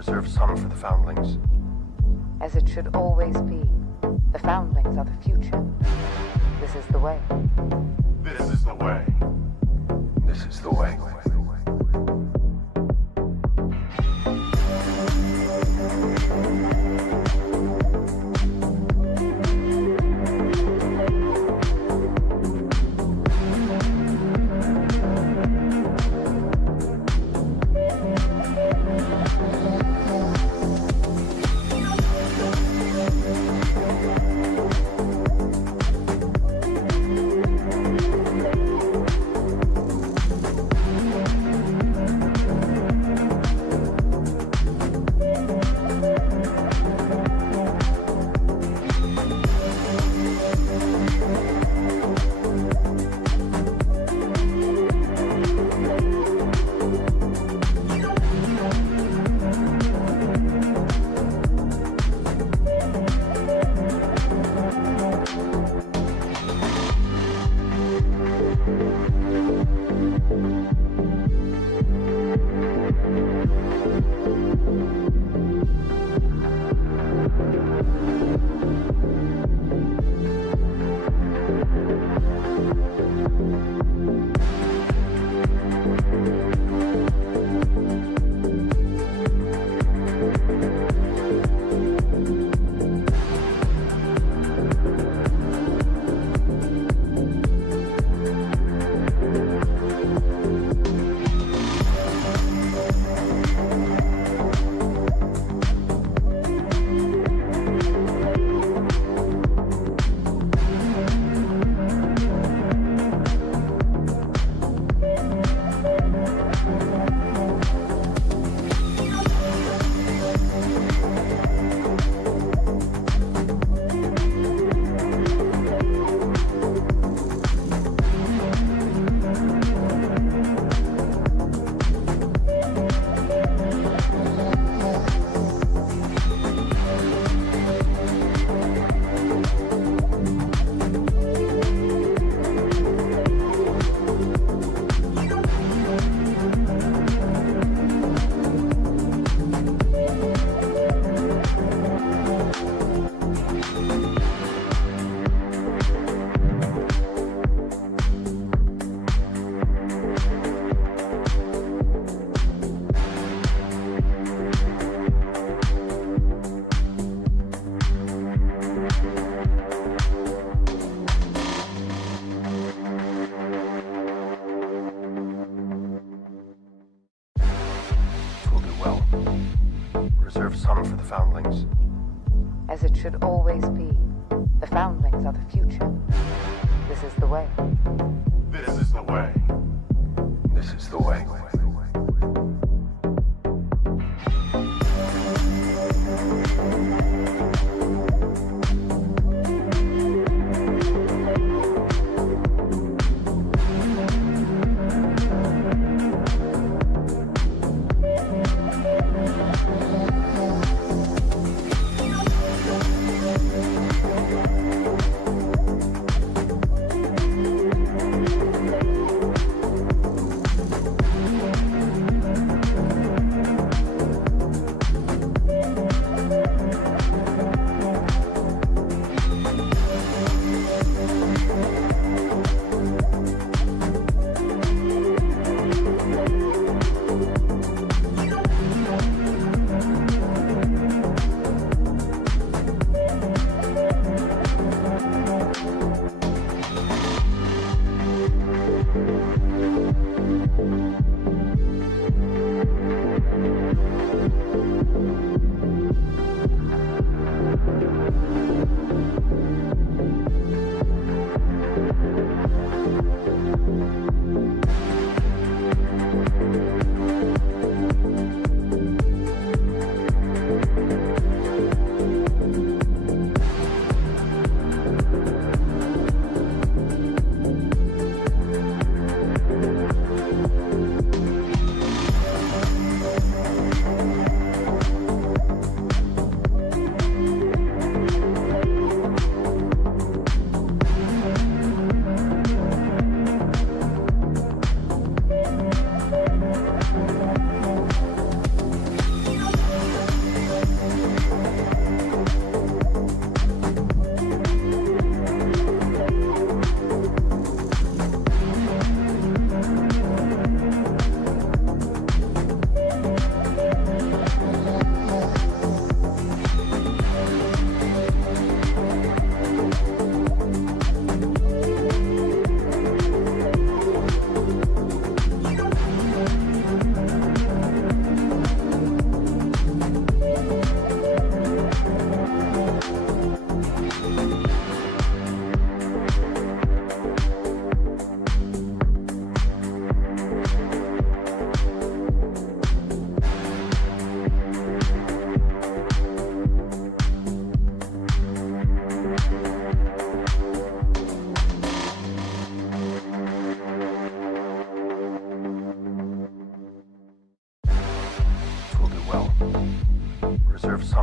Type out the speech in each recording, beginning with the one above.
Reserve some for the foundlings. As it should always be. The foundlings are the future. This is the way. This is the way. This is the way. Reserve some for the foundlings. As it should always be. The foundlings are the future. This is the way. This is the way. This is the way.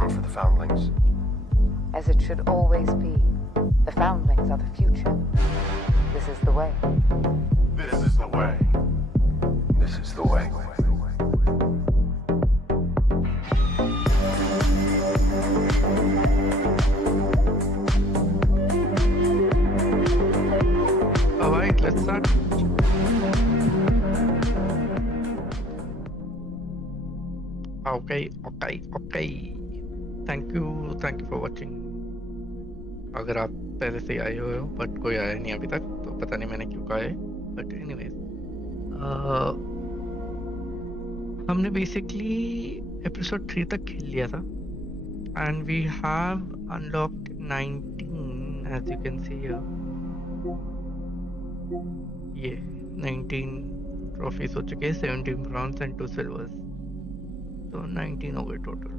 come for the foundlings. As it should always be. The foundlings are the future. This is the way. This is the way. This is the way. Alright, let's start. Okay. Thank you for watching. अगर आप पहले से आए हुए हो but कोई आया नहीं अभी तक तो पता नहीं मैंने क्यों कहा है बट एनीवेज हमने बेसिकली एपिसोड 3 तक खेल लिया था and we have unlocked 19 as you can see ये 19 ट्रॉफीज हो चुके हैं 17 ब्रॉन्ज एंड 2 सिल्वर्स तो 19 हो गए total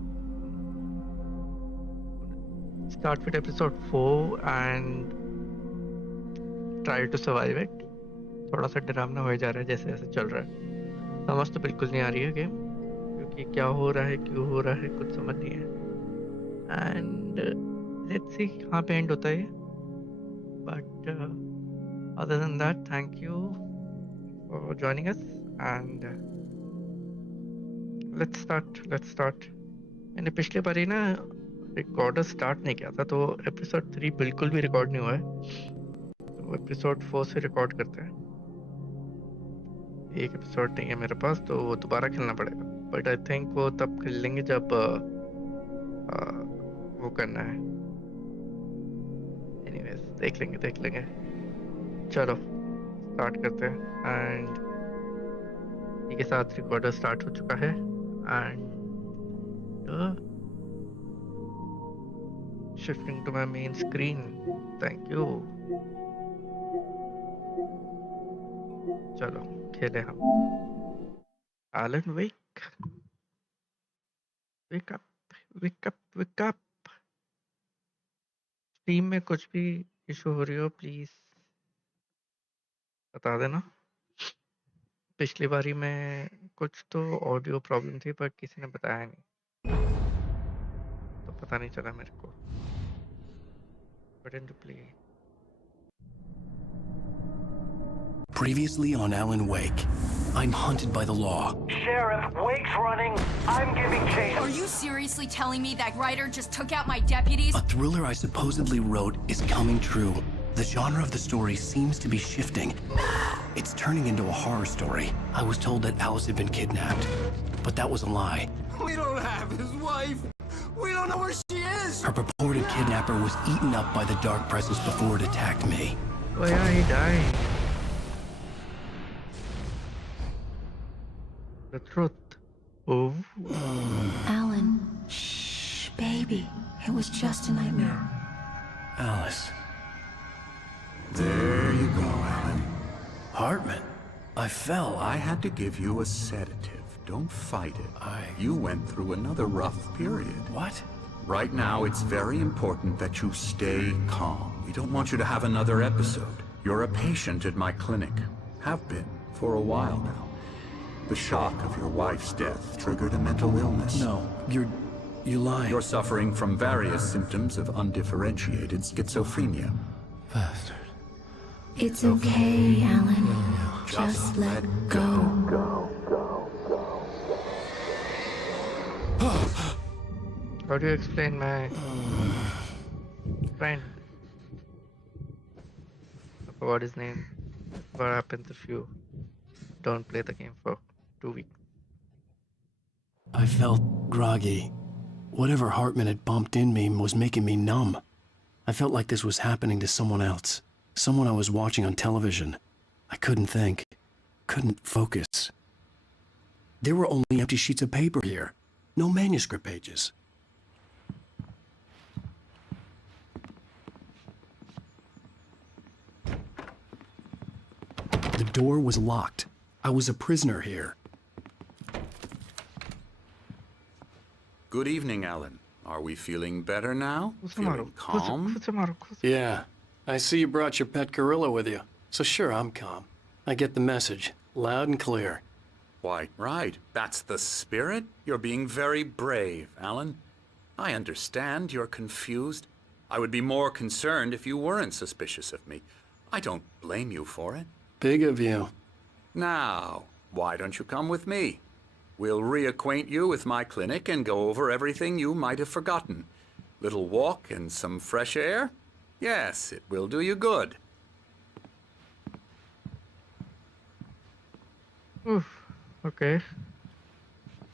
start with episode 4 and try to survive it. थोड़ा सा डरावना हो जा रहा है जैसे जैसे चल रहा है समझ तो बिल्कुल नहीं आ रही है गेम क्योंकि क्या हो रहा है क्यों हो रहा है कुछ समझ नहीं है एंड लेट्स सी कहाँ पे एंड होता है but other than that thank you for joining us and let's start मैंने पिछले बार ही ना रिकॉर्डर स्टार्ट नहीं किया था तो एपिसोड 3 बिल्कुल भी रिकॉर्ड नहीं हुआ है तो एपिसोड 4 से रिकॉर्ड करते हैं एक एपिसोड नहीं है मेरे पास तो वो दोबारा खेलना पड़ेगा बट आई थिंक वो तब खेल लेंगे जब वो करना है एनीवेज देख लेंगे चलो स्टार्ट करते हैं एंड इसी के साथ रिकॉर्डर स्टार्ट हो चुका है and shifting to my main screen. Thank you. चलो खेले हम Alan wake up Steam में कुछ भी इशू हो रही हो प्लीज बता देना पिछली बारी में कुछ तो ऑडियो प्रॉब्लम थी पर किसी ने बताया नहीं तो पता नहीं चला मेरे को to play. Previously on Alan Wake, I'm hunted by the law. Sheriff, Wake's running. I'm giving chase. Are you seriously telling me that writer just took out my deputies? A thriller I supposedly wrote is coming true. The genre of the story seems to be shifting. It's turning into a horror story. I was told that Alice had been kidnapped, but that was a lie. We don't have his wife. We don't know where she is. Her purported kidnapper was eaten up by the dark presence before it attacked me. Oh yeah, he died. The truth. Oh. Alan, shh, baby. It was just a nightmare. Alice. There you go, Alan. Hartman. I fell. I had to give you a sedative. Don't fight it. You went through another rough period. What? Right now, it's very important that you stay calm. We don't want you to have another episode. You're a patient at my clinic. Have been for a while now. The shock of your wife's death triggered a mental illness. No, you're lying. You're suffering from various symptoms of undifferentiated schizophrenia. Bastard. It's okay, Alan. Just let go. How do you explain my friend? I forgot his name. What happens if you don't play the game for 2 weeks? I felt groggy. Whatever Hartman had bumped in me was making me numb. I felt like this was happening to someone else. Someone I was watching on television. I couldn't think. Couldn't focus. There were only empty sheets of paper here. No manuscript pages. The door was locked. I was a prisoner here. Good evening, Alan. Are we feeling better now? Feeling calm? Yeah. I see you brought your pet gorilla with you. So sure, I'm calm. I get the message. Loud and clear. Why, right. That's the spirit. You're being very brave, Alan. I understand you're confused. I would be more concerned if you weren't suspicious of me. I don't blame you for it. Big of you. Now, why don't you come with me? We'll reacquaint you with my clinic and go over everything you might have forgotten. Little walk and some fresh air? Yes, it will do you good. Oof. Okay.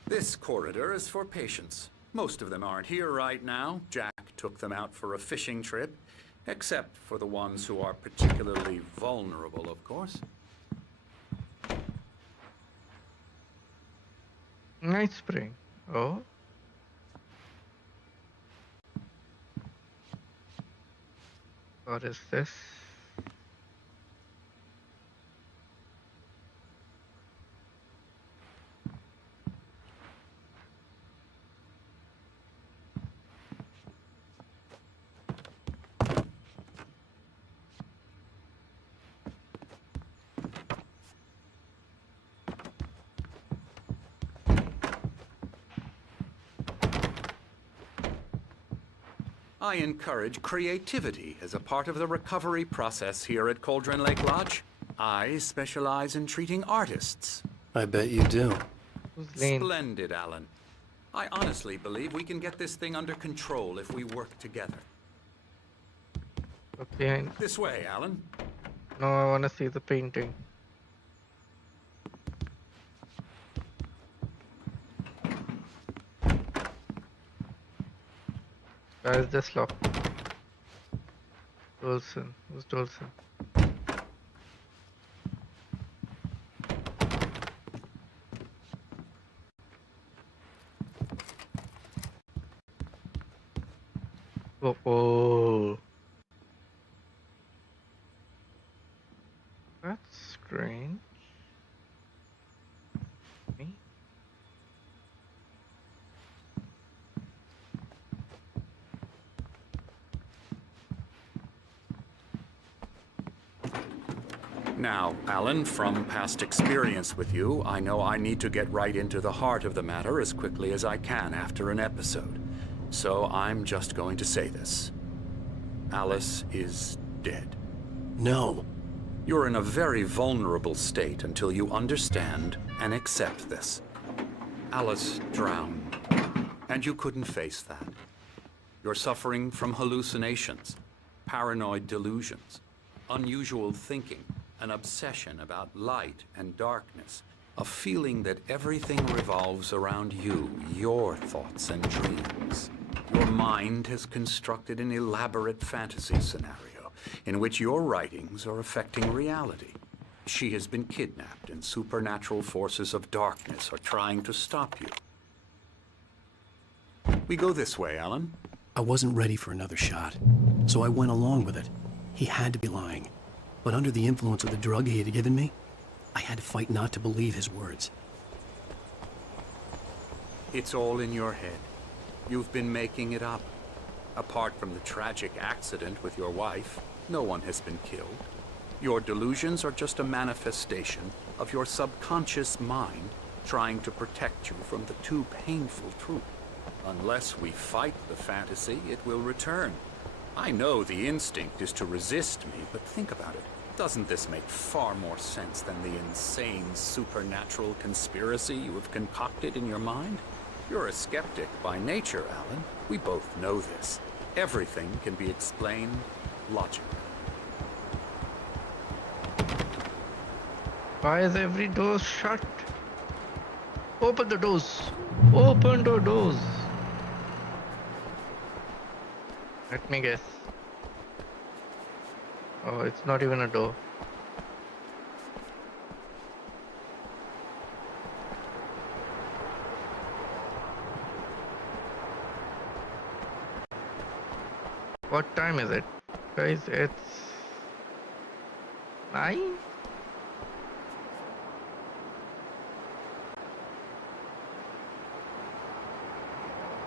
This corridor is for patients. Most of them aren't here right now. Jack took them out for a fishing trip, except for the ones who are particularly vulnerable, of course. Night spring. Oh. What is this? I encourage creativity as a part of the recovery process here at Cauldron Lake Lodge. I specialize in treating artists. I bet you do. Who's Lane? Splendid, Alan. I honestly believe we can get this thing under control if we work together. Okay. This way, Alan. No, I wanna see the painting. Why is this locked? Dolson. Who's Dolson? Oh, oh. That's strange. Me? Now, Alan, from past experience with you, I know I need to get right into the heart of the matter as quickly as I can after an episode. So I'm just going to say this. Alice is dead. No. You're in a very vulnerable state until you understand and accept this. Alice drowned, and you couldn't face that. You're suffering from hallucinations, paranoid delusions, unusual thinking, an obsession about light and darkness, a feeling that everything revolves around you, your thoughts and dreams. Your mind has constructed an elaborate fantasy scenario in which your writings are affecting reality. She has been kidnapped and supernatural forces of darkness are trying to stop you. We go this way, Alan. I wasn't ready for another shot, so I went along with it. He had to be lying. But under the influence of the drug he had given me, I had to fight not to believe his words. It's all in your head. You've been making it up. Apart from the tragic accident with your wife, no one has been killed. Your delusions are just a manifestation of your subconscious mind trying to protect you from the too painful truth. Unless we fight the fantasy, it will return. I know the instinct is to resist me, but think about it. Doesn't this make far more sense than the insane supernatural conspiracy you have concocted in your mind? You're a skeptic by nature, Alan. We both know this. Everything can be explained logically. Why is every door shut? Open the doors. Open the doors. Let me guess. Oh, it's not even a door. What time is it? Guys, it's 9?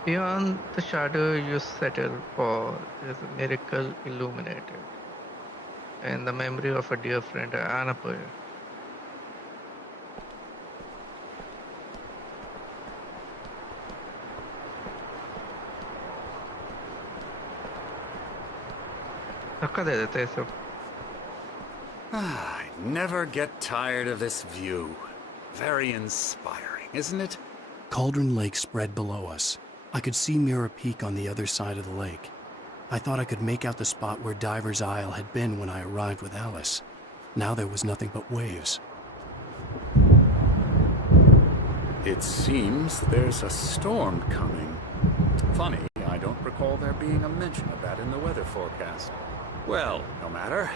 Beyond the shadow you settle for is a miracle illuminated, and the memory of a dear friend, Annapurna. धक्का दे देते हैं सब. I never get tired of this view. Very inspiring, isn't it? Cauldron Lake spread below us. I could see Mirror Peak on the other side of the lake. I thought I could make out the spot where Diver's Isle had been when I arrived with Alice. Now there was nothing but waves. It seems there's a storm coming. Funny, I don't recall there being a mention of that in the weather forecast. Well, no matter.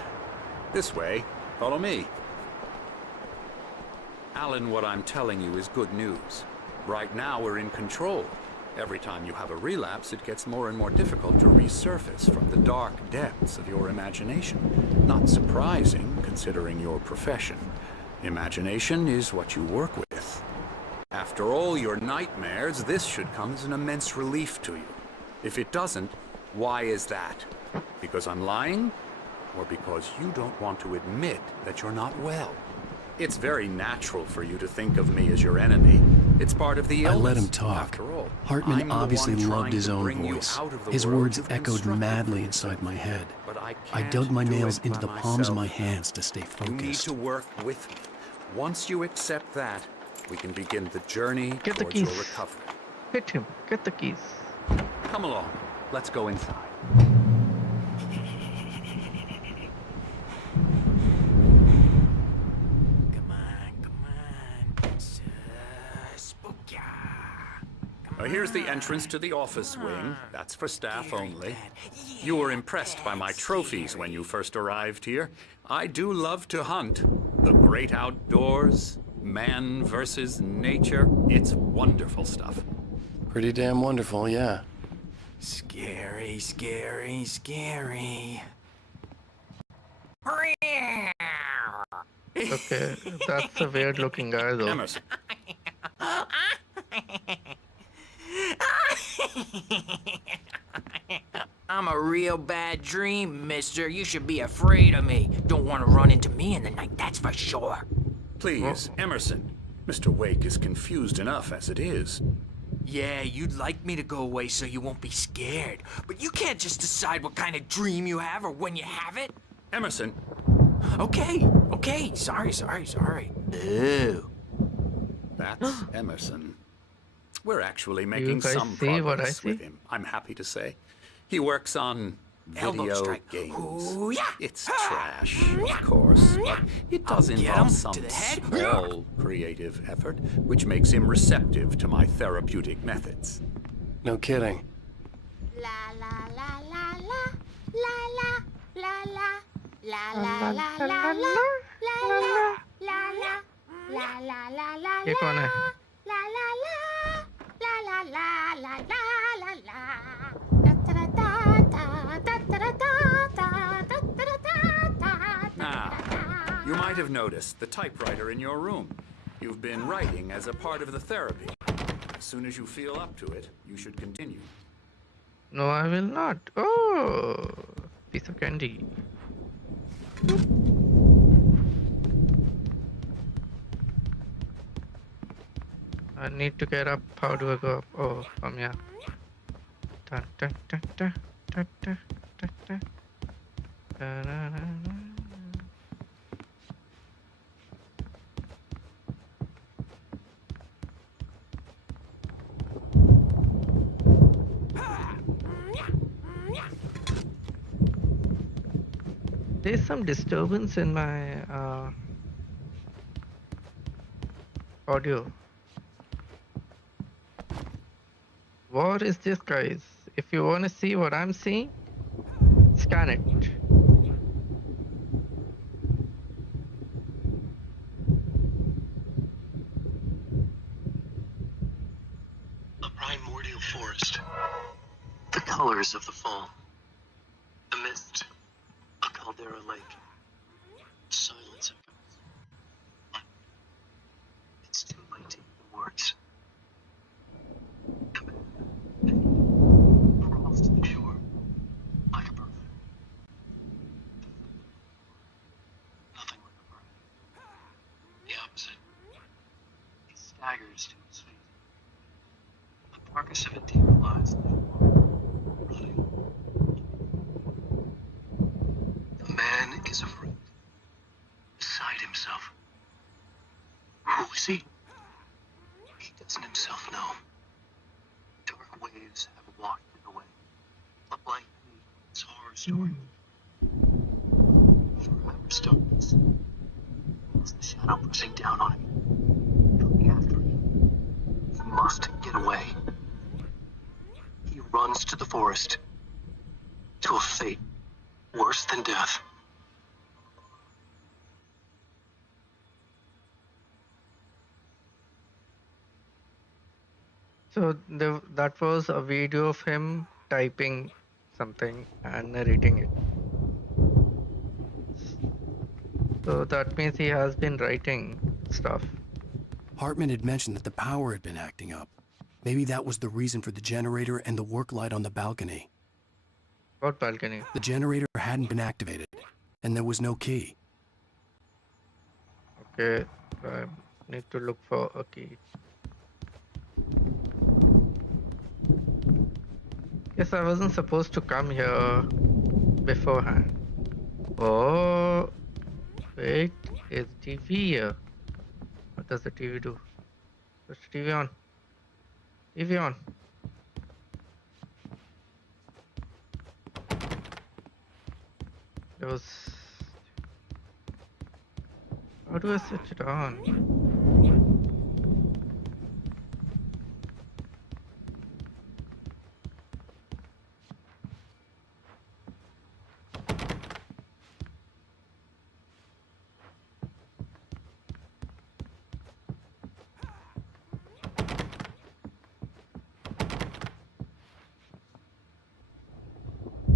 This way. Follow me. Alan, what I'm telling you is good news. Right now we're in control. Every time you have a relapse, it gets more and more difficult to resurface from the dark depths of your imagination. Not surprising, considering your profession. Imagination is what you work with. After all your nightmares, this should come as an immense relief to you. If it doesn't, why is that? Because I'm lying? Or because you don't want to admit that you're not well? It's very natural for you to think of me as your enemy. It's part of the illness. I let him talk. After all, Hartman I'm obviously the one loved trying his to own bring you voice. out of the His world words you've echoed constructed madly for inside yourself. my head. But I I dug my can't do nails it into by the palms of myself. my hands to stay You need focused. to work with me. Once you accept that, we can begin the journey Get the towards your keys. recovery. Hit him. Get the keys. Come along. Let's go inside. Here's the entrance to the office wing. That's for staff only. You were impressed by my trophies when you first arrived here. I do love to hunt. The great outdoors, man versus nature. It's wonderful stuff. Pretty damn wonderful, yeah. Scary, scary, scary. Okay, that's a weird looking guy though. Emerson. I'm a real bad dream, mister. You should be afraid of me. Don't want to run into me in the night, that's for sure. Please, Emerson. Mr. Wake is confused enough as it is. Yeah, you'd like me to go away so you won't be scared. But you can't just decide what kind of dream you have or when you have it. Emerson. Okay. Sorry. Ew. That's Emerson. We're actually You making guys some see what I progress with see? him, I'm happy to say. He works on Elbow video strike. games. Ooh, yeah. It's trash, of course, but it does I'll get involve him some to the head. small creative effort, which makes him receptive to my therapeutic methods. No kidding. La la la la la la la la la la la la la la la la la la la ये कौन है? la la la la la la la la la da da da da da da da da. Ah, you might have noticed the typewriter in your room. You've been writing as a part of the therapy. As soon as you feel up to it, you should continue. No, I will not. Oh, piece of candy. I need to get up. How do I go up? Oh, from here. Dun, dun, dun, dun, dun, dun, dun, dun. Da, da, da, da. There's some disturbance in my audio. What is this, guys? If you want to see what I'm seeing, scan it. A primordial forest. The colors of the fall. The mist. A caldera lake. Silence echoes. It's too late to hear words. Crawls to the shore like a bird. Nothing like a bird. The opposite. He staggers to his feet. The carcass of a deer lies on the floor, rotting. see, he doesn't himself know. Dark waves have washed it away. A blank page of his horror story. Forever starts. Feels the shadow pressing down on him, coming after him. He must get away. He runs to the forest, to a fate worse than death. So that was a video of him typing something and narrating it. So that means he has been writing stuff. Hartman had mentioned that the power had been acting up. Maybe that was the reason for the generator and the work light on the balcony. What balcony? The generator hadn't been activated, and there was no key. Okay, I need to look for a key. Yes, I wasn't supposed to come here beforehand. Oh, wait, is TV here? What does the TV do? Push the TV on. TV on. There was... How do I switch it on?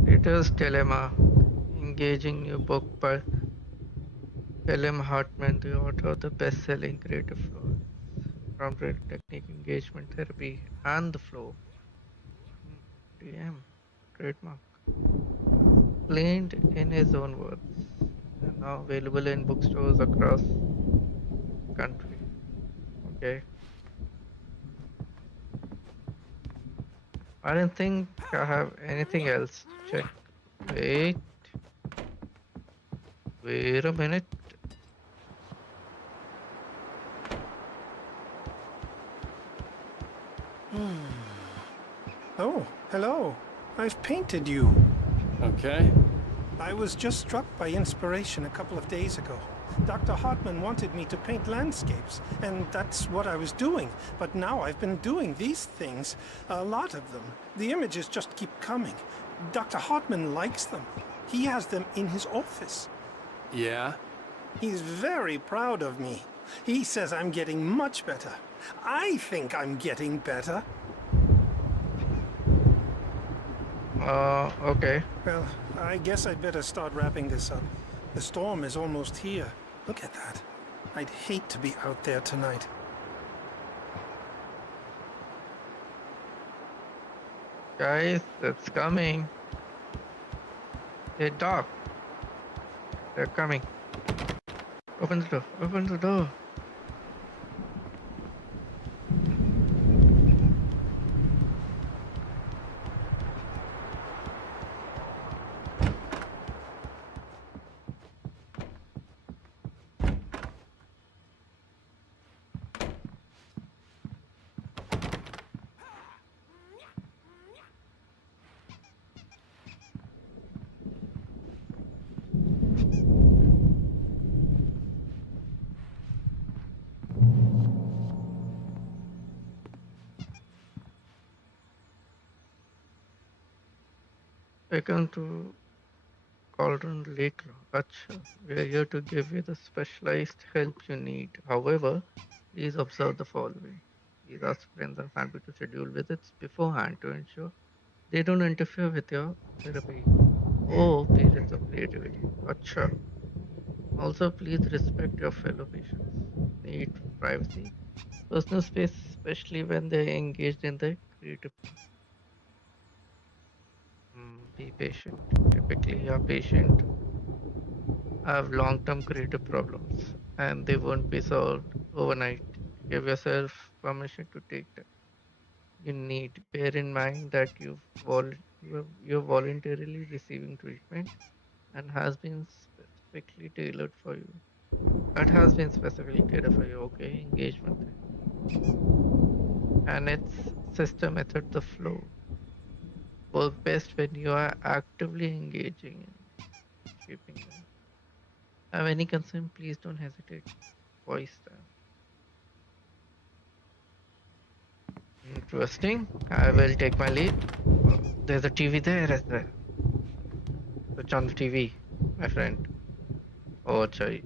Reader's Dilemma. Engaging new book by William Hartman, the author of the best-selling Creative Flow, Groundbreaking Technique, Engagement Therapy, and the Flow. DM, trademark. Explained in his own words, and now available in bookstores across the country. Okay. I don't think I have anything else to check. Wait a minute. Oh, hello. I've painted you. Okay. I was just struck by inspiration a couple of days ago. Dr. Hartman wanted me to paint landscapes, and that's what I was doing. But now I've been doing these things, a lot of them. The images just keep coming. Dr. Hartman likes them. He has them in his office. Yeah? He's very proud of me. He says I'm getting much better. I think I'm getting better. Okay. Well, I guess I'd better start wrapping this up. The storm is almost here. Look at that. I'd hate to be out there tonight. Guys, it's coming. Hey, Doc. They're coming. Open the door. Open the door. Welcome to Cauldron Lake. Acha, we are here to give you the specialized help you need. However, please observe the following. Please ask friends and family to schedule visits beforehand to ensure they don't interfere with your therapy or periods of creativity. Acha. Also, please respect your fellow patients. Need privacy, personal space, especially when they're engaged in the creative. Be patient. Typically, a patient have long-term creative problems and they won't be solved overnight. Give yourself permission to take time you need. Bear in mind that you're voluntarily receiving treatment and has been specifically tailored for you. It has been specifically created for yoga engagement, and its system method, the flow, work best when you are actively engaging in shaping them. Have any concern? Please don't hesitate to voice them. Interesting. I will take my lead. There's a TV there as well. Switch on the TV, my friend. Oh, sorry.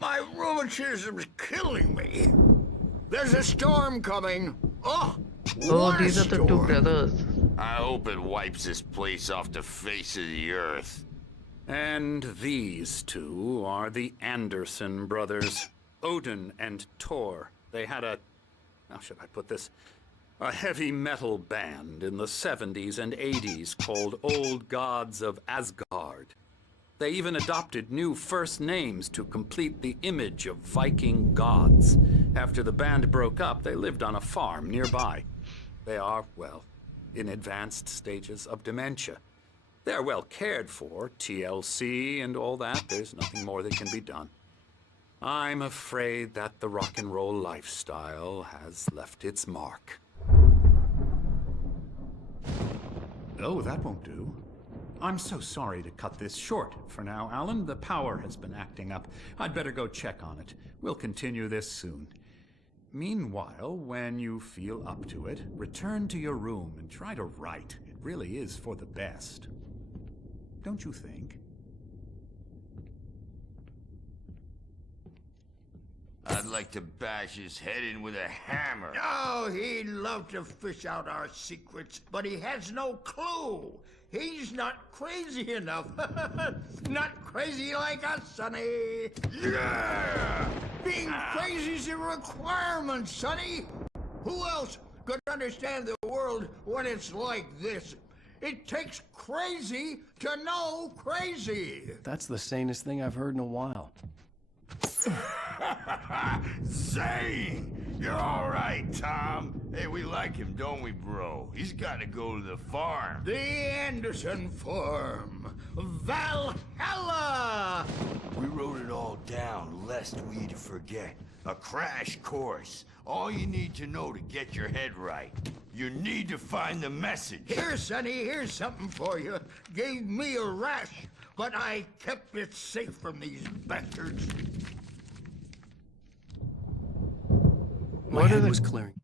My rheumatism's killing me. There's a storm coming. Oh, These are the two brothers. I hope it wipes this place off the face of the earth. And these two are the Anderson brothers, Odin and Thor. They had a, how should I put this, a heavy metal band in the 70s and 80s called Old Gods of Asgard. They even adopted new first names to complete the image of Viking gods. After the band broke up, they lived on a farm nearby. They are, well, in advanced stages of dementia. They're well cared for, TLC and all that. There's nothing more that can be done. I'm afraid that the rock and roll lifestyle has left its mark. Oh, that won't do. I'm so sorry to cut this short for now, Alan. The power has been acting up. I'd better go check on it. We'll continue this soon. Meanwhile, when you feel up to it, return to your room and try to write. It really is for the best. Don't you think? I'd like to bash his head in with a hammer. Oh, he'd love to fish out our secrets, but he has no clue. He's not crazy enough. Not crazy like us, Sonny. Yeah! Being crazy's a requirement, Sonny. Who else could understand the world when it's like this? It takes crazy to know crazy. That's the sanest thing I've heard in a while. Zane! You're all right, Tom. Hey, we like him, don't we, bro? He's got to go to the farm. The Anderson farm. Valhalla! We wrote it all down, lest we forget. A crash course. All you need to know to get your head right. You need to find the message. Here, Sonny, here's something for you. Gave me a rash, but I kept it safe from these bastards. My head was clearing.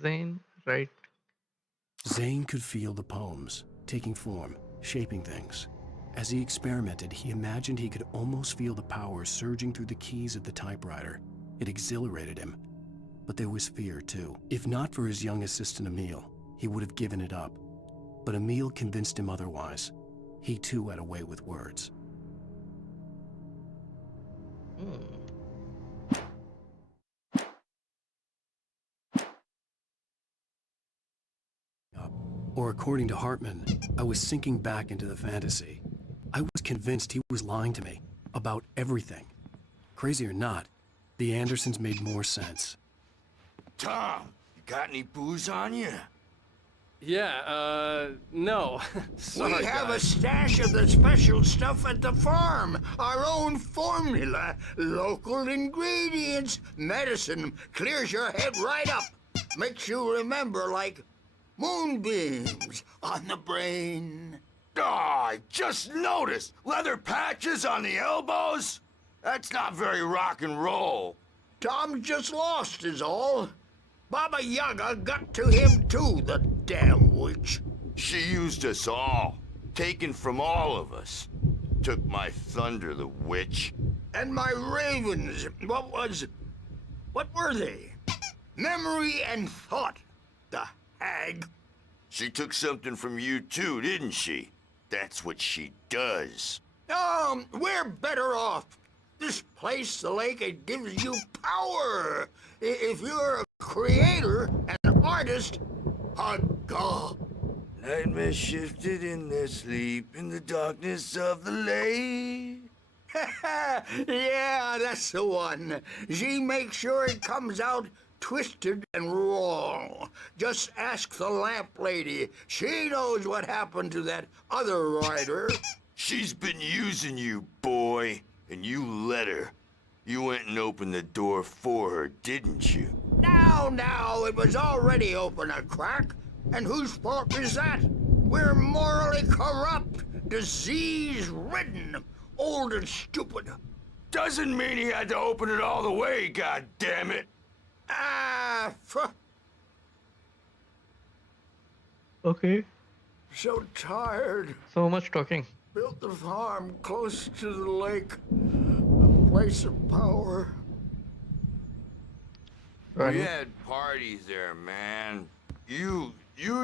Zane, right? Zane could feel the poems, taking form, shaping things. As he experimented, he imagined he could almost feel the power surging through the keys of the typewriter. It exhilarated him. But there was fear, too. If not for his young assistant Emil, he would have given it up. But Emil convinced him otherwise. He, too, had a way with words. Or according to Hartman, I was sinking back into the fantasy. I was convinced he was lying to me about everything. Crazy or not, the Andersons made more sense. Tom, you got any booze on you? Yeah, no. Sorry, we have guys. a stash of the special stuff at the farm. Our own formula. Local ingredients. Medicine clears your head right up. Makes you remember like moonbeams on the brain. Oh, I just noticed. Leather patches on the elbows? That's not very rock and roll. Tom just lost is all. Baba Yaga got to him too, the damn witch. She used us all. Taken from all of us. Took my thunder, the witch. And my ravens. What were they? Memory and thought, the hag. She took something from you too, didn't she? That's what she does. We're better off. This place, the lake, it gives you power. If you're a creator, an artist, a god. Nightmares shifted in their sleep in the darkness of the lake. Yeah, that's the one. She makes sure it comes out twisted and wrong. Just ask the lamp lady. She knows what happened to that other rider. She's been using you, boy, and you let her. You went and opened the door for her, didn't you? Now, it was already open a crack. And whose fault is that? We're morally corrupt, disease-ridden, old and stupid. Doesn't mean he had to open it all the way, goddammit. Okay. So tired. So much talking. Built the farm close to the lake. A place of power. We had parties there, man. You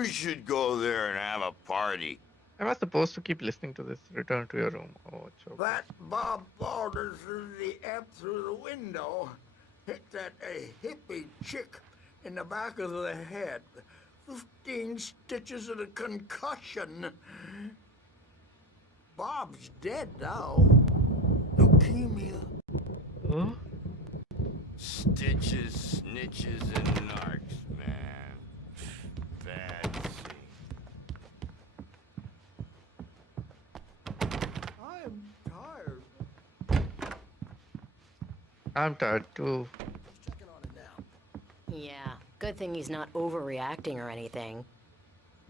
should go there and have a party. Am I supposed to keep listening to this? Return to your room. Oh, it's okay. That Bob Balder threw the amp through the window. Hit that hippie chick in the back of the head. 15 stitches and a concussion. Bob's dead now. Leukemia. Huh? Stitches, snitches, and narcs, man. Bad scene. I'm tired. I'm tired too. Yeah, good thing he's not overreacting or anything.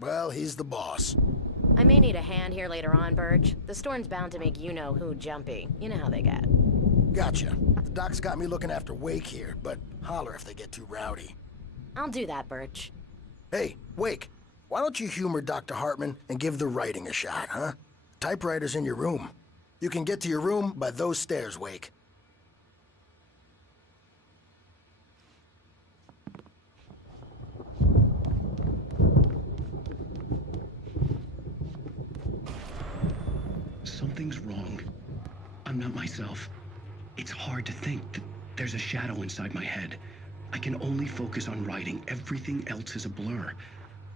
Well, he's the boss. I may need a hand here later on, Birch. The storm's bound to make you-know-who jumpy. You know how they get. Gotcha. The doc's got me looking after Wake here, but holler if they get too rowdy. I'll do that, Birch. Hey, Wake, why don't you humor Dr. Hartman and give the writing a shot, huh? Typewriter's in your room. You can get to your room by those stairs, Wake. Something's wrong. I'm not myself. It's hard to think that there's a shadow inside my head. I can only focus on writing. Everything else is a blur.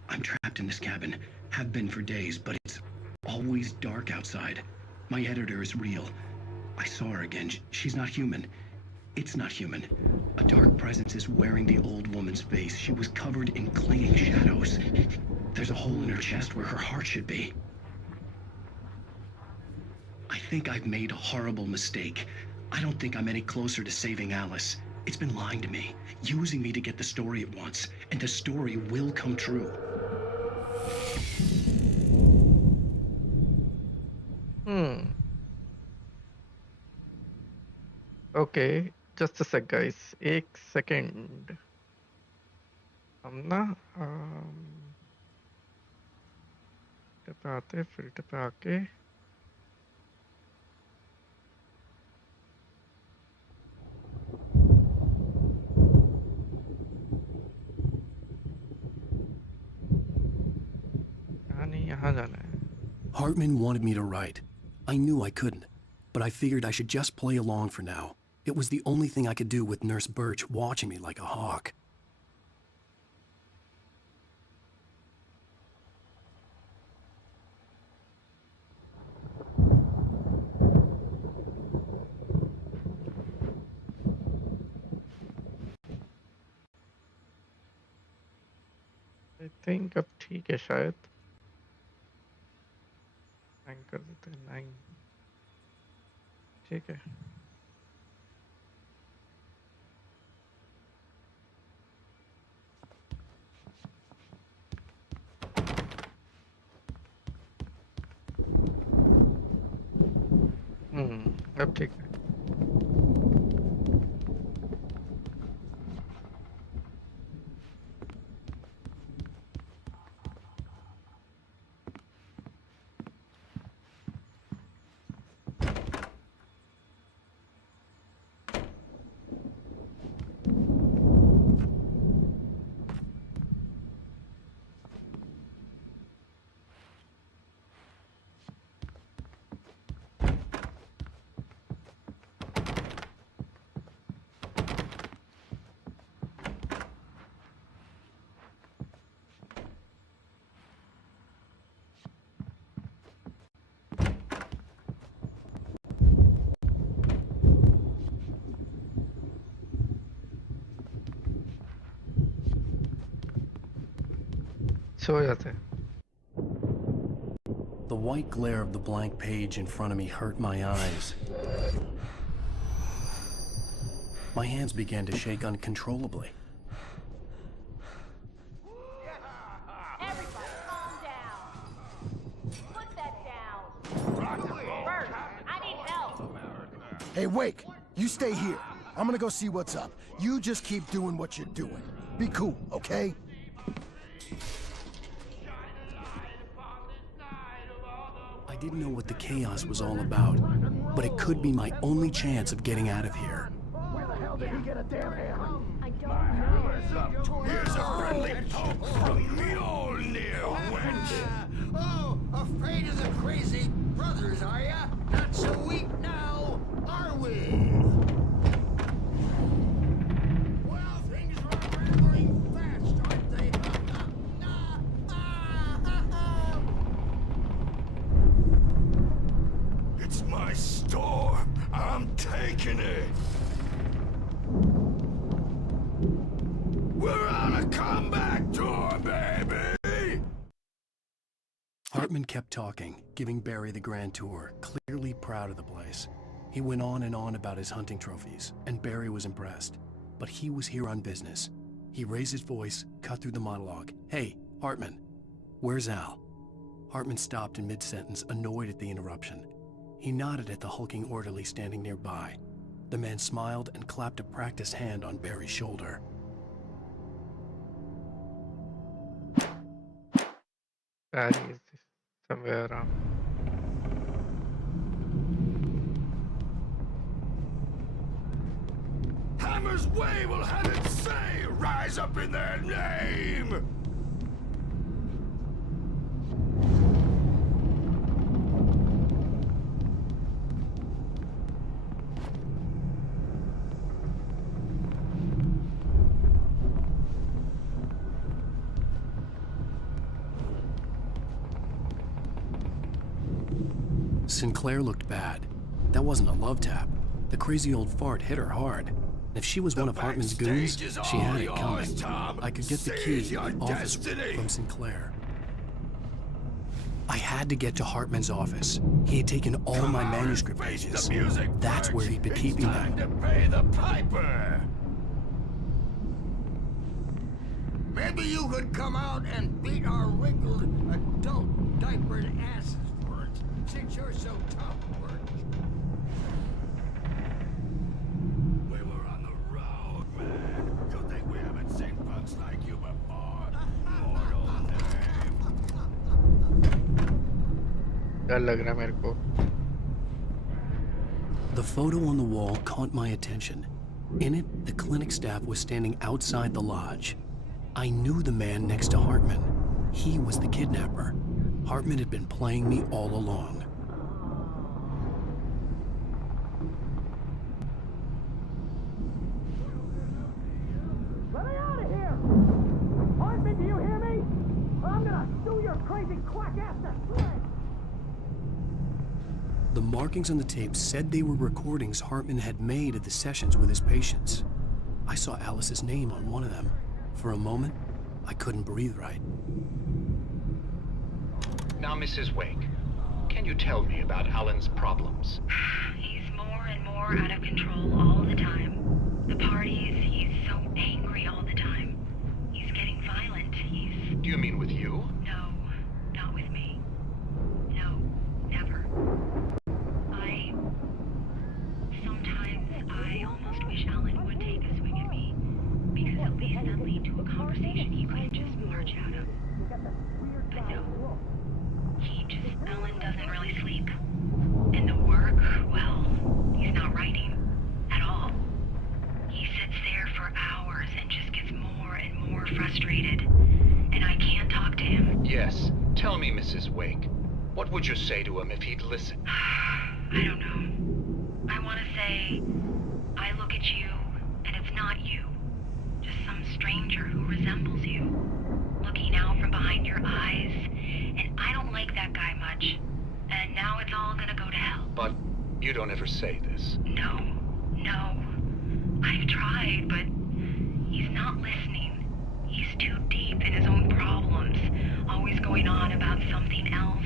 I'm trapped in this cabin. Have been for days, but it's always dark outside. My editor is real. I saw her again. She's not human. It's not human. A dark presence is wearing the old woman's face. She was covered in clinging shadows. There's a hole in her chest where her heart should be. I think I've made a horrible mistake. I don't think I'm any closer to saving Alice. It's been lying to me, using me to get the story it wants, and the story will come true. Okay, just a sec, guys. एक second. हम ना पे आते filter पे आके यहाँ जाना है. Hartman wanted me to write. I knew I couldn't, but I figured I should just play along for now. It was the only thing I could do with Nurse Birch watching me like a hawk. I think अब ठीक है शायद. 9 कर देते हैं 9. ठीक है. अब ठीक है. सो जाते हैं. The white glare of the blank page in front of me hurt my eyes. My hands began to shake uncontrollably. Everybody, calm down. Put that down. Bert, I need help. Hey, Wake, you stay here. I'm gonna go see what's up. You just keep doing what you're doing. Be cool, okay? I didn't know what the chaos was all about, but it could be my only chance of getting out of here. Where the hell did he get a damn hammer? I don't know. Here's a friendly poke from Mjolnir, wench! Oh, afraid of the crazy brothers, are ya? Not so weak now, are we? Well, things are rattling fast, aren't they? It's my storm. I'm taking it. We're on a comeback tour, baby! Hartman kept talking, giving Barry the grand tour, clearly proud of the place. He went on and on about his hunting trophies, and Barry was impressed. But he was here on business. He raised his voice, cut through the monologue. Hey, Hartman, where's Al? Hartman stopped in mid-sentence, annoyed at the interruption. He nodded at the hulking orderly standing nearby. The man smiled and clapped a practiced hand on Barry's shoulder. Barry is somewhere around. Hammer's Way will have its say! Rise up in their name! Sinclair looked bad. That wasn't a love tap. The crazy old fart hit her hard. If she was one of Hartman's goons, she had it coming. I could get the key to the office from Sinclair. I had to get to Hartman's office. He had taken all my manuscript pages. That's where he'd been keeping them. To pay the piper! Maybe you could come out and beat our wrinkled adult diapered asses for it, since you're so tough, Bert. We were on the road, man. You think we haven't seen punks like you before? Mortal name. डर लग रहा है मेरे को. The photo on the wall caught my attention. In it, the clinic staff was standing outside the lodge. I knew the man next to Hartman. He was the kidnapper. Hartman had been playing me all along. Let me out of here! Hartman, do you hear me? I'm gonna sue your crazy quack ass to shreds! The markings on the tape said they were recordings Hartman had made at the sessions with his patients. I saw Alice's name on one of them. For a moment, I couldn't breathe right. Now, Mrs. Wake, can you tell me about Alan's problems? He's more and more out of control all the time. The parties, he's so angry all the time. He's getting violent. Do you mean with you? No, not with me. No, never. Sometimes I almost wish Alan would take a swing at me, because at least that'd lead to a conversation he couldn't just march out of. But no. Alan doesn't really sleep. And the work, well, he's not writing at all. He sits there for hours and just gets more and more frustrated. And I can't talk to him. Yes. Tell me, Mrs. Wake. What would you say to him if he'd listen? I don't know. I want to say, I look at you, and it's not you. Just some stranger who resembles you. Looking out from behind your eyes. And I don't like that guy much. And now it's all gonna go to hell. But you don't ever say this. No. I've tried, but he's not listening. He's too deep in his own problems, always going on about something else.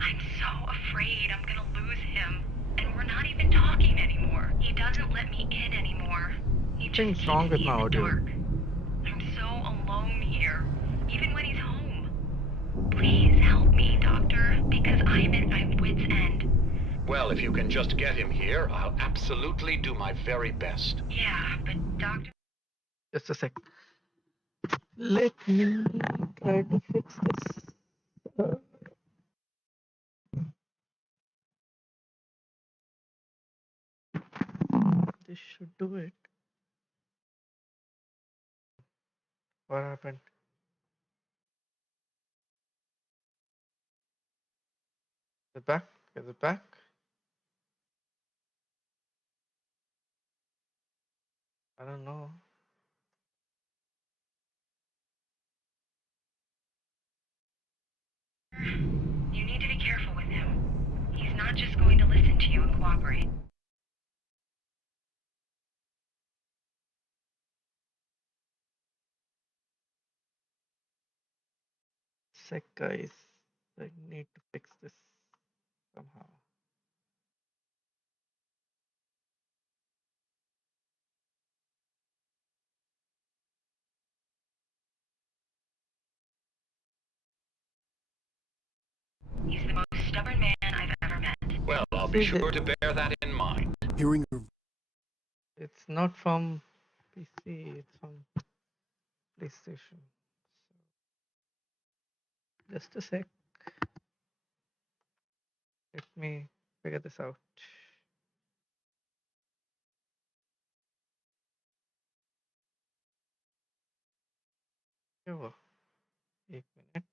I'm so afraid I'm gonna lose him, and we're not even talking anymore. He doesn't let me in anymore. He just Things wrong with my audio. dark. I'm so alone here, even when he's home. Please help me, Doctor, because I'm at my wit's end. Well, if you can just get him here, I'll absolutely do my very best. Yeah, but Doctor... Just a sec. Let me try to fix this. This should do it. What happened? Is it back? Is it back? I don't know. You need to be careful with him. He's not just going to listen to you and cooperate. Sec, guys. I need to fix this somehow. He's the most stubborn man I've ever met. Well, I'll be sure to bear that in mind. Hearing It's not from PC, it's from PlayStation. So, just a sec. Let me figure this out. Oh, 1 minute.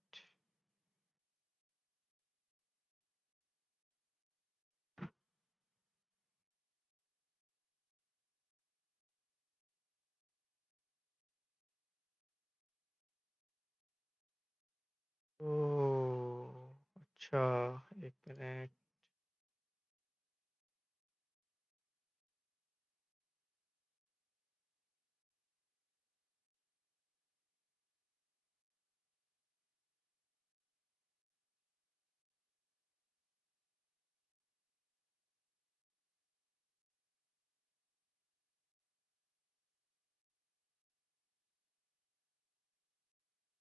Oh, अच्छा 1 minute.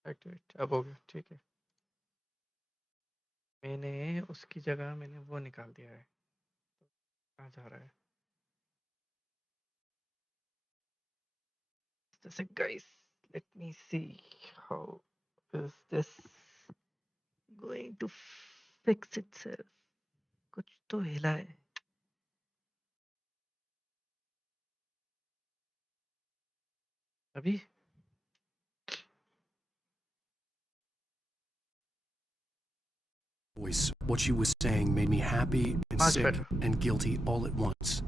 Activate अब हो गया ठीक है मैंने उसकी जगह मैंने वो निकाल दिया है कहाँ जा रहा है just a sec guys let me see how is this going to fix itself कुछ तो हिला है अभी voice, what she was saying made me happy and Much sick better. and guilty all at once.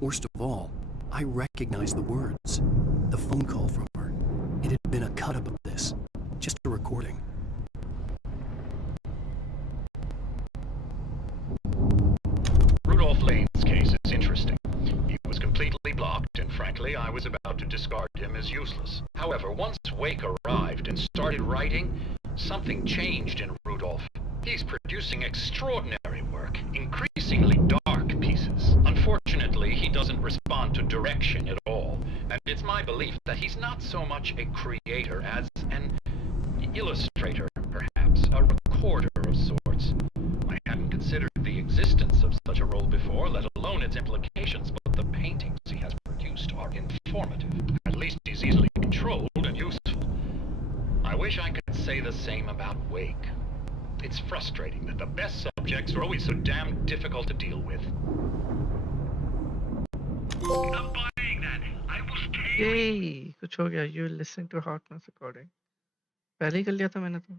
Worst of all, I recognized the words. The phone call from her. It had been a cut-up of this. Just a recording. Rudolph Lane's case is interesting. He was completely blocked, and frankly, I was about to discard him as useless. However, once Wake arrived and started writing, something changed in Rudolph. He's producing extraordinary work, increasingly dark pieces. Unfortunately, he doesn't respond to direction at all, and it's my belief that he's not so much a creator as an illustrator, perhaps, a recorder of sorts. I hadn't considered the existence of such a role before, let alone its implications, but the paintings he has produced are informative. At least he's easily controlled and useful. I wish I could say the same about Wake. It's frustrating that the best subjects are always so damn difficult to deal with. I'm buying that. I was Yay कुछ हो गया you listening to Hartman's recording पहले ही कर लिया था मैंने तो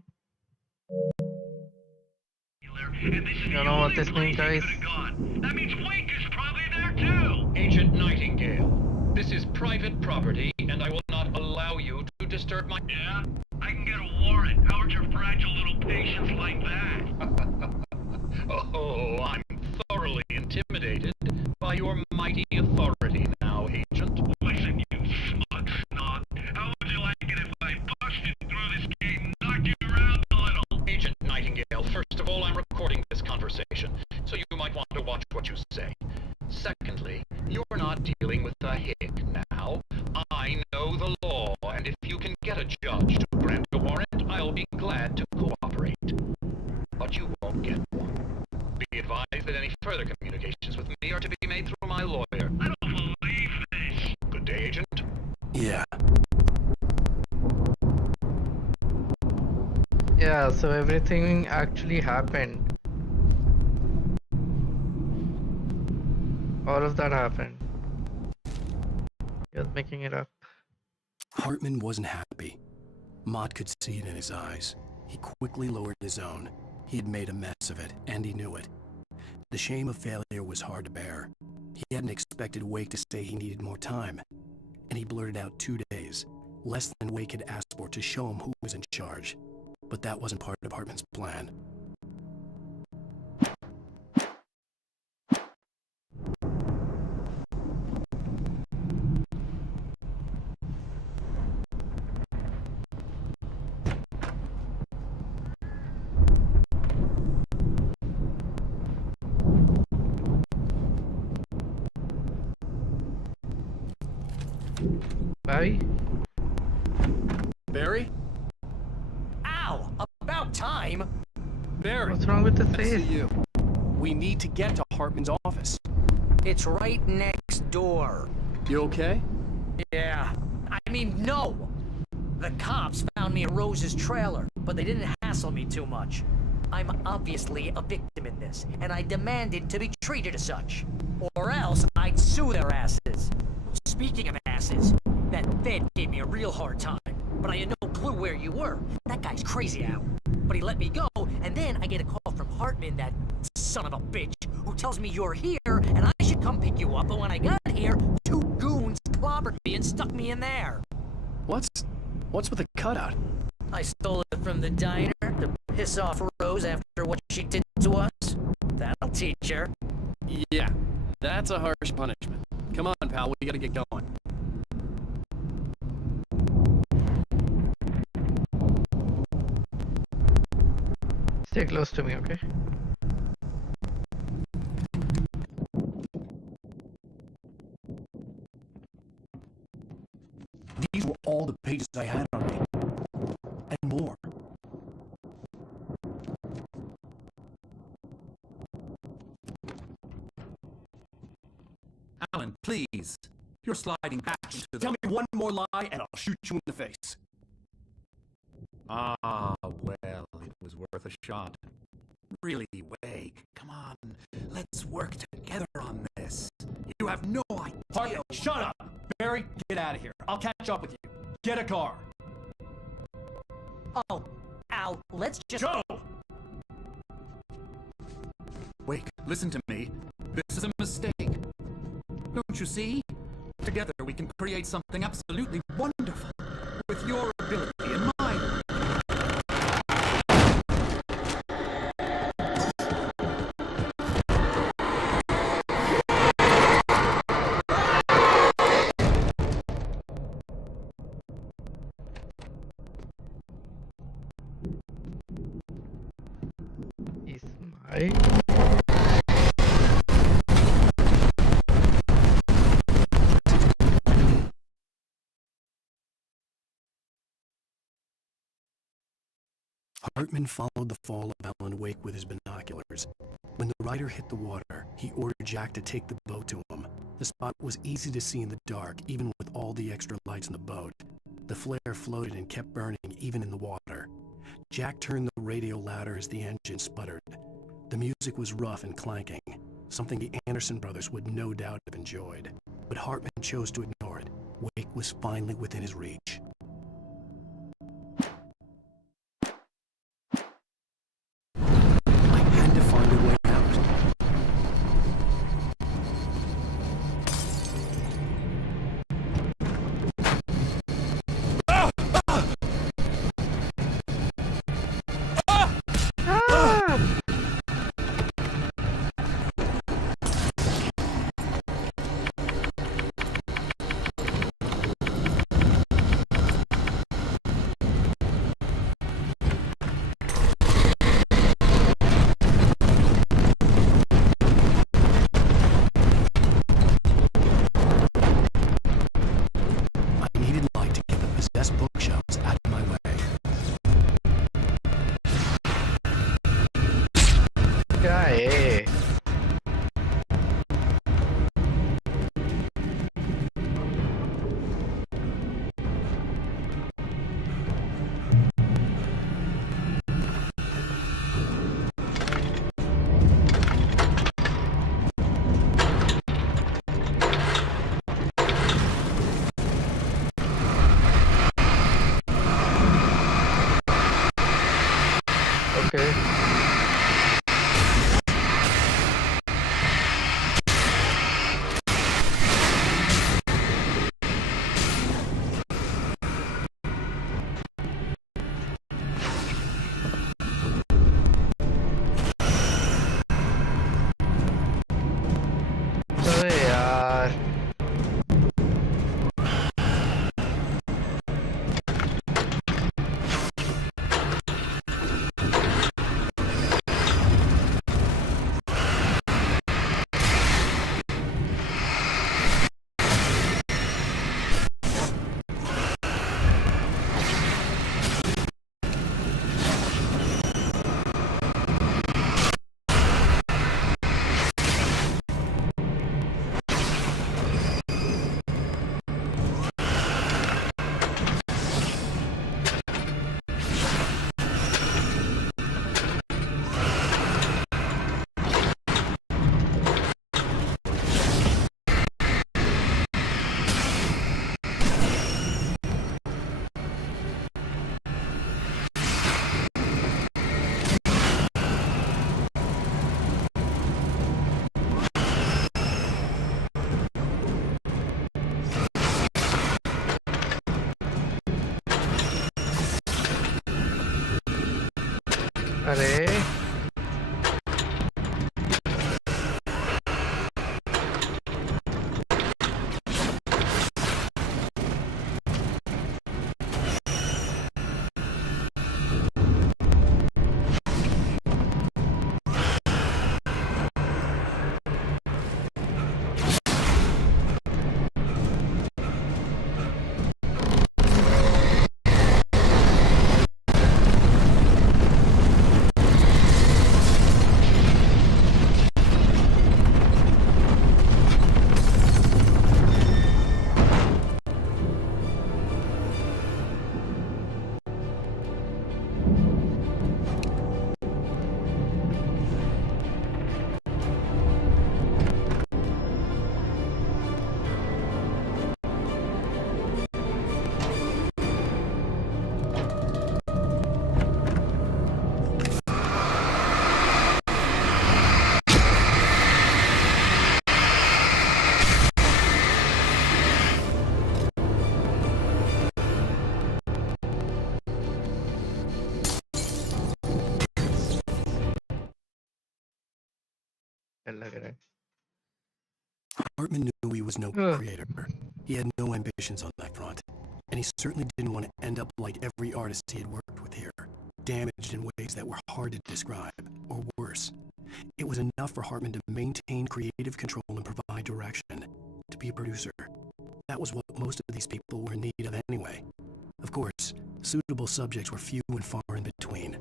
you know what this means guys That means Wake is probably there too! Agent Nightingale, this is private property, and I will not allow you to disturb my... Yeah? I can get a warrant. How would your fragile little patience like that? Oh, I'm thoroughly intimidated by your mighty authority now, Agent. Listen, you smug snot. How would you like it if I to say. Secondly, you're not dealing with a hick now. I know the law, and if you can get a judge to grant a warrant, I'll be glad to cooperate. But you won't get one. Be advised that any further communications with me are to be made through my lawyer. I don't believe this. Good day, Agent. Yeah. Yeah, so everything actually happened. All of that happened. He was making it up. Hartman wasn't happy. Mott could see it in his eyes. He quickly lowered his own. He had made a mess of it, and he knew it. The shame of failure was hard to bear. He hadn't expected Wake to say he needed more time. And he blurted out 2 days, less than Wake had asked for, to show him who was in charge. But that wasn't part of Hartman's plan. Barry? Barry? Ow! About time! Barry! What's wrong with the face? I see you. We need to get to Hartman's office. It's right next door. You okay? Yeah. I mean, no! The cops found me at Rose's trailer, but they didn't hassle me too much. I'm obviously a victim in this, and I demanded to be treated as such. Or else I'd sue their asses. Speaking of asses, that Fed gave me a real hard time, but I had no clue where you were. That guy's crazy out. But he let me go, and then I get a call from Hartman, that son of a bitch, who tells me you're here, and I should come pick you up, but when I got here, 2 goons clobbered me and stuck me in there. What's with the cutout? I stole it from the diner to piss off Rose after what she did to us. That'll teach her. Yeah, that's a harsh punishment. Come on, pal, we gotta get going. Stay close to me, okay? These were all the pages I had on me. And more. Alan, please. You're sliding back into the... Tell me one more lie and I'll shoot you in the face. Ah, well, it was worth a shot. Really, Wake, come on. Let's work together on this. You have no idea... Hartman, shut up! Barry, get out of here. I'll catch up with you. Get a car. Oh, Al, let's just... Go! Wake, listen to me. This is a mistake. Don't you see? Together we can create something absolutely wonderful. With your ability and mine. Is my... Hartman followed the fall of Alan Wake with his binoculars. When the rider hit the water, he ordered Jack to take the boat to him. The spot was easy to see in the dark, even with all the extra lights in the boat. The flare floated and kept burning, even in the water. Jack turned the radio louder as the engine sputtered. The music was rough and clanking, something the Anderson brothers would no doubt have enjoyed. But Hartman chose to ignore it. Wake was finally within his reach. I had to find a way out. क्या है? Okay. अबे यार अरे क्या लग रहा है? Hartman knew he was no creator. He had no ambitions on that front. And he certainly didn't want to end up like every artist he had worked with here, damaged in ways that were hard to describe, or worse. It was enough for Hartman to maintain creative control and provide direction, to be a producer. That was what most of these people were in need of anyway. Of course, suitable subjects were few and far in between.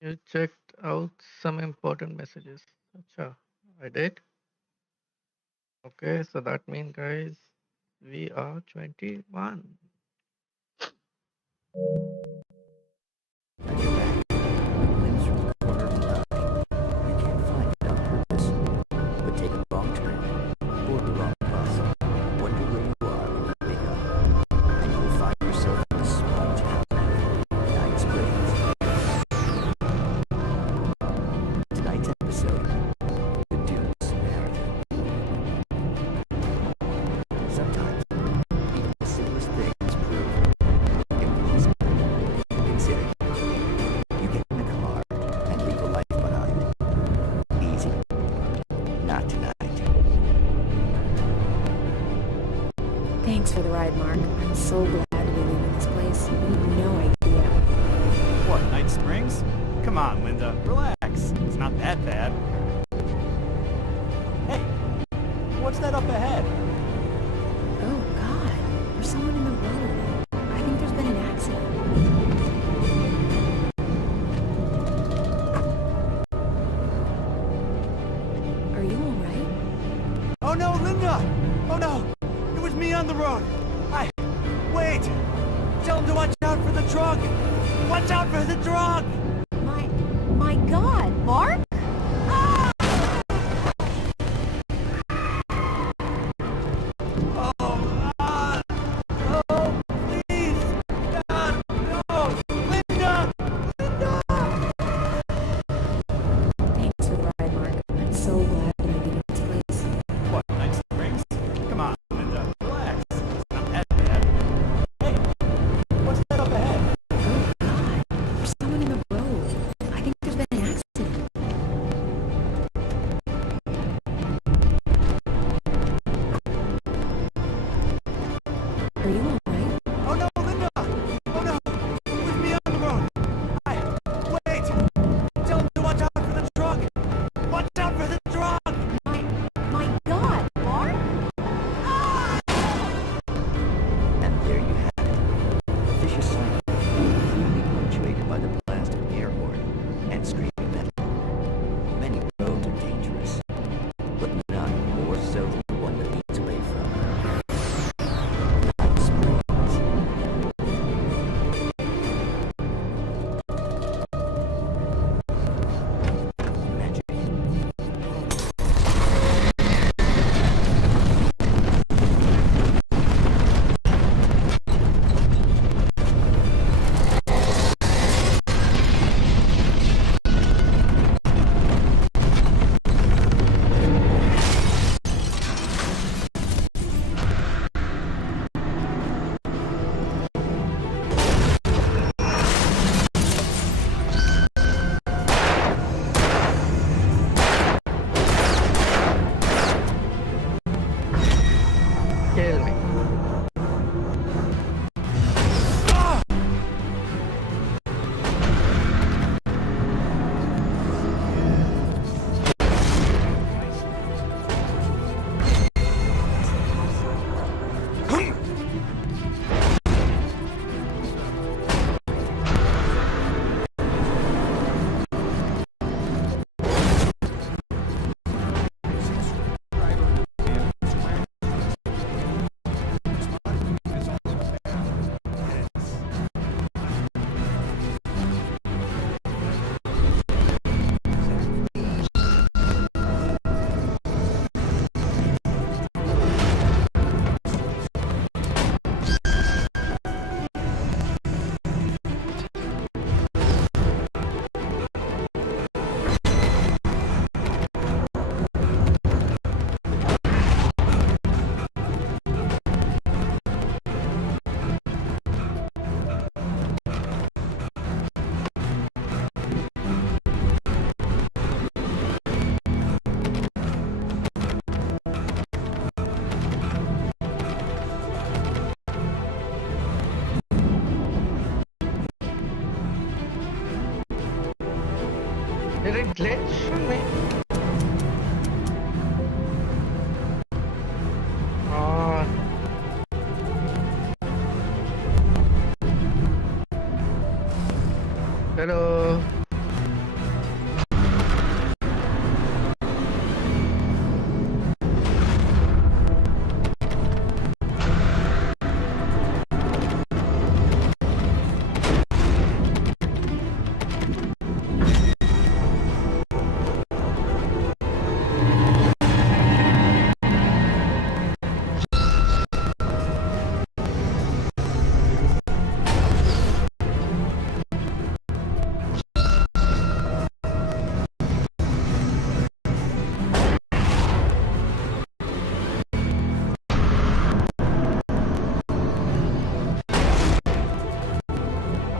You checked out some important messages. Acha, I did. Okay, so that means, guys, we are 21. But take a wrong turn, board the wrong bus, wonder where you are when you wake up, and you will find yourself in a small town, Night Springs. Tonight's episode, the Dune Samaritan. Sometimes, even the simplest things prove impossible. Consider, you get in a car and leave a life behind. Easy. Not tonight. Thanks for the ride, Mark. I'm so glad to be leaving this place. You have no idea. What, Night Springs? Come up ahead? Oh, God. There's someone in the road. I think there's been an accident. Are you alright? Oh no, Linda! Oh no! It was me on the road! Wait! Tell him to watch out for the truck! Watch out for the truck! My God, Mark? Did it glitch on me? Hello.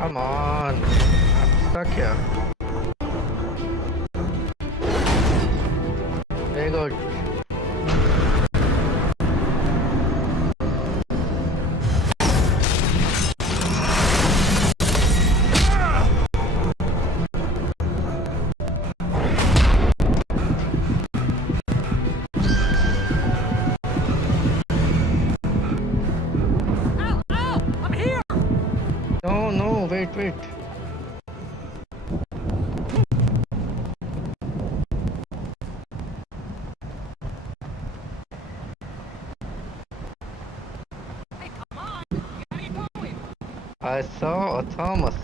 Come on, I'm stuck here. Very good. wait. I saw a Thomas.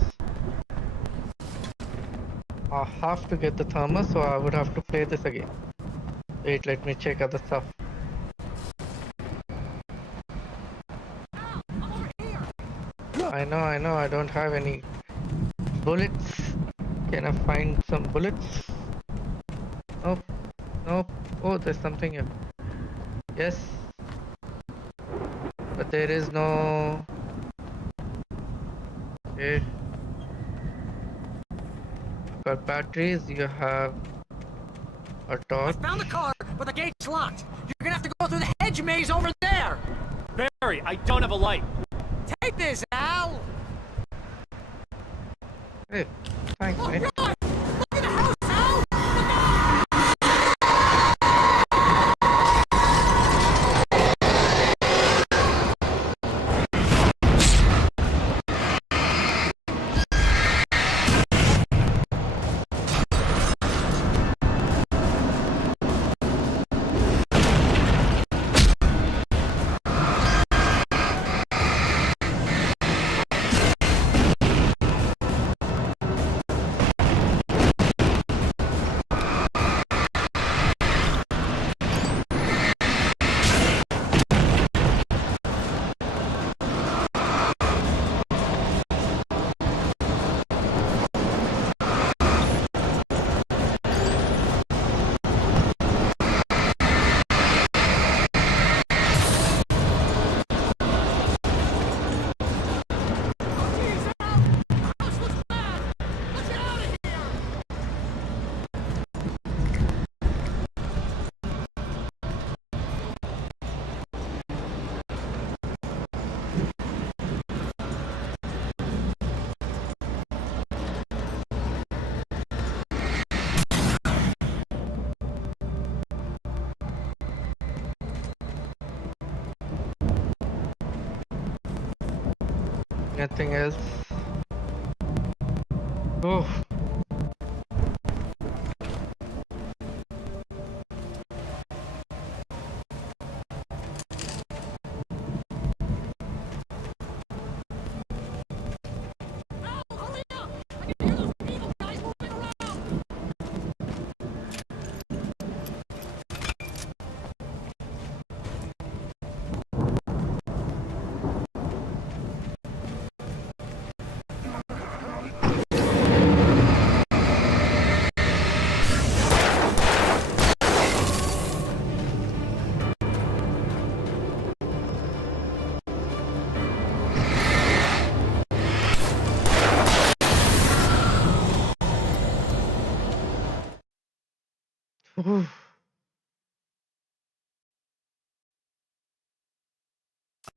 I have to get the Thomas, so I would have to play this again. Wait, let me check other stuff. I know, I don't have any bullets. Can I find some bullets? Nope. Oh, there's something here. Yes. But there is no... Okay. Got batteries, you have a torch. I found the car, but the gate's locked. You're gonna have to go through the hedge maze over there. Barry, I don't have a light. Take this, Al. Hey, thanks, mate. Nothing else. Oh.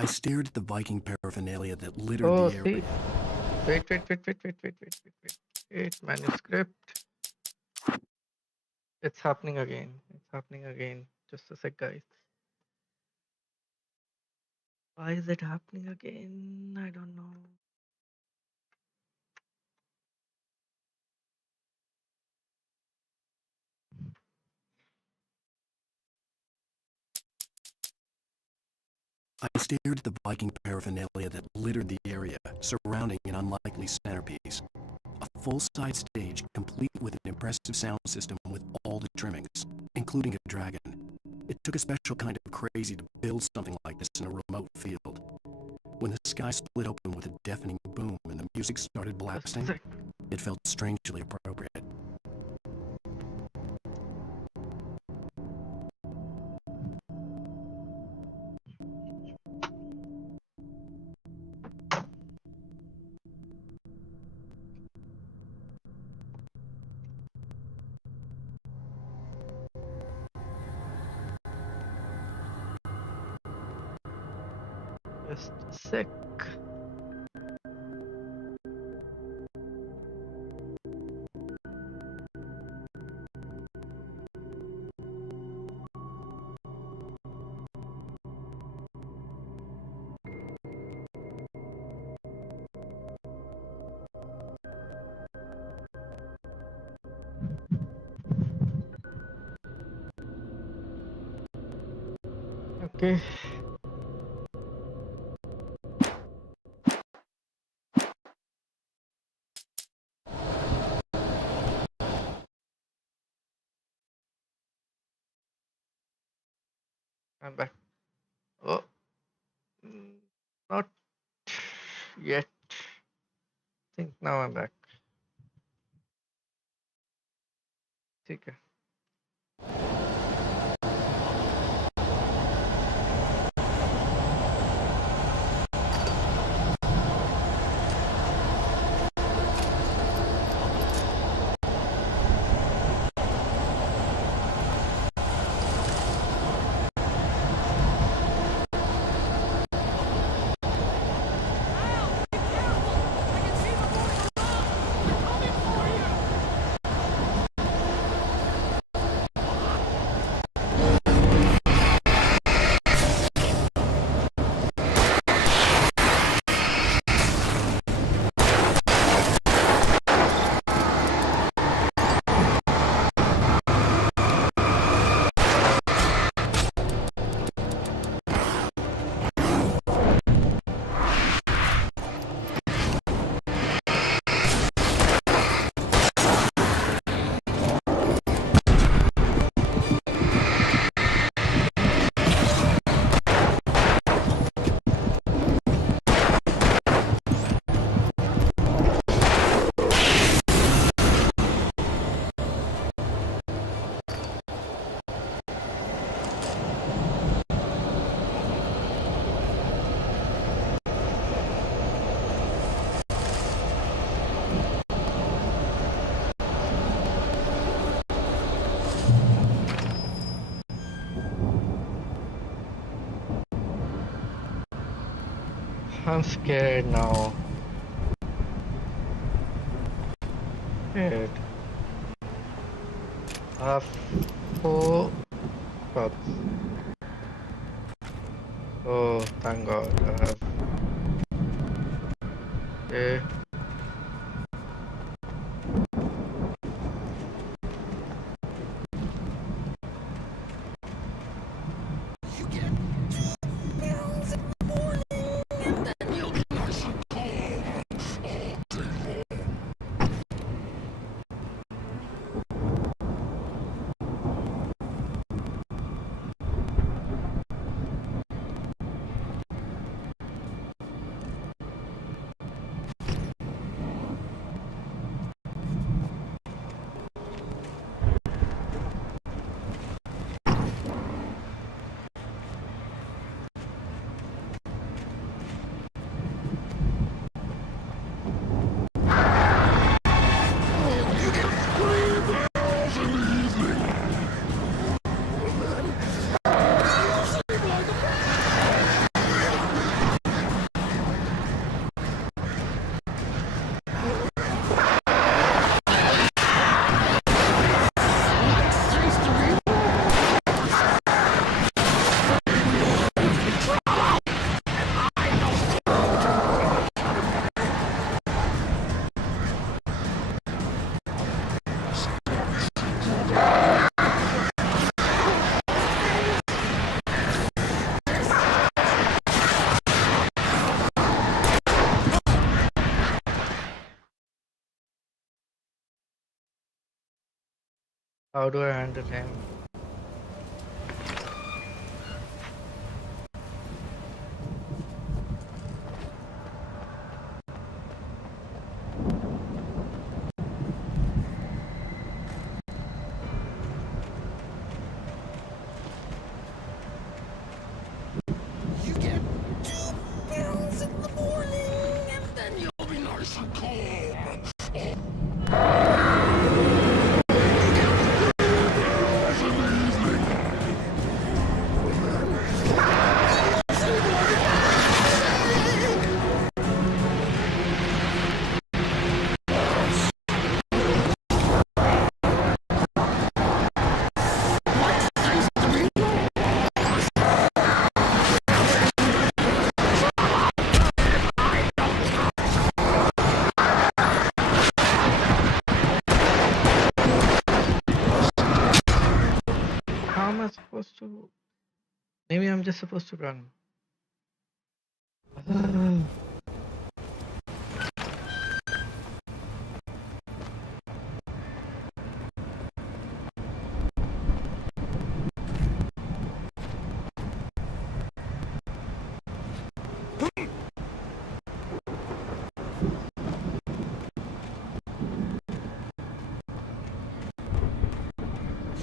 I stared at the Viking paraphernalia that littered Oh, the area. see. Wait. Manuscript. It's happening again. Just a sec, guys. Why is it happening again? I don't know. I stared at the Viking paraphernalia that littered the area surrounding an unlikely centerpiece. A full-size stage complete with an impressive sound system with all the trimmings, including a dragon. It took a special kind of crazy to build something like this in a remote field. When the sky split open with a deafening boom and the music started blasting, it felt strangely appropriate. Just a sec. Okay. I'm back. Oh, not yet. I think now I'm back. ठीक है. I'm scared now. Scared. I have 4 cups. Oh, thank God. I have. Okay. How do I handle him? You get 2 pills in the morning, and then you'll be nice and calm. How am I supposed to Maybe I'm just supposed to run.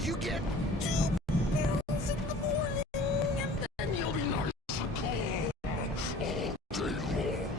You get 2 pills in the morning, and then you'll be nice and calm all day long.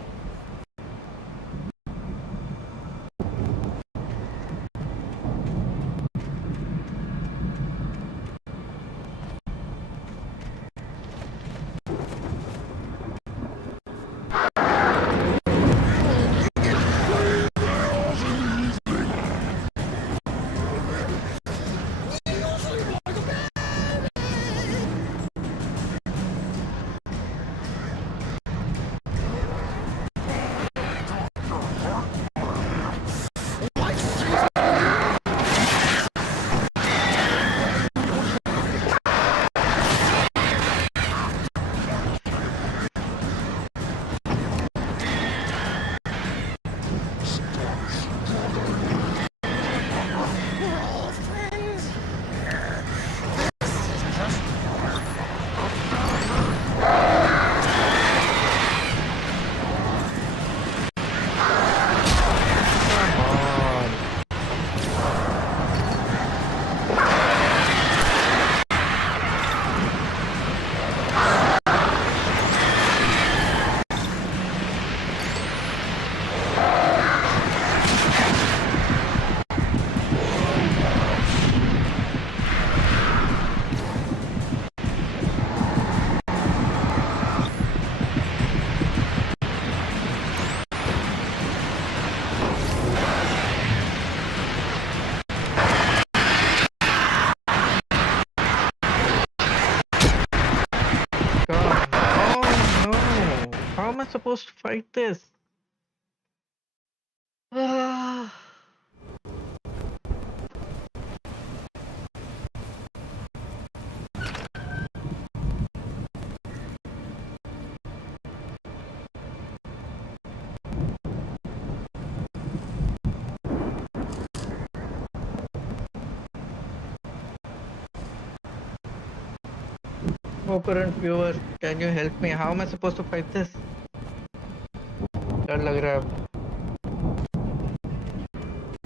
How am I supposed to fight this? Oh, current viewer, can you help me? How am I supposed to fight this? डर लग रहा है अब.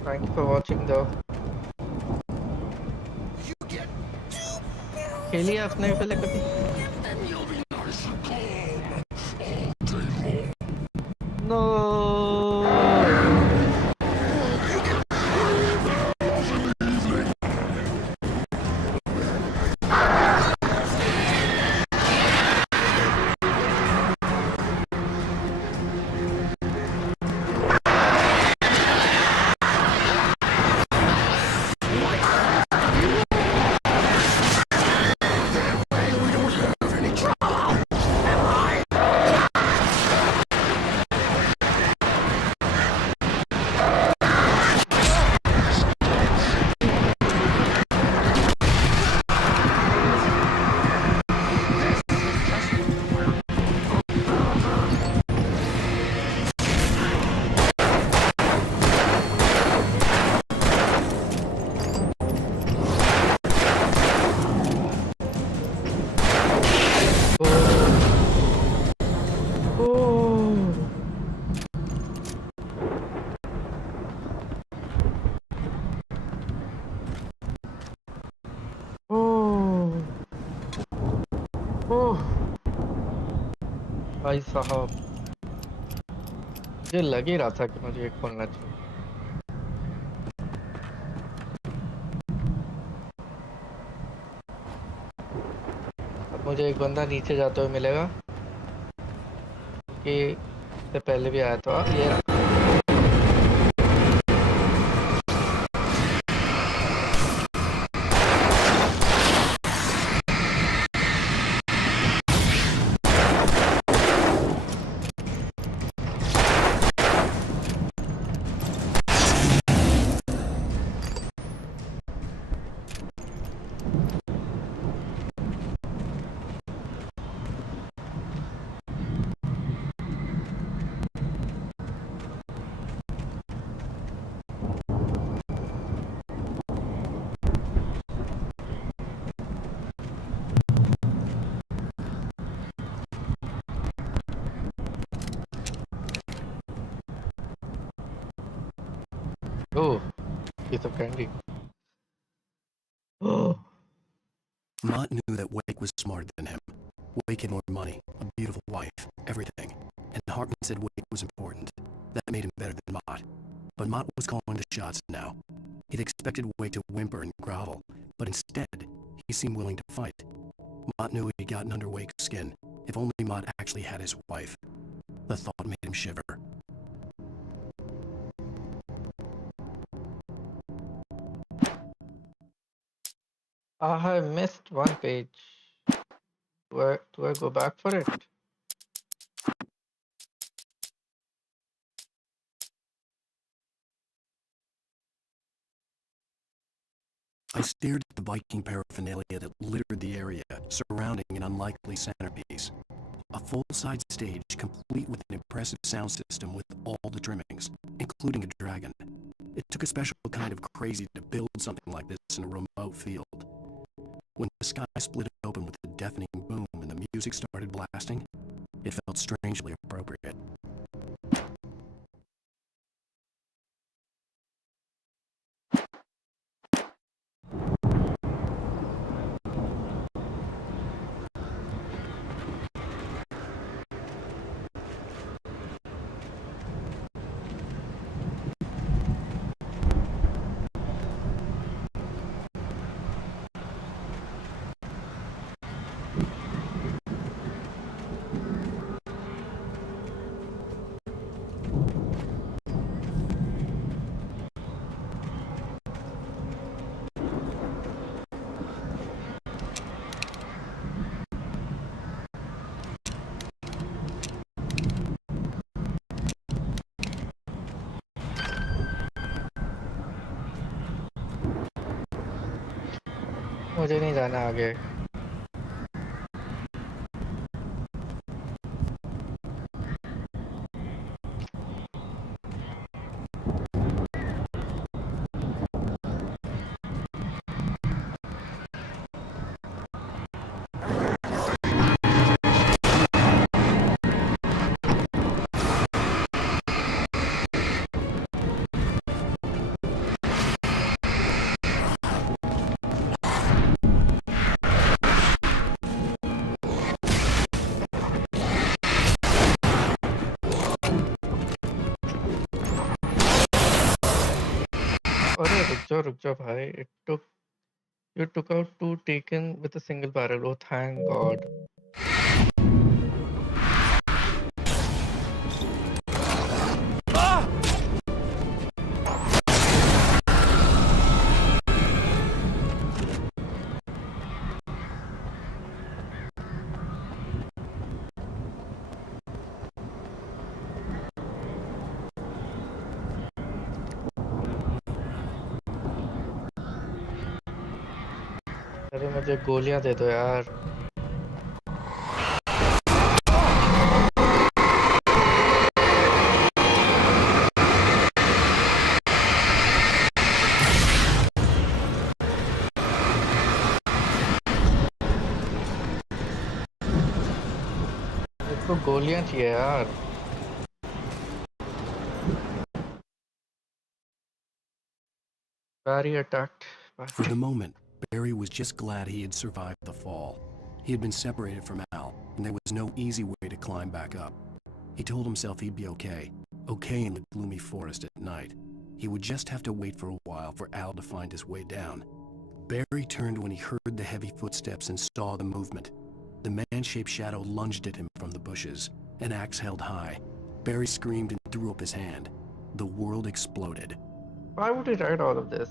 Thank you for watching though. खेलिए आपने भी पहले कभी? No. भाई साहब, मुझे लग ही रहा था कि मुझे ये खोलना चाहिए. अब मुझे एक बंदा नीचे जाते हुए मिलेगा कि इससे पहले भी आया था ये. Oh, piece of candy. Oh. Mott knew that Wake was smarter than him. Wake had more money, a beautiful wife, everything. And Hartman said Wake was important. That made him better than Mott. But Mott was calling the shots now. He'd expected Wake to whimper and grovel, but instead, he seemed willing to fight. Mott knew he'd gotten under Wake's skin. If only Mott actually had his wife. The thought made him shiver. I missed one page. Do I go back for it? I stared at the Viking paraphernalia that littered the area, surrounding an unlikely centerpiece. A full-size stage complete with an impressive sound system with all the trimmings, including a dragon. It took a special kind of crazy to build something like this in a remote field. When the sky split open with a deafening boom and the music started blasting, it felt strangely appropriate. मुझे नहीं जाना आगे. अरे रुक जाओ भाई. You took out 2 taken with a single barrel. Oh, thank God. अरे मुझे गोलियां दे दो यार. मेरे को गोलियां चाहिए यार. Barry attacked. For the moment, Barry was just glad he had survived the fall. He had been separated from Al, and there was no easy way to climb back up. He told himself he'd be okay in the gloomy forest at night. He would just have to wait for a while for Al to find his way down. Barry turned when he heard the heavy footsteps and saw the movement. The man-shaped shadow lunged at him from the bushes, an axe held high. Barry screamed and threw up his hand. The world exploded. Why would he write all of this?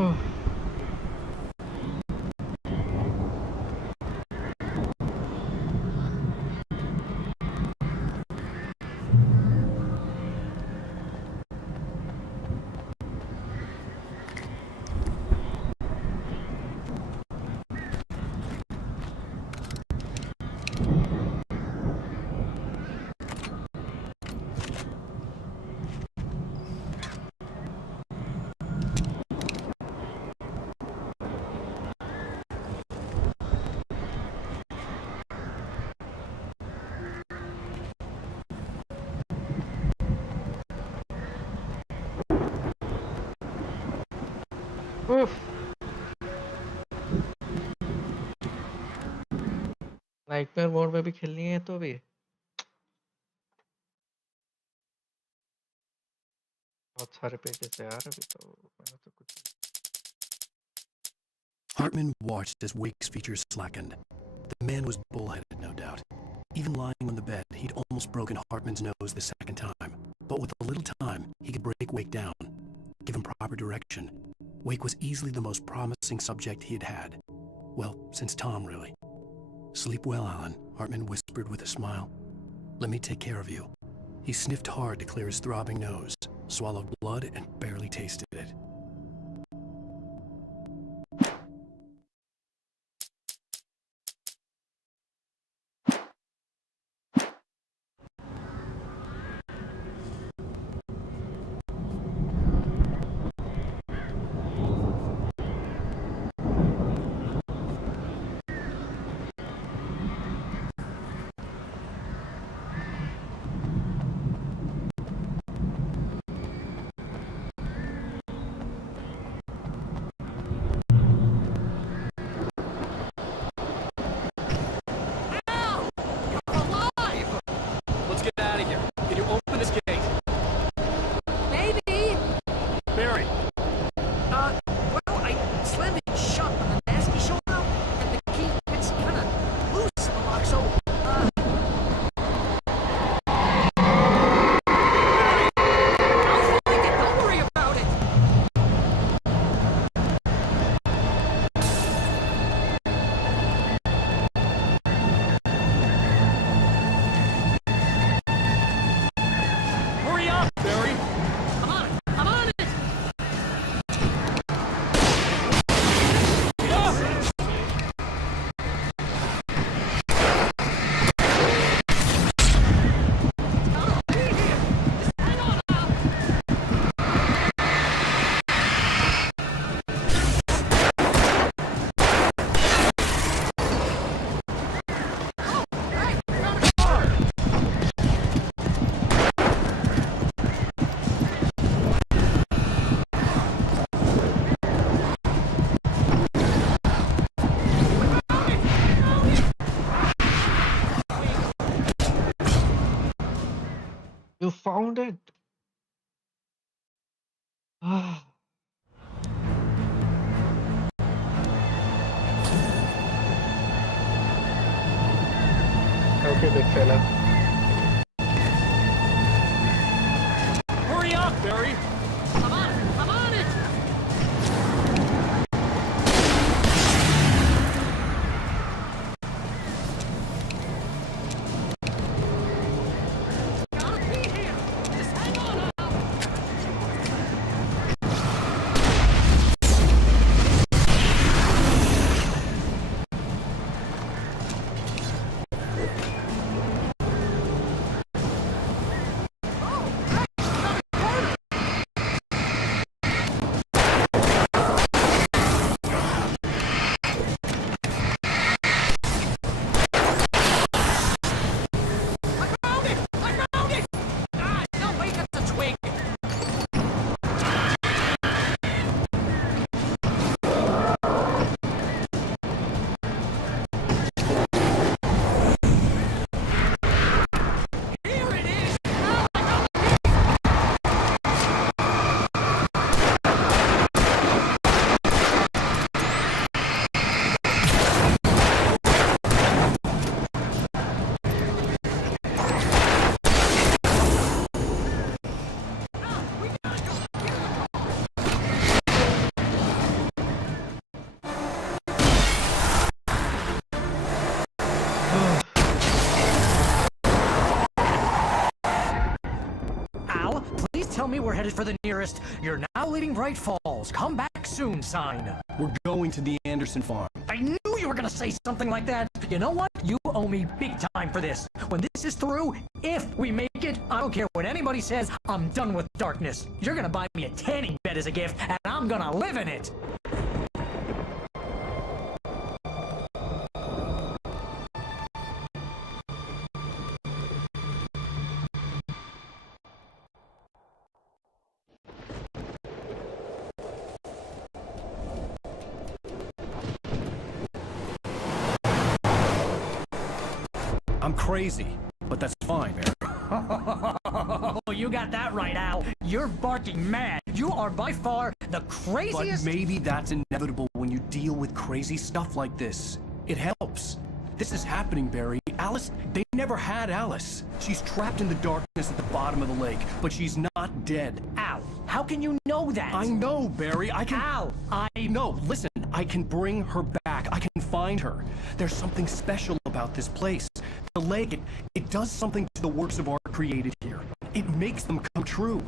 Oh. Oof. Nightmare mode में भी खेलनी है तो भी बहुत सारे pages है यार अभी तो मैंने तो कुछ Hartman watched as Wake's features slackened. The man was bullheaded, no doubt. Even lying on the bed, he'd almost broken Hartman's nose the second time. But with a little time, he could break Wake down, give him proper direction. Wake was easily the most promising subject he had had. Well, since Tom, really. Sleep well, Alan, Hartman whispered with a smile. Let me take care of you. He sniffed hard to clear his throbbing nose, swallowed blood, and barely tasted it. Let's get out of here. Can you open this gate? Maybe. Barry. Well, I slammed it shut when the nasty showed up, and the key fits kind of loose in the lock, so, I'll find it. Don't worry about it. Hurry up, Barry. I'm on it. I'm on it. You found it. Ah. Okay, big fella. Hurry up, Barry. I'm on it. I'm on it. Gotta be here. Just hang on now. tell me we're headed for the nearest "You're now leaving Bright Falls. Come back soon" sign. We're going to the Anderson farm. I knew you were gonna say something like that. You know what? You owe me big time for this. When this is through, if we make it, I don't care what anybody says, I'm done with darkness. You're gonna buy me a tanning bed as a gift, and I'm gonna live in it. I'm crazy, but that's fine, Barry. Oh, you got that right, Al. You're barking mad. You are by far the craziest... But maybe that's inevitable when you deal with crazy stuff like this. It helps. This is happening, Barry. Alice, they never had Alice. She's trapped in the darkness at the bottom of the lake, but she's not dead. Al, how can you know that? I know, Barry. I can... Al, No, listen. I can bring her back. I can find her. There's something special about this place. The lake, it does something to the works of art created here. It makes them come true.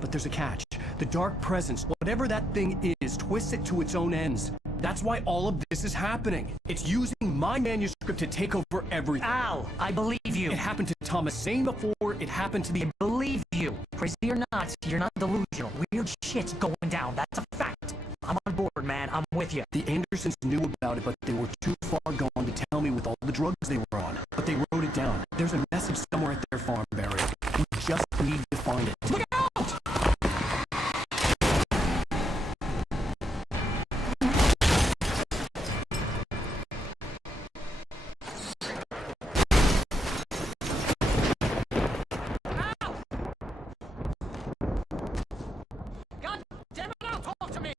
But there's a catch. The dark presence, whatever that thing is, twists it to its own ends. That's why all of this is happening. It's using my manuscript to take over everything. Al, I believe you. It happened to Thomas Zane before. It happened to the... I believe you. Crazy or not, you're not delusional. Weird shit's going down. That's a fact. I'm on board, man. I'm with you. The Andersons knew about it, but they were too far gone to tell me with all the drugs they were on. But they wrote it down. There's a message somewhere at their farm, Barry. We just need to find it. Look out! God damn it, Al, talk to me!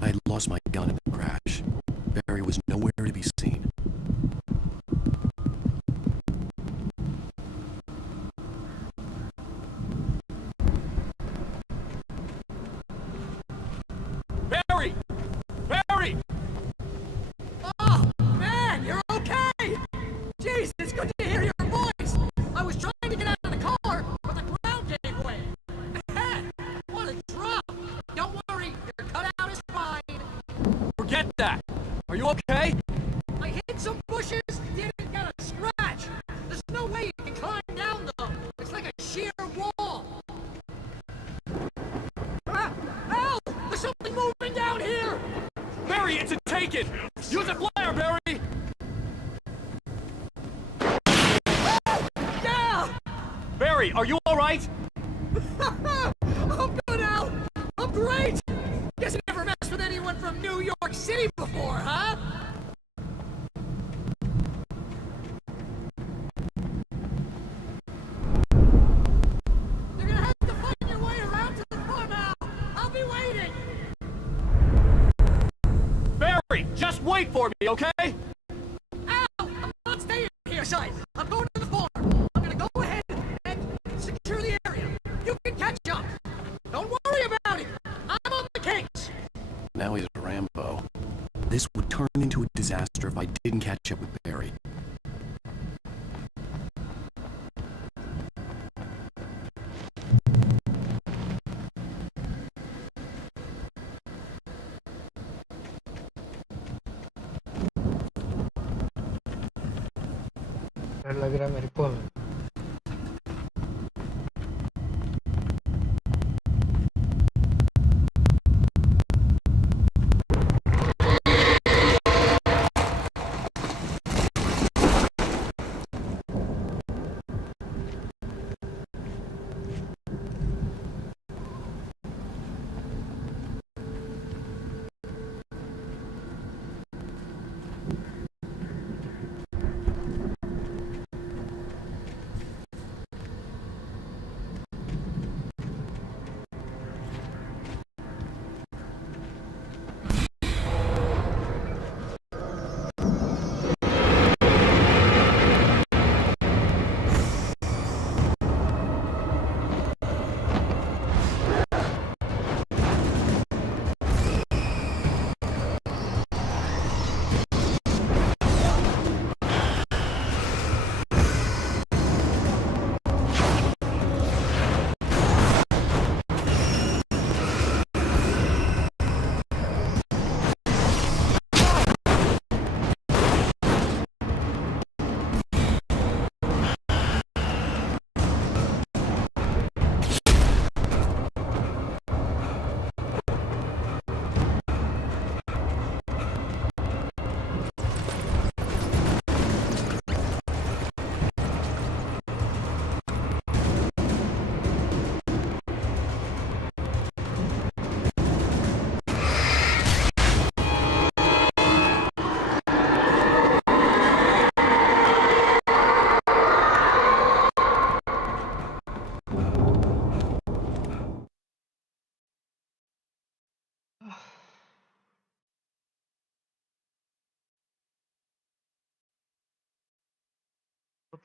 I had lost my gun in the crash. Barry was nowhere to be seen. Barry! Barry! Oh, man, you're okay! Jeez, it's good to hear your voice! I was trying to get out of the car, but the ground gave way. What a drop! Don't worry, your cutout is fine. Forget that! Are you okay? I hit some bushes, didn't get a scratch. There's no way you can climb down, though. It's like a sheer wall. Ah! Al! There's something moving down here! Barry, it's a take-it! Use a flare, Barry! Yeah! Barry, are you alright? I'm good, Al! I'm great! Guess you never messed with anyone from New York City before, huh? You're gonna have to find your way around to the farm, Al! I'll be waiting! Barry, just wait for me, okay? Al! I'm not staying here, Besides, I'm going to the farm. I'm gonna go ahead and secure the area. You can catch up. Don't worry about it. I'm on the case. Now he's a Rambo. This would turn into a disaster if I didn't catch up with Barry. डर लग रहा है मेरे को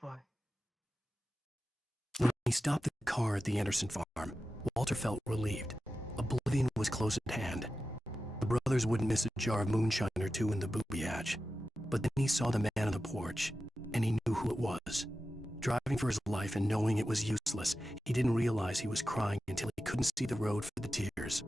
boy. When he stopped the car at the Anderson farm, Walter felt relieved. Oblivion was close at hand. The brothers wouldn't miss a jar of moonshine or two in the booby hatch. But then he saw the man on the porch, and he knew who it was. Driving for his life and knowing it was useless, he didn't realize he was crying until he couldn't see the road for the tears.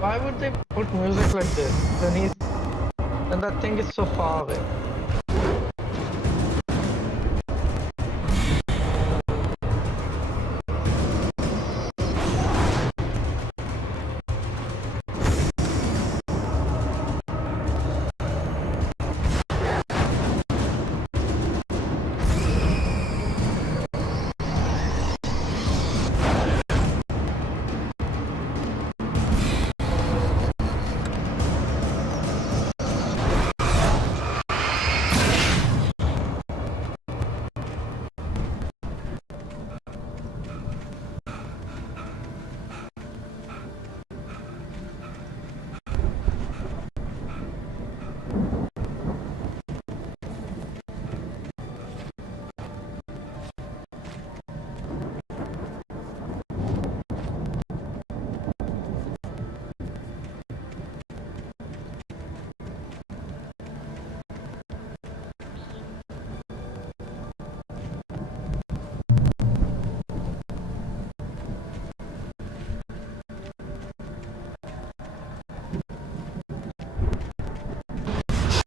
Why would they put music like this when that thing is so far away?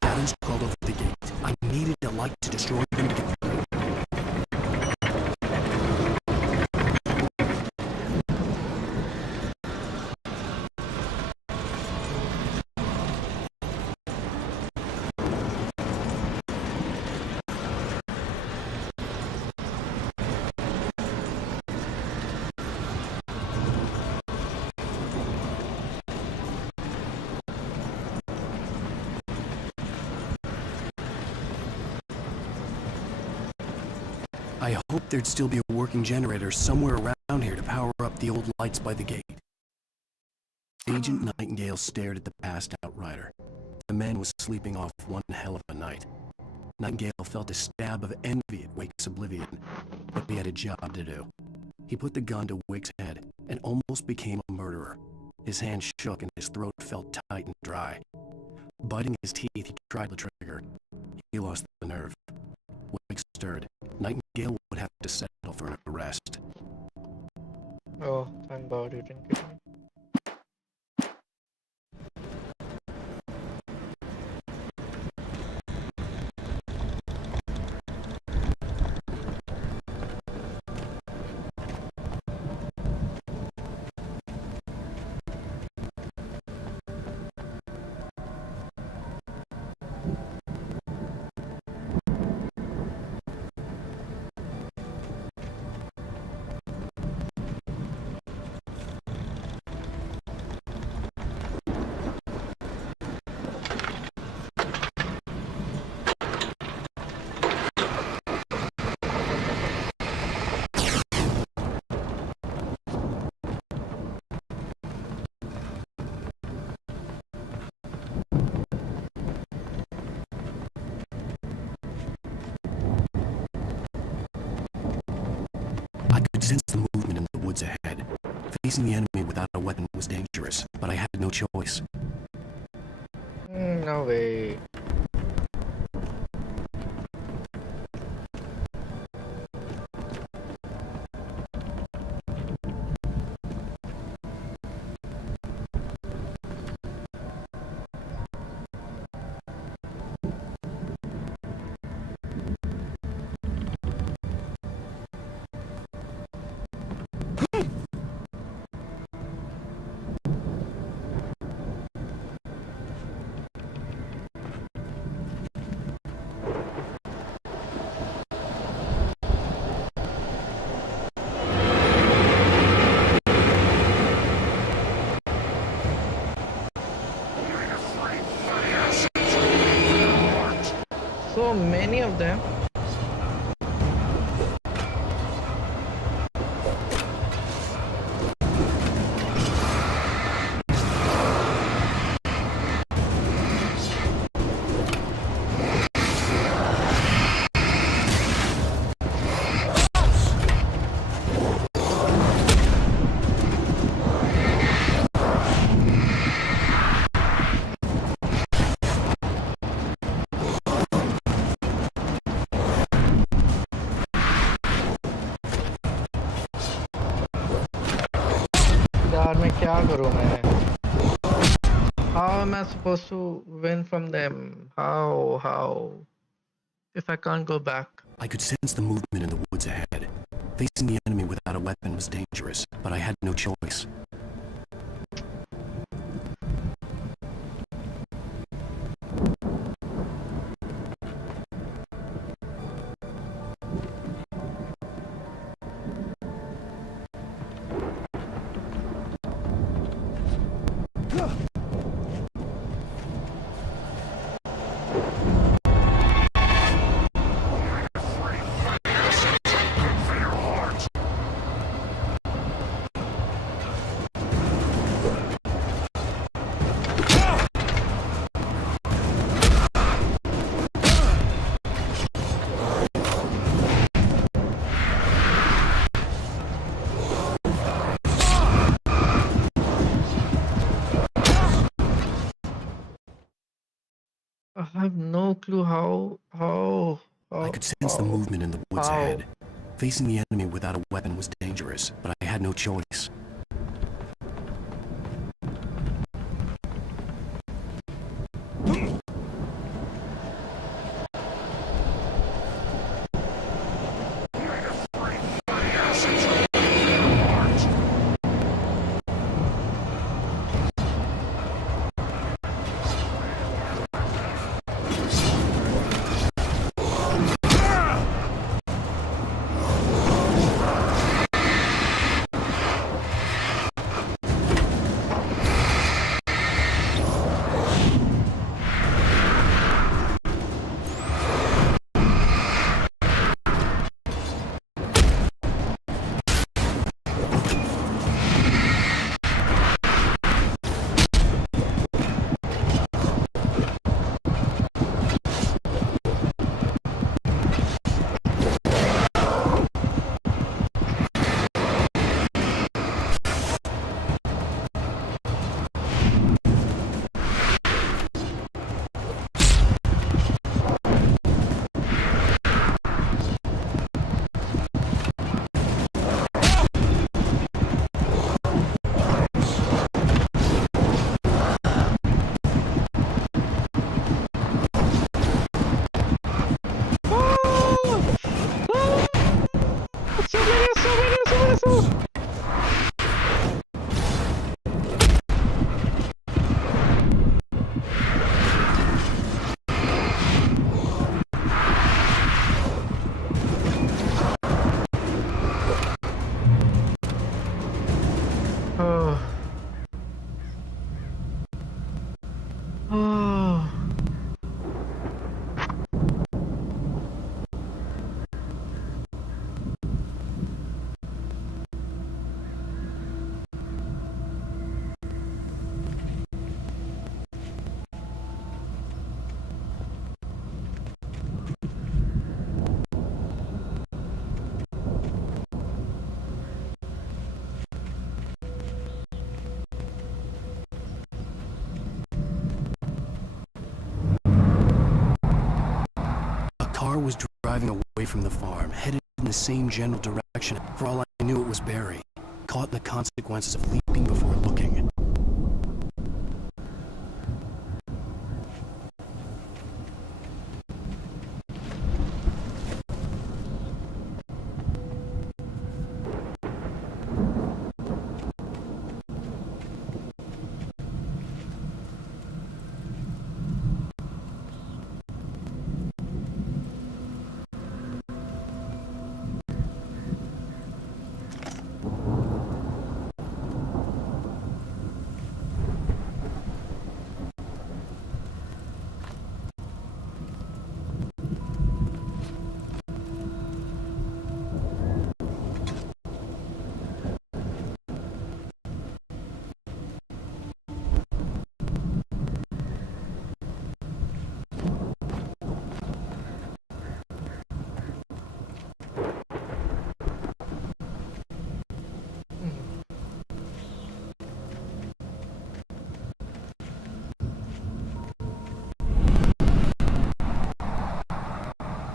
Shadows crawled over the gate. I needed a light to destroy them to get through. I hoped there'd still be a working generator somewhere around here to power up the old lights by the gate. Agent Nightingale stared at the passed-out rider. The man was sleeping off one hell of a night. Nightingale felt a stab of envy at Wake's oblivion, but he had a job to do. He put the gun to Wake's head and almost became a murderer. His hand shook and his throat felt tight and dry. Biting his teeth, he tried the trigger. He lost the nerve. Wake stirred. Nightingale would have to settle for an arrest. Oh, thank God you didn't kill me. could sense the movement in the woods ahead. Facing the enemy without a weapon was dangerous, but I had no choice. No way. So many of them. यार मैं क्या करूं मैं? How am I supposed to win from them? How? If I can't go back. I could sense the movement in the woods ahead. Facing the enemy without a weapon was dangerous, but I had no choice. I have no clue how. I could sense the movement in the woods ahead. Facing the enemy without a weapon was dangerous, but I had no choice. car was driving away from the farm, headed in the same general direction. For all I knew, it was Barry, caught in the consequences of leaping before looking.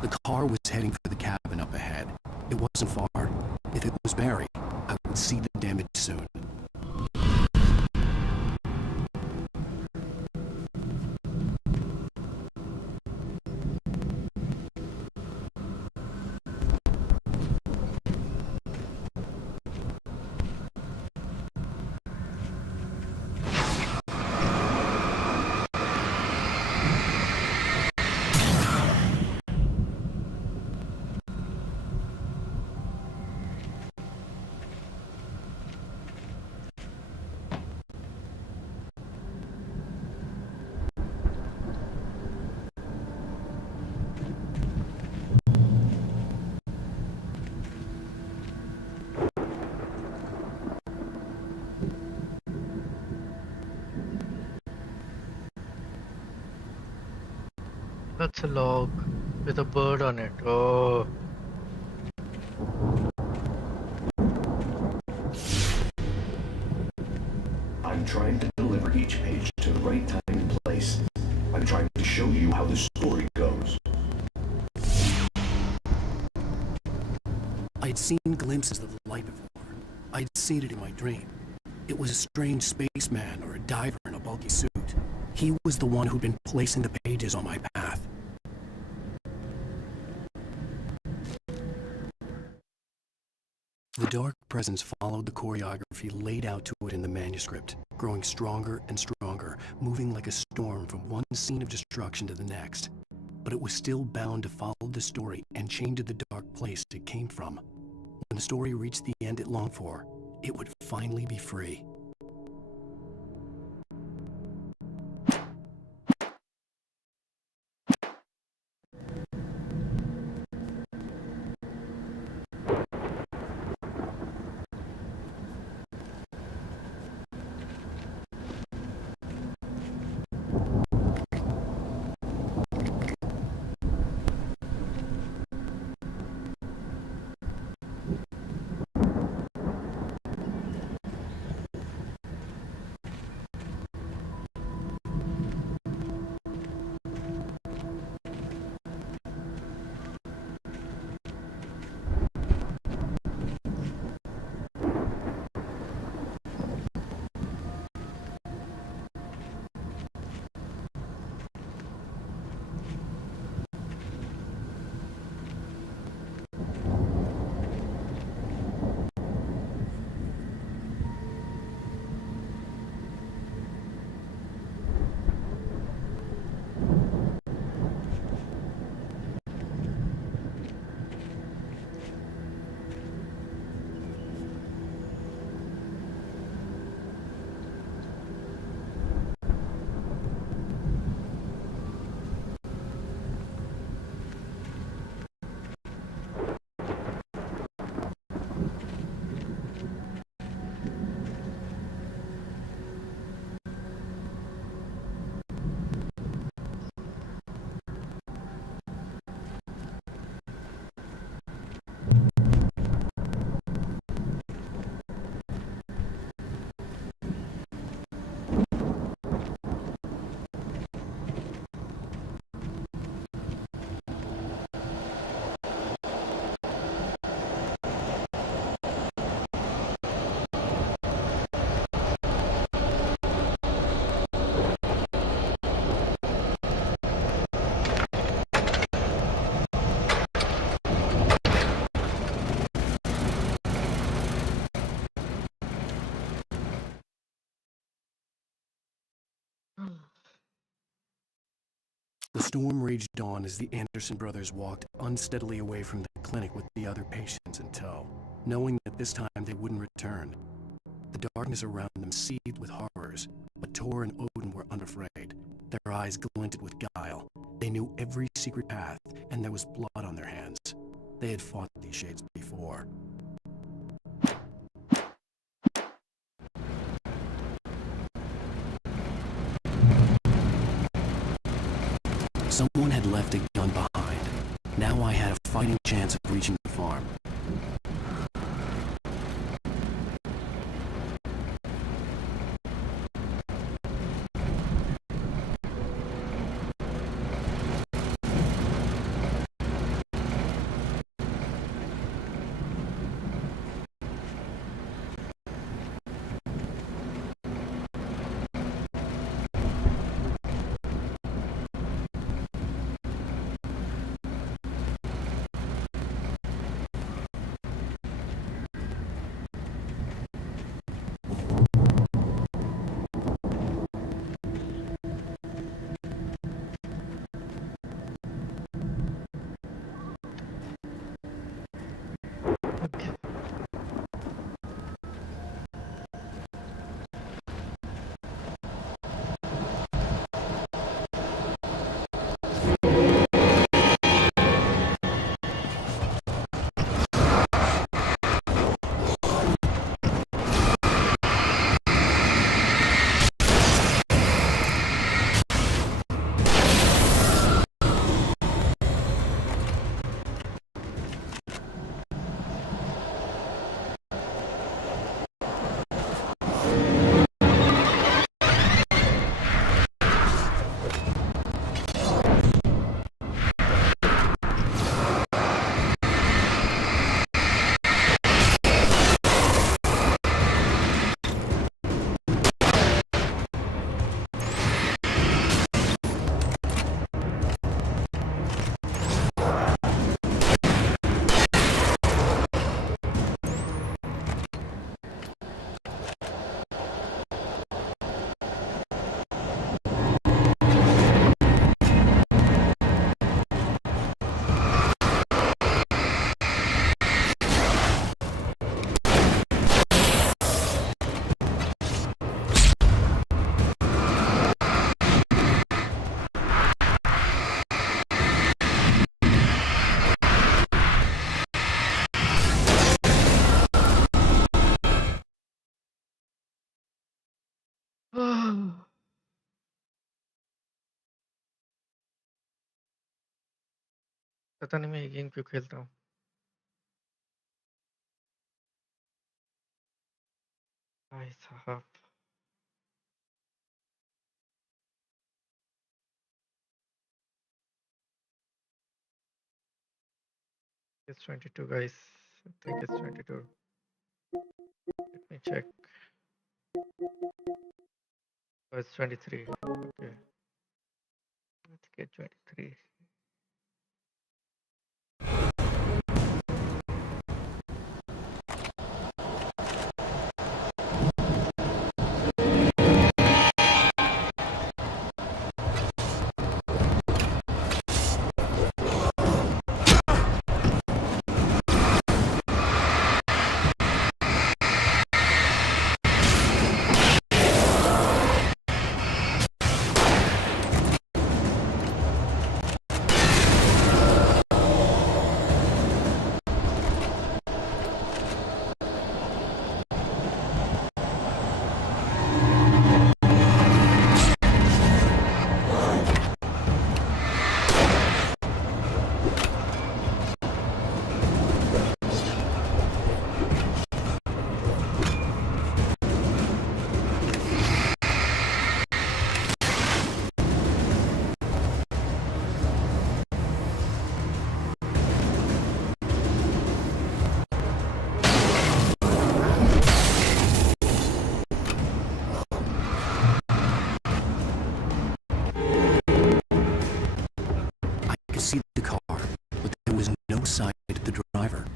The car was heading for the cabin up ahead. It wasn't far. If it was Barry, I would see the damage soon. That's a log with a bird on it. Oh. I'm trying to deliver each page to the right time and place. I'm trying to show you how the story goes. I'd seen glimpses of the light before. I'd seen it in my dream. It was a strange spaceman or a diver in a bulky suit. He was the one who'd been placing the pages on my path. The dark presence followed the choreography laid out to it in the manuscript, growing stronger and stronger, moving like a storm from one scene of destruction to the next. But it was still bound to follow the story and chained to the dark place it came from. When the story reached the end it longed for, it would finally be free. The storm raged on as the Anderson brothers walked unsteadily away from the clinic with the other patients in tow, knowing that this time they wouldn't return. The darkness around them seethed with horrors, but Tor and Odin were unafraid. Their eyes glinted with guile. They knew every secret path, and there was blood on their hands. They had fought these shades before. Someone had left a gun behind. Now I had a fighting chance of reaching the farm. पता नहीं मैं ये game क्यों खेलता हूँ। भाई साहब it's 22 guys. I think it's 22. Let me check. Oh, it's 23. Okay. Let's get 23. See the car, but there was no sign of the driver.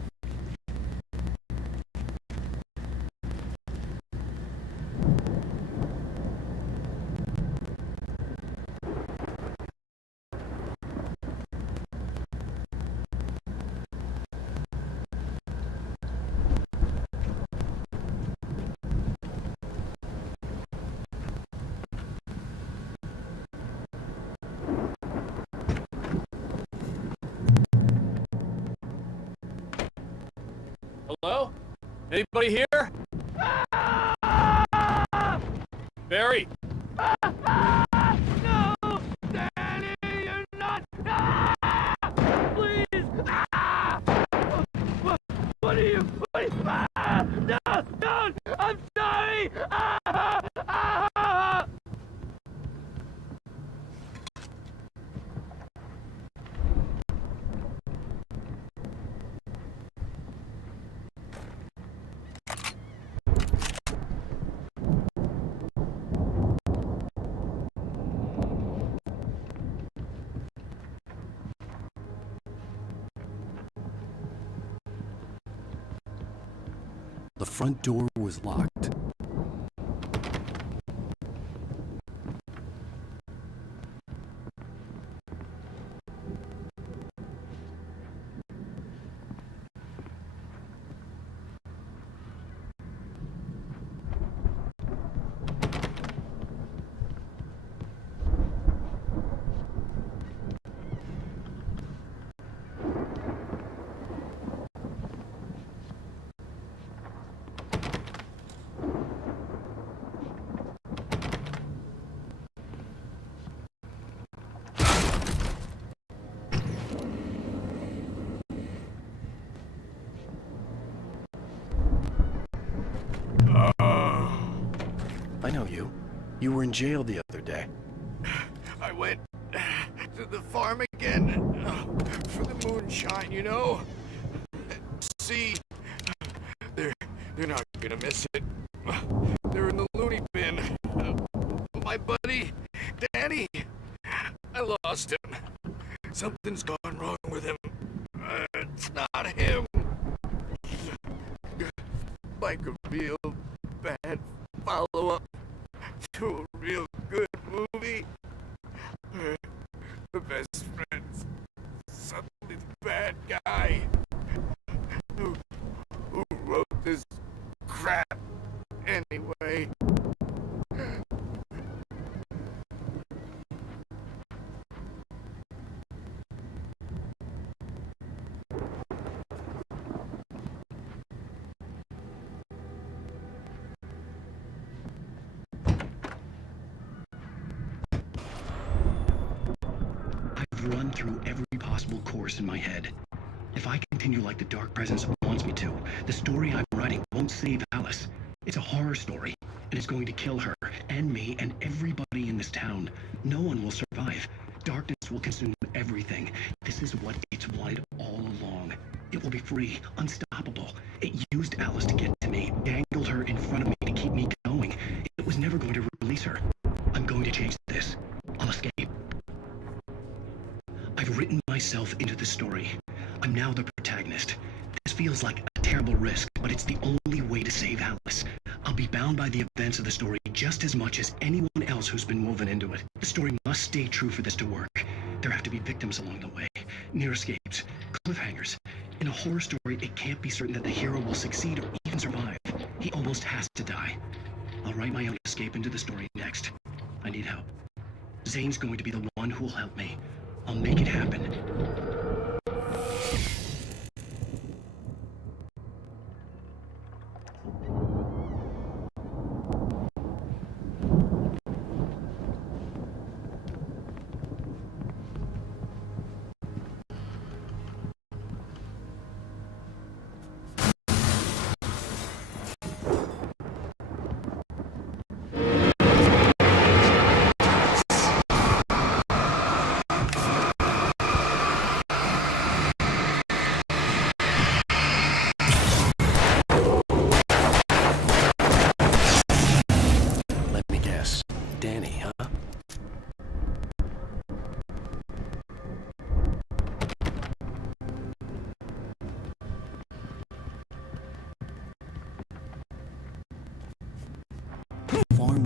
Hello? Anybody here? Barry? No! Danny, you're not! Please! What are you? No! Don't! I'm sorry! The front door was locked. I know you. You were in jail the other day. I went to the farm again for the moonshine, you know. See, they're not gonna miss it. They're in the loony bin. My buddy, Danny, I lost him. Something's gone wrong with him. It's not him. Like a real bad follow-up to a real good movie. The best friend's suddenly the bad guy who wrote this crap anyway. I've run through every possible course in my head. If I continue like the Dark Presence wants me to, the story I'm writing won't save Alice. It's a horror story, and it's going to kill her, and me, and everybody in this town. No one will survive. Darkness will consume everything. This is what it's wanted all along. It will be free, unstoppable. It used Alice to get to me, dangled her in front of me to keep me going. It was never going to release her. I'm going to change this. I'll escape. I've written myself into the story. I'm now the protagonist. This feels like a terrible risk, but it's the only way to save Alice. I'll be bound by the events of the story just as much as anyone else who's been woven into it. The story must stay true for this to work. There have to be victims along the way, near escapes, cliffhangers. In a horror story, it can't be certain that the hero will succeed or even survive. He almost has to die. I'll write my own escape into the story next. I need help. Zane's going to be the one who will help me. I'll make it happen.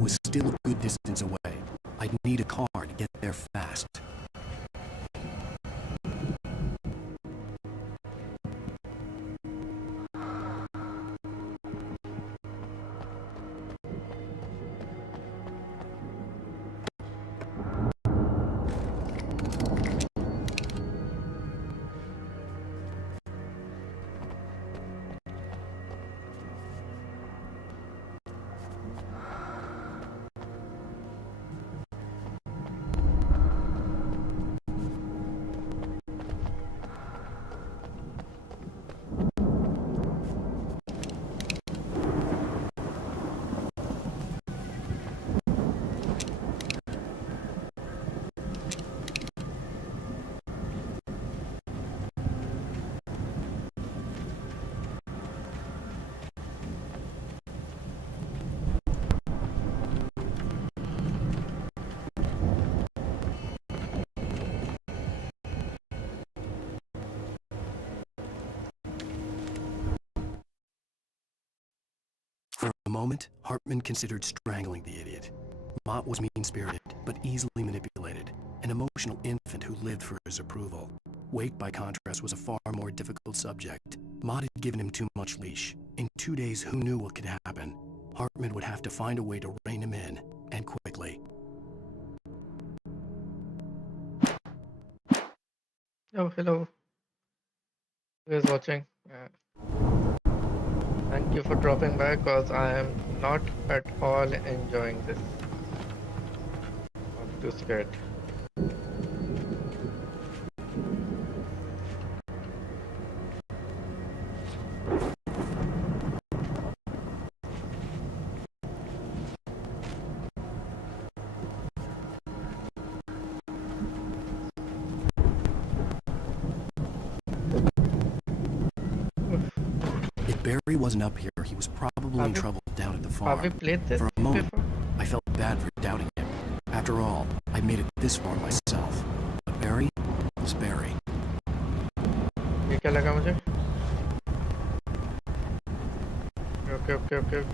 Was still a good distance away. I'd need a car to get there fast. moment, Hartman considered strangling the idiot. Mott was mean-spirited, but easily manipulated, an emotional infant who lived for his approval. Wake, by contrast, was a far more difficult subject. Mott had given him too much leash. In 2 days, who knew what could happen? Hartman would have to find a way to rein him in, and quickly. Oh, hello. Who is watching? Thank you for dropping by, because I am not at all enjoying this. I'm too scared. If Barry wasn't up here, he was probably in trouble down at the farm. Have we played this For a moment, before? I felt bad for doubting him. After all, I made it this far myself. But Barry was Barry. ये क्या लगा मुझे? Okay.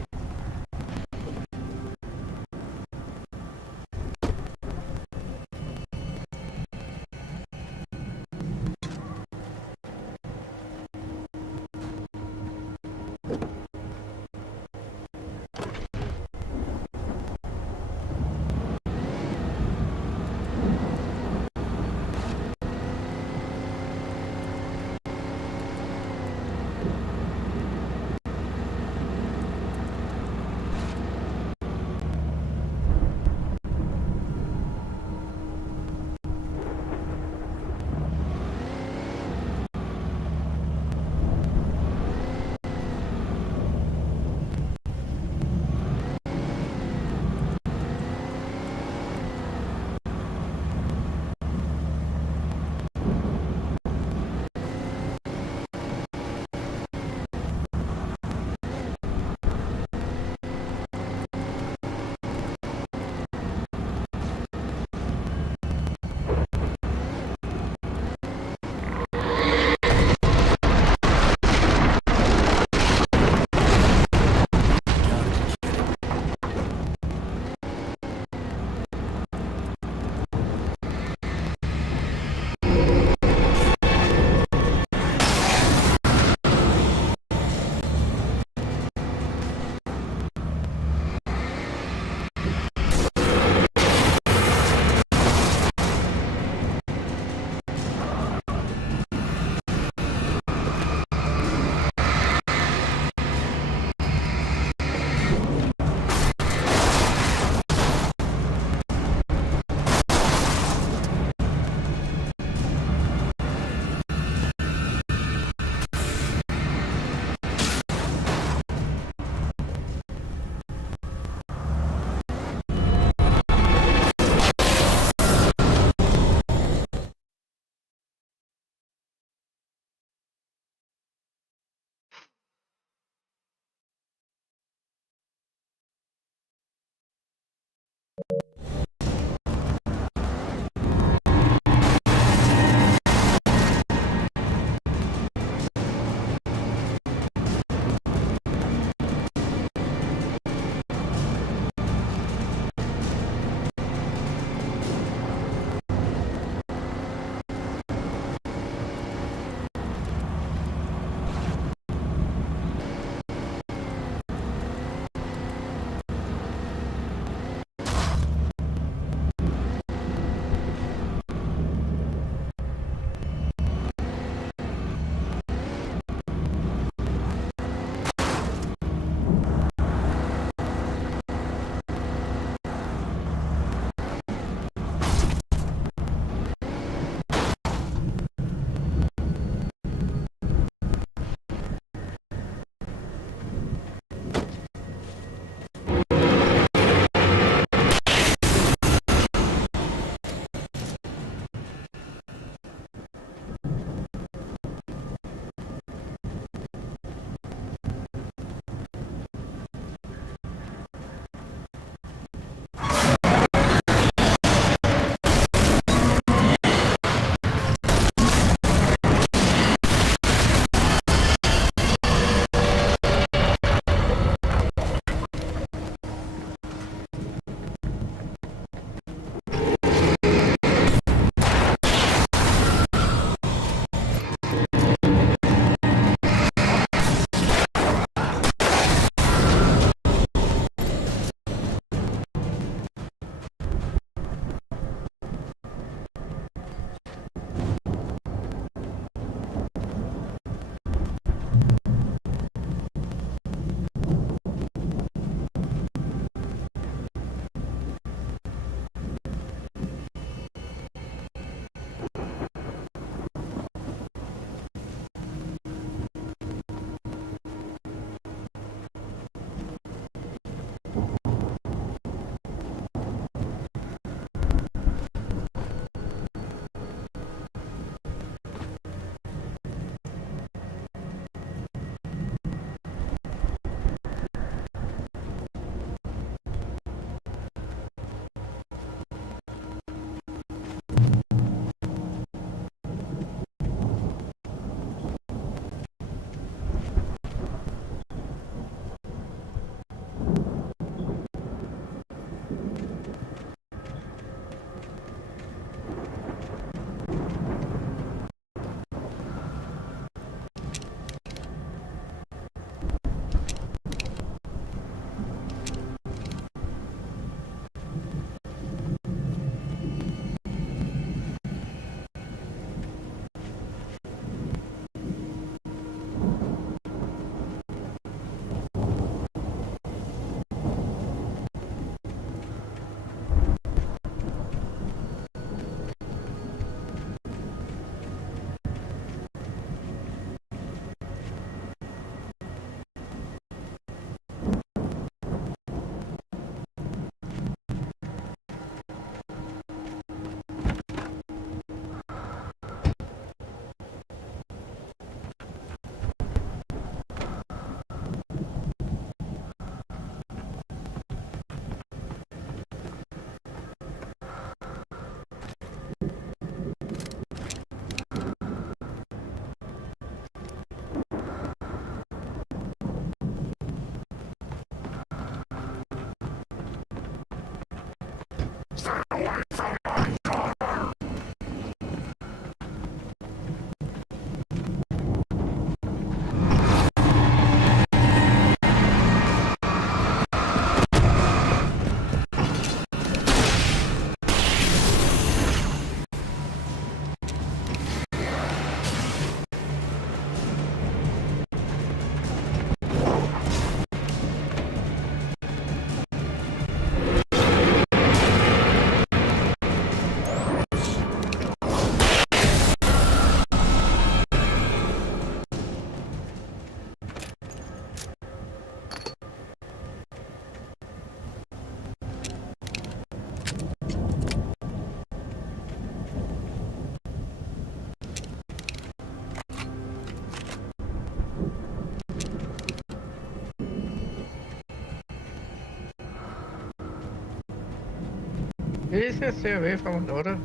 He says stay away from Dora.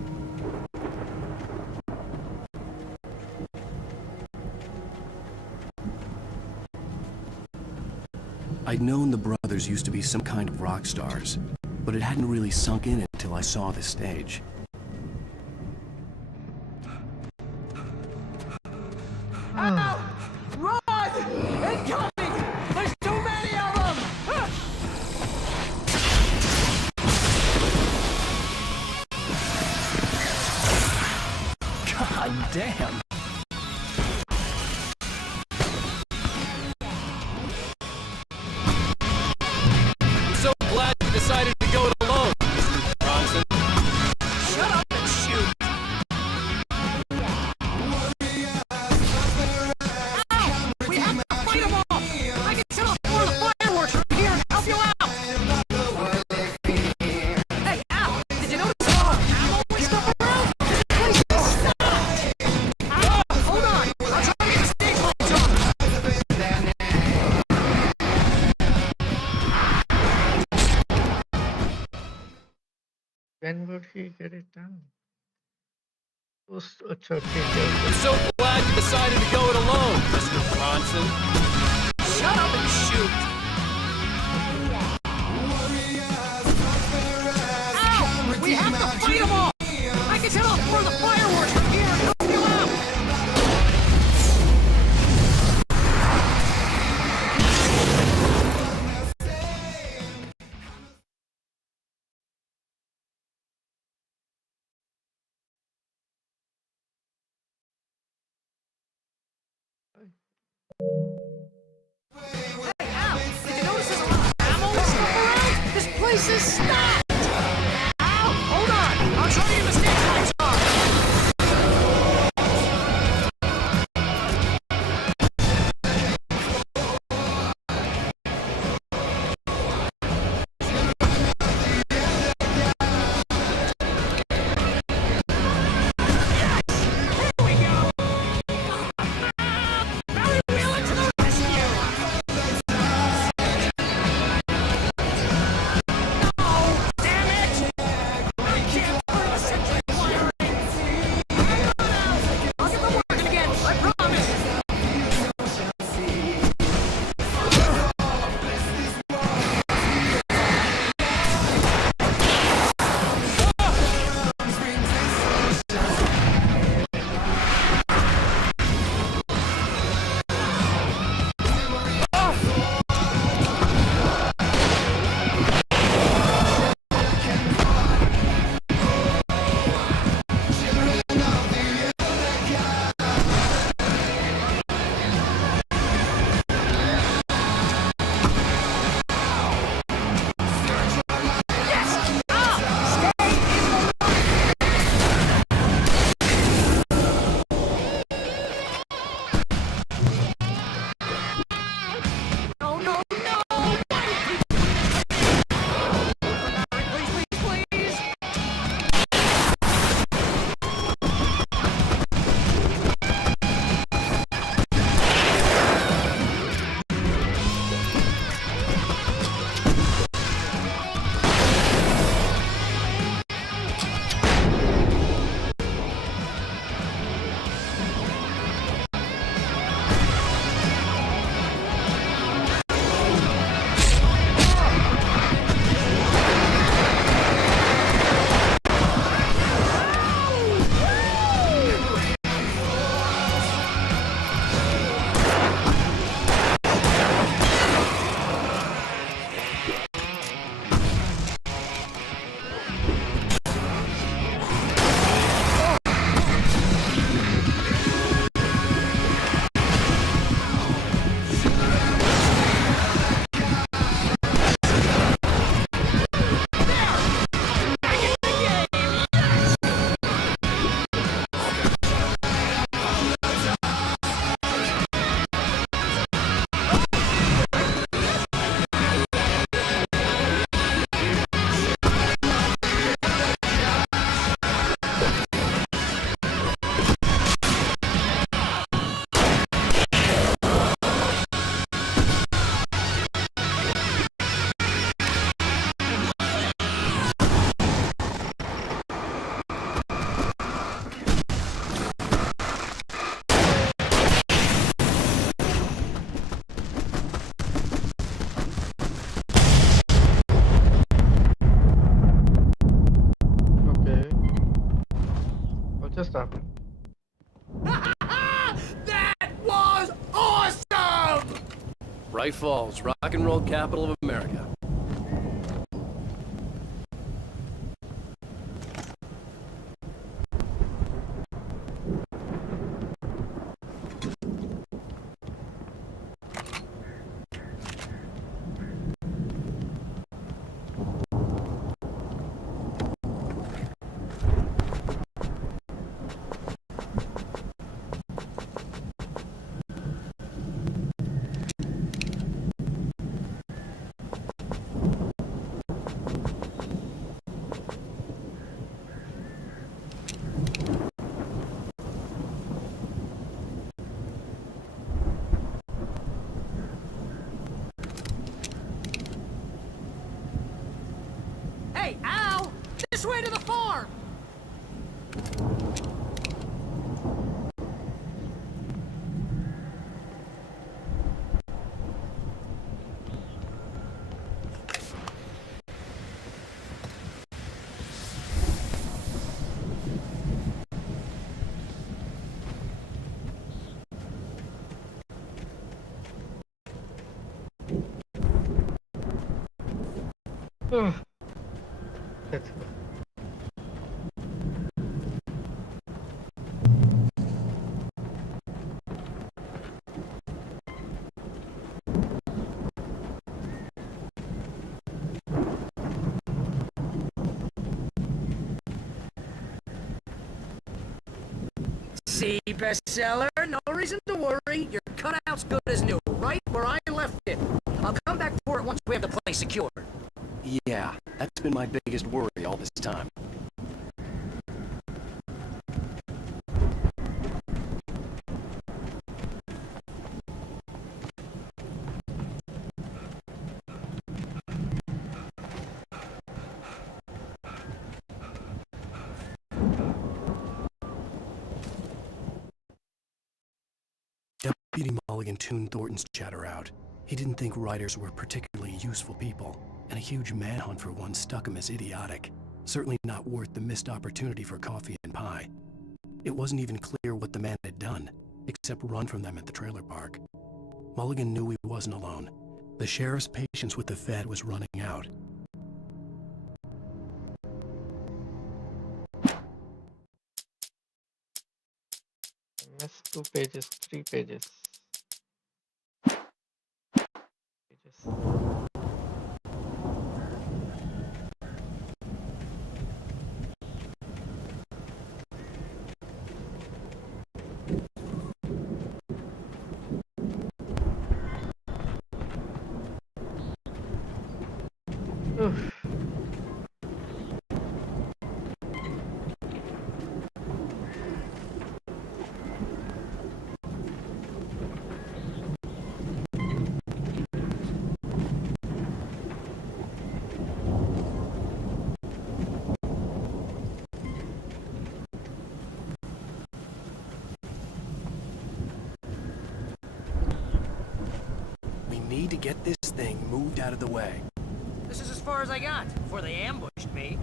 I'd known the brothers used to be some kind of rock stars, but it hadn't really sunk in until I saw this stage. Ow! Run! Incoming! There's too many of them! God damn! I'm so glad you decided to go it alone, Mr. Bronson. Shut up and shoot! Ow! We have to fight them off! I can set off more of the fireworks from here and help you out! Hey, Al! Did you notice all the ammo and stuff around? This place is stocked! Ow! Hold on! I'll try to get the stage lights on! When would he get it done? अच्छा ठीक है. I'm so glad you decided to go it alone, Mr. Bronson. Shut up and shoot! Ow! We have to fight them off! I can set off more of the fireworks from here and help you out! Hey, Al! Did you notice there's a lot of ammo and stuff around? This place is stocked! Ow! Hold on! I'll try to get the stage lights on! No! stop. That was awesome! Bright Falls, rock and roll capital of America. Hey, Al! This way to the farm! Let's go. See, bestseller, no reason to worry. Your cutout's good as new, right where I left it. I'll come back for it once we have the place secured. Yeah, that's been my biggest worry all this time. Deputy Mulligan tuned Thornton's chatter out. He didn't think writers were particularly useful people, and a huge manhunt for one stuck him as idiotic. Certainly not worth the missed opportunity for coffee and pie. It wasn't even clear what the man had done, except run from them at the trailer park. Mulligan knew he wasn't alone. The sheriff's patience with the Fed was running out. Miss 2 pages, 3 pages. Oof. We need to get this thing moved out of the way. This is as far as I got before they ambushed me.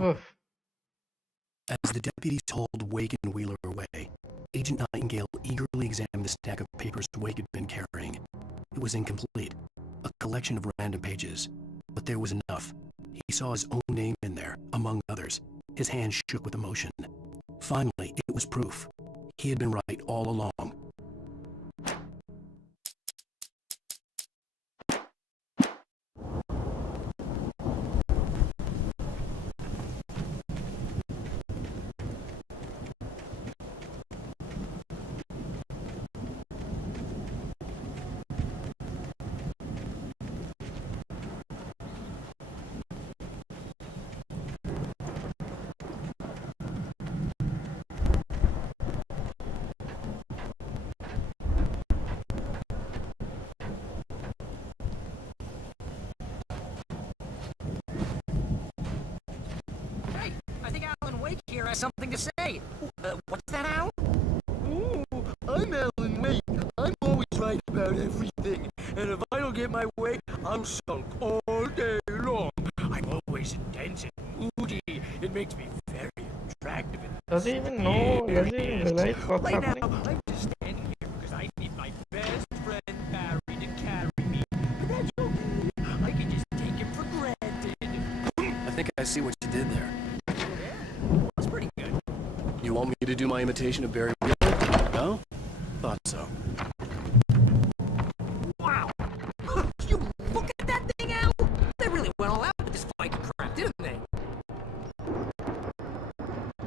Oof. As the deputies hauled Wake and Wheeler away, Agent Nightingale eagerly examined the stack of papers Wake had been carrying. It was incomplete, a collection of random pages, but there was enough. He saw his own name in there, among others. His hand shook with emotion. Finally, it was proof. He had been right all along. something to say. What's that, Al? Ooh, I'm Alan Wake. I'm always right about everything. And if I don't get my way, I'll sulk all day long. I'm always intense and moody. It makes me very attractive. Does he even know? Does he even realize what's Right now, happening? I'm just standing here because I need my best friend Barry to carry me. But that's okay. I can just take him for granted. I think I see what you did there. Yeah, that's pretty good. You want me to do my imitation of Barry Wheeler? No? Thought so. Wow! You look at that thing, Al! They really went all out with this Viking crap, didn't they?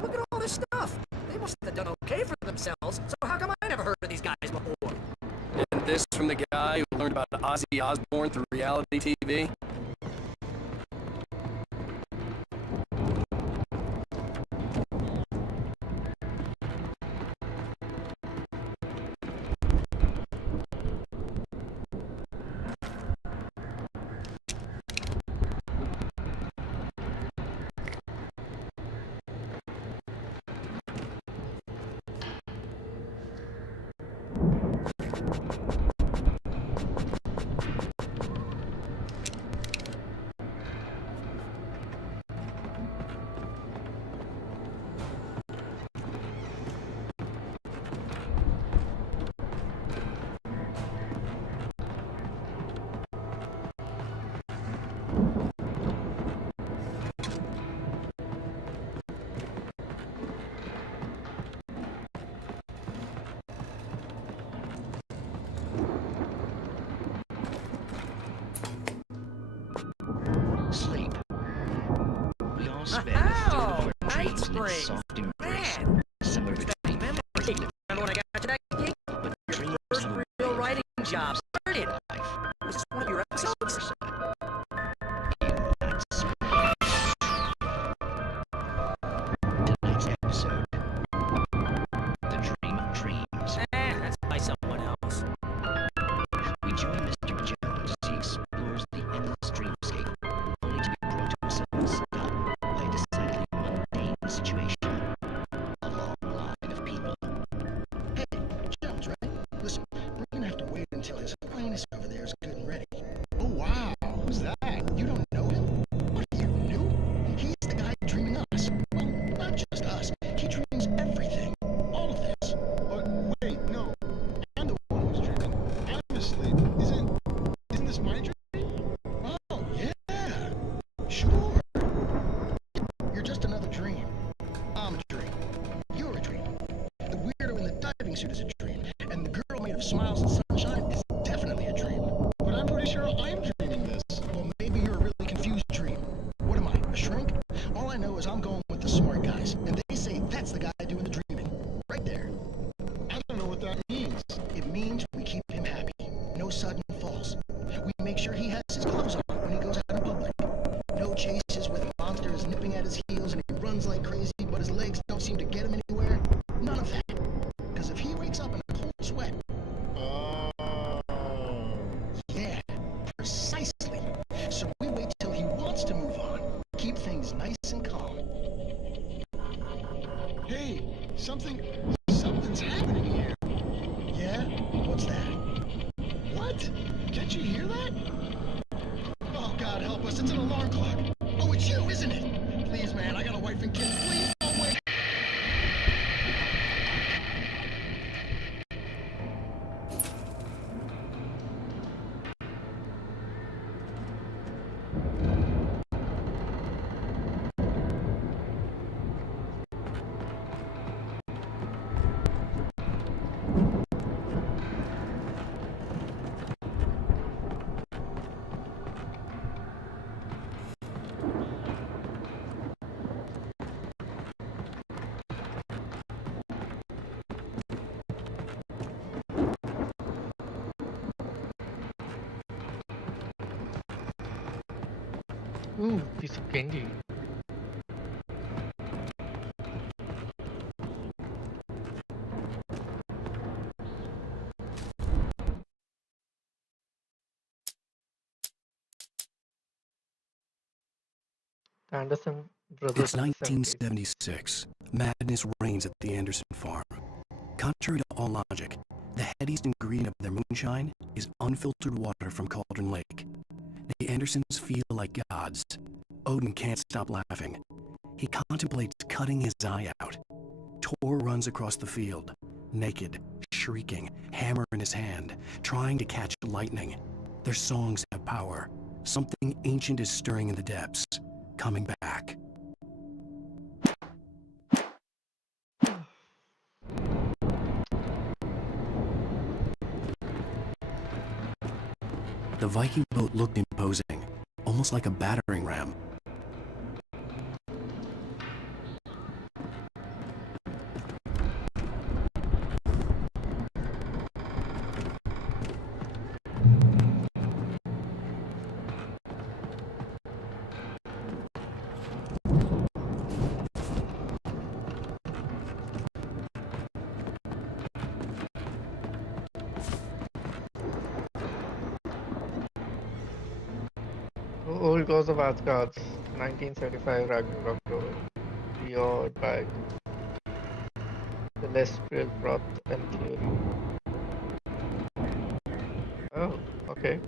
Look at all this stuff. They must have done okay for themselves, so how come I never heard of these guys before? And this from the guy who learned about Ozzy Osbourne through reality TV? Sleep. We all spend a third of our dreams in soft embrace. Some of the Remember when I got to that gig? Your first real writing job started. Was this one of your episodes? Tonight's episode. The Dream of Dreams. That's by someone else. We join Mr. Jones as he explores the endless dreamscape, only to be brought to a sudden stop by a decidedly mundane situation. A long line of people. Hey, Jones, right? Listen, we're gonna have to wait until his highness over there is good and ready. Oh, wow. Who's that? You don't know him? What, are you new? He's the guy dreaming us. Well, not just us. He dreams everything. All of this. But wait, no. I'm the one who's dreaming. I'm asleep. Isn't this my dream? Oh, yeah. Sure. You're just another dream. I'm a dream. You're a dream. The weirdo in the diving suit is a dream. And the girl made of smiles and sunshine is definitely a dream. But I'm pretty sure I'm dreaming this. Well, maybe you're a really confused dream. What am I, a shrink? All I know is I'm going with the smart guys. And they say that's the guy doing the dreaming. Right there. I don't know what that means. It means we keep him happy. No sudden falls. We make sure he has his clothes on when he goes out in public. No chases where the monster is nipping at his heels and he runs like crazy, but his legs don't seem to get him anywhere. None of that. Because if he wakes up in a cold sweat... Yeah, precisely. So we wait till he wants to move on. Keep things nice and calm. Hey, something's happening here. Yeah? What's that? What? Can't you hear that? Oh, God help us, it's an alarm clock. Oh, it's you, isn't it? Please, man, I got a wife and kids. Please, don't wait. Ooh, piece of candy. The Anderson Brothers It's in the 70s. 1976. Madness reigns at the Anderson farm. Contrary to all logic, the headiest ingredient of their moonshine is unfiltered water from Cauldron Lake. The Andersons feel like gods. Odin can't stop laughing. He contemplates cutting his eye out. Tor runs across the field, naked, shrieking, hammer in his hand, trying to catch lightning. Their songs have power. Something ancient is stirring in the depths, coming back. The Viking boat looked imposing, almost like a battering ram. Old Gods of Asgard, 1975 Ragnarok Road, Fjord by Celestial Broth and Fury. Oh, okay.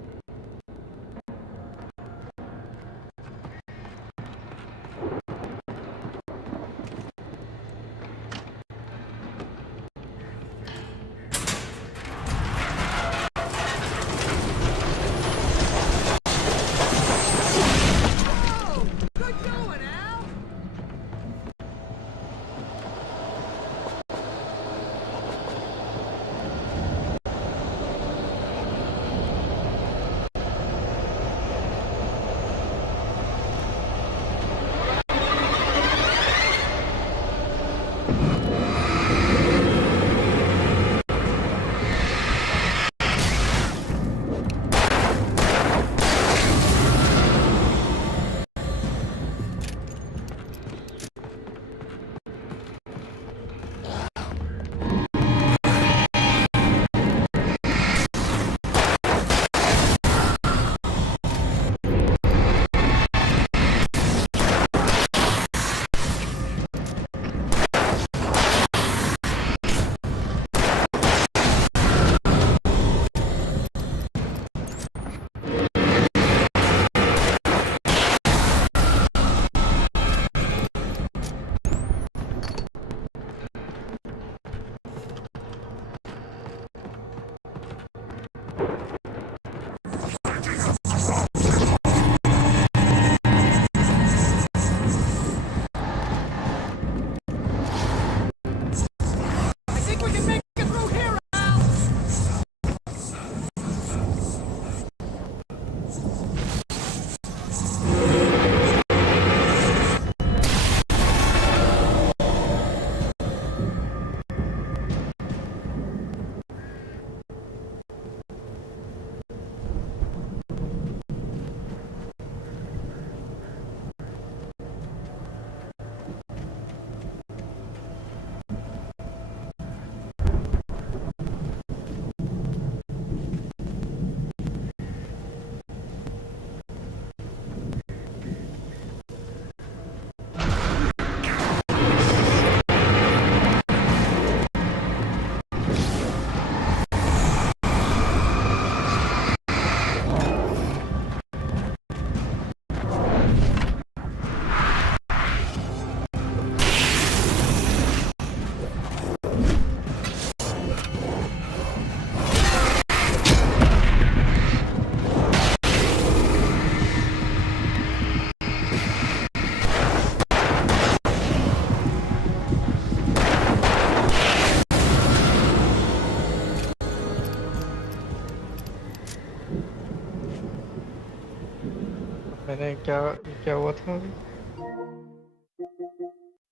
मैंने क्या हुआ था अभी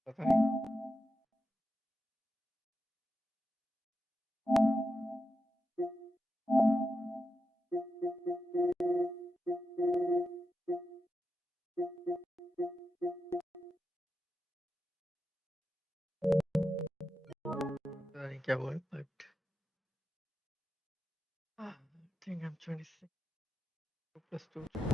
पता नहीं क्या हुआ but I think I'm 26 plus 2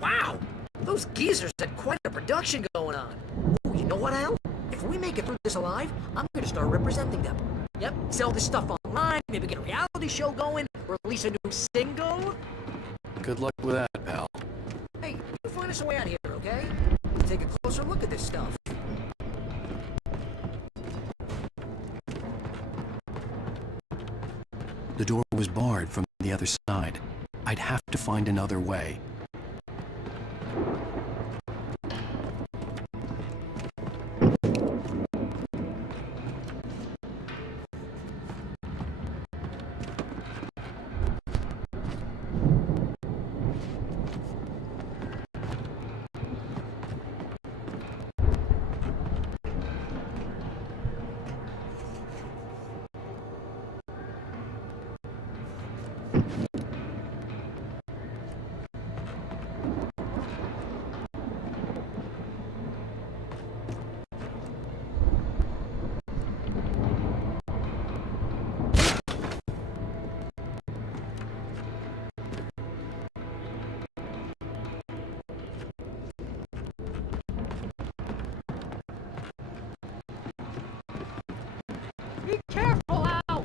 Wow! Those geezers had quite a production going on. Ooh, you know what, Al? If we make it through this alive, I'm gonna start representing them. Yep, sell this stuff online, maybe get a reality show going, release a new single. Good luck with that, pal. Hey, you find us a way out here, okay? Let's take a closer look at this stuff. The door was barred from the other side. I'd have to find another way. Be careful, Al!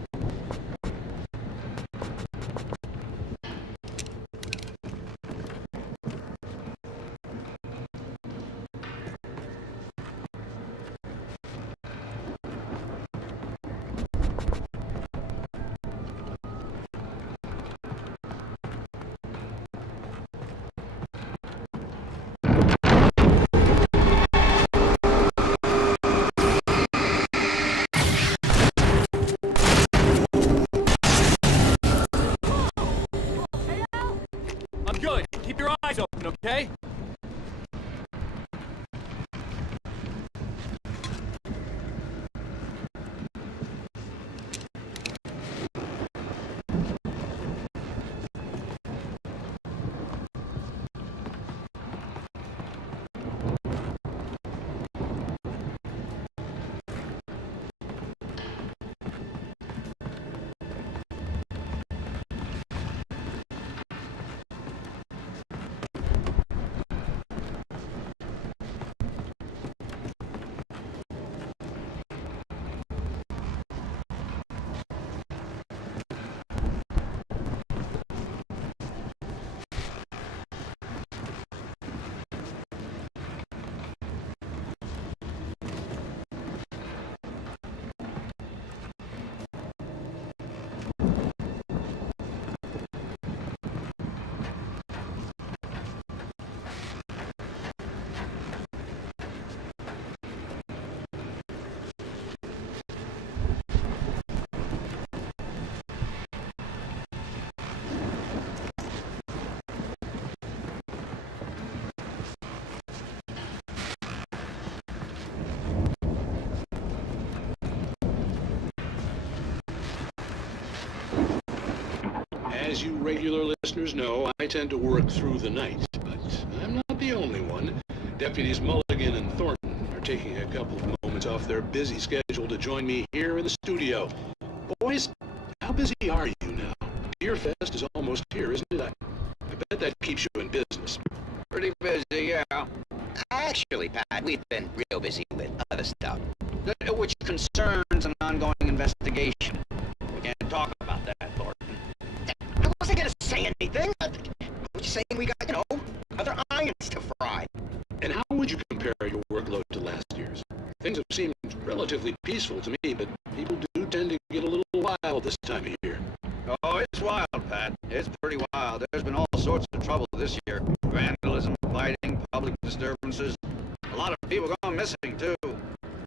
I'm good. Keep your eyes open, okay? As you regular listeners know, I tend to work through the night, but I'm not the only one. Deputies Mulligan and Thornton are taking a couple of moments off their busy schedule to join me here in the studio. Boys, how busy are you now? Deer Fest is almost here, isn't it? I bet that keeps you in business. Pretty busy, yeah. Actually, Pat, we've been real busy with other stuff, which concerns an ongoing investigation. We can't talk about that, Thornton. I wasn't gonna say anything. I was just saying we got, other irons to fry. And how would you compare your workload to last year's? Things have seemed relatively peaceful to me, but people do tend to get a little wild this time of year. Oh, it's wild, Pat. It's pretty wild. There's been all sorts of trouble this year. Vandalism, fighting, public disturbances. A lot of people gone missing, too.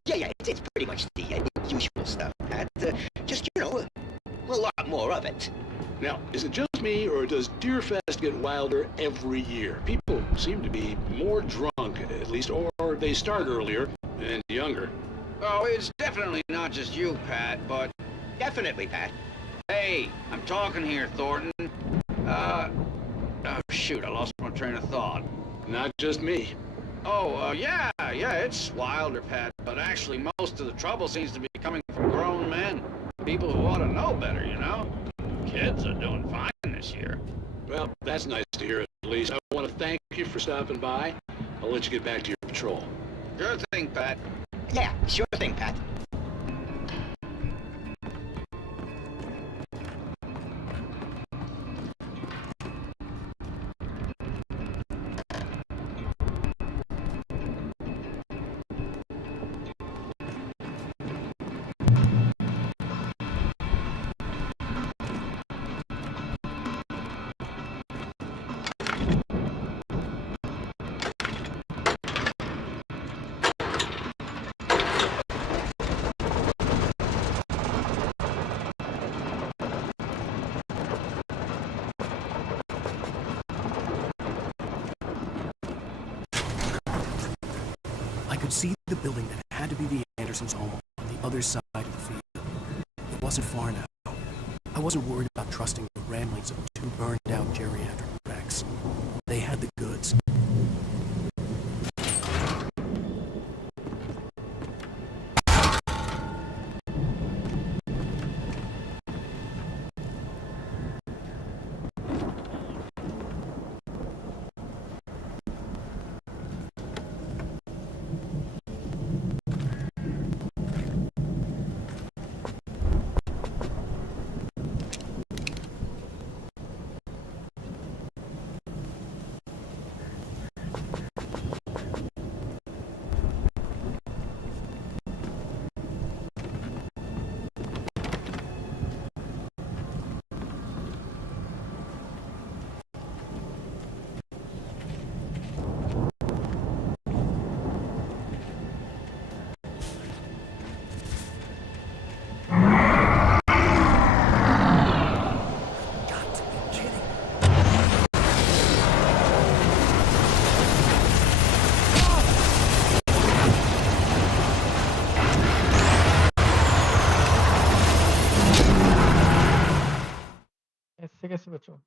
Yeah, it's pretty much the usual stuff, Pat. Just, a lot more of it. Now, is it just just me, or does Deerfest get wilder every year? People seem to be more drunk, at least, or they start earlier and younger. Oh, it's definitely not just you, Pat, but... Definitely, Pat. Hey, I'm talking here, Thornton. Oh, shoot, I lost my train of thought. Not just me. Oh, yeah, it's wilder, Pat, but actually most of the trouble seems to be coming from grown men. People who ought to know better, you know? Kids are doing fine this year. Well, that's nice to hear at least. I want to thank you for stopping by. I'll let you get back to your patrol. Sure thing, Pat. Yeah, sure thing, Pat. I could see the building that had to be the Andersons' home on the other side of the field. It wasn't far now. I wasn't worried about trusting the ramblings of two burned-out geriatric wrecks. They had the goods. ऐसे कैसे बचो?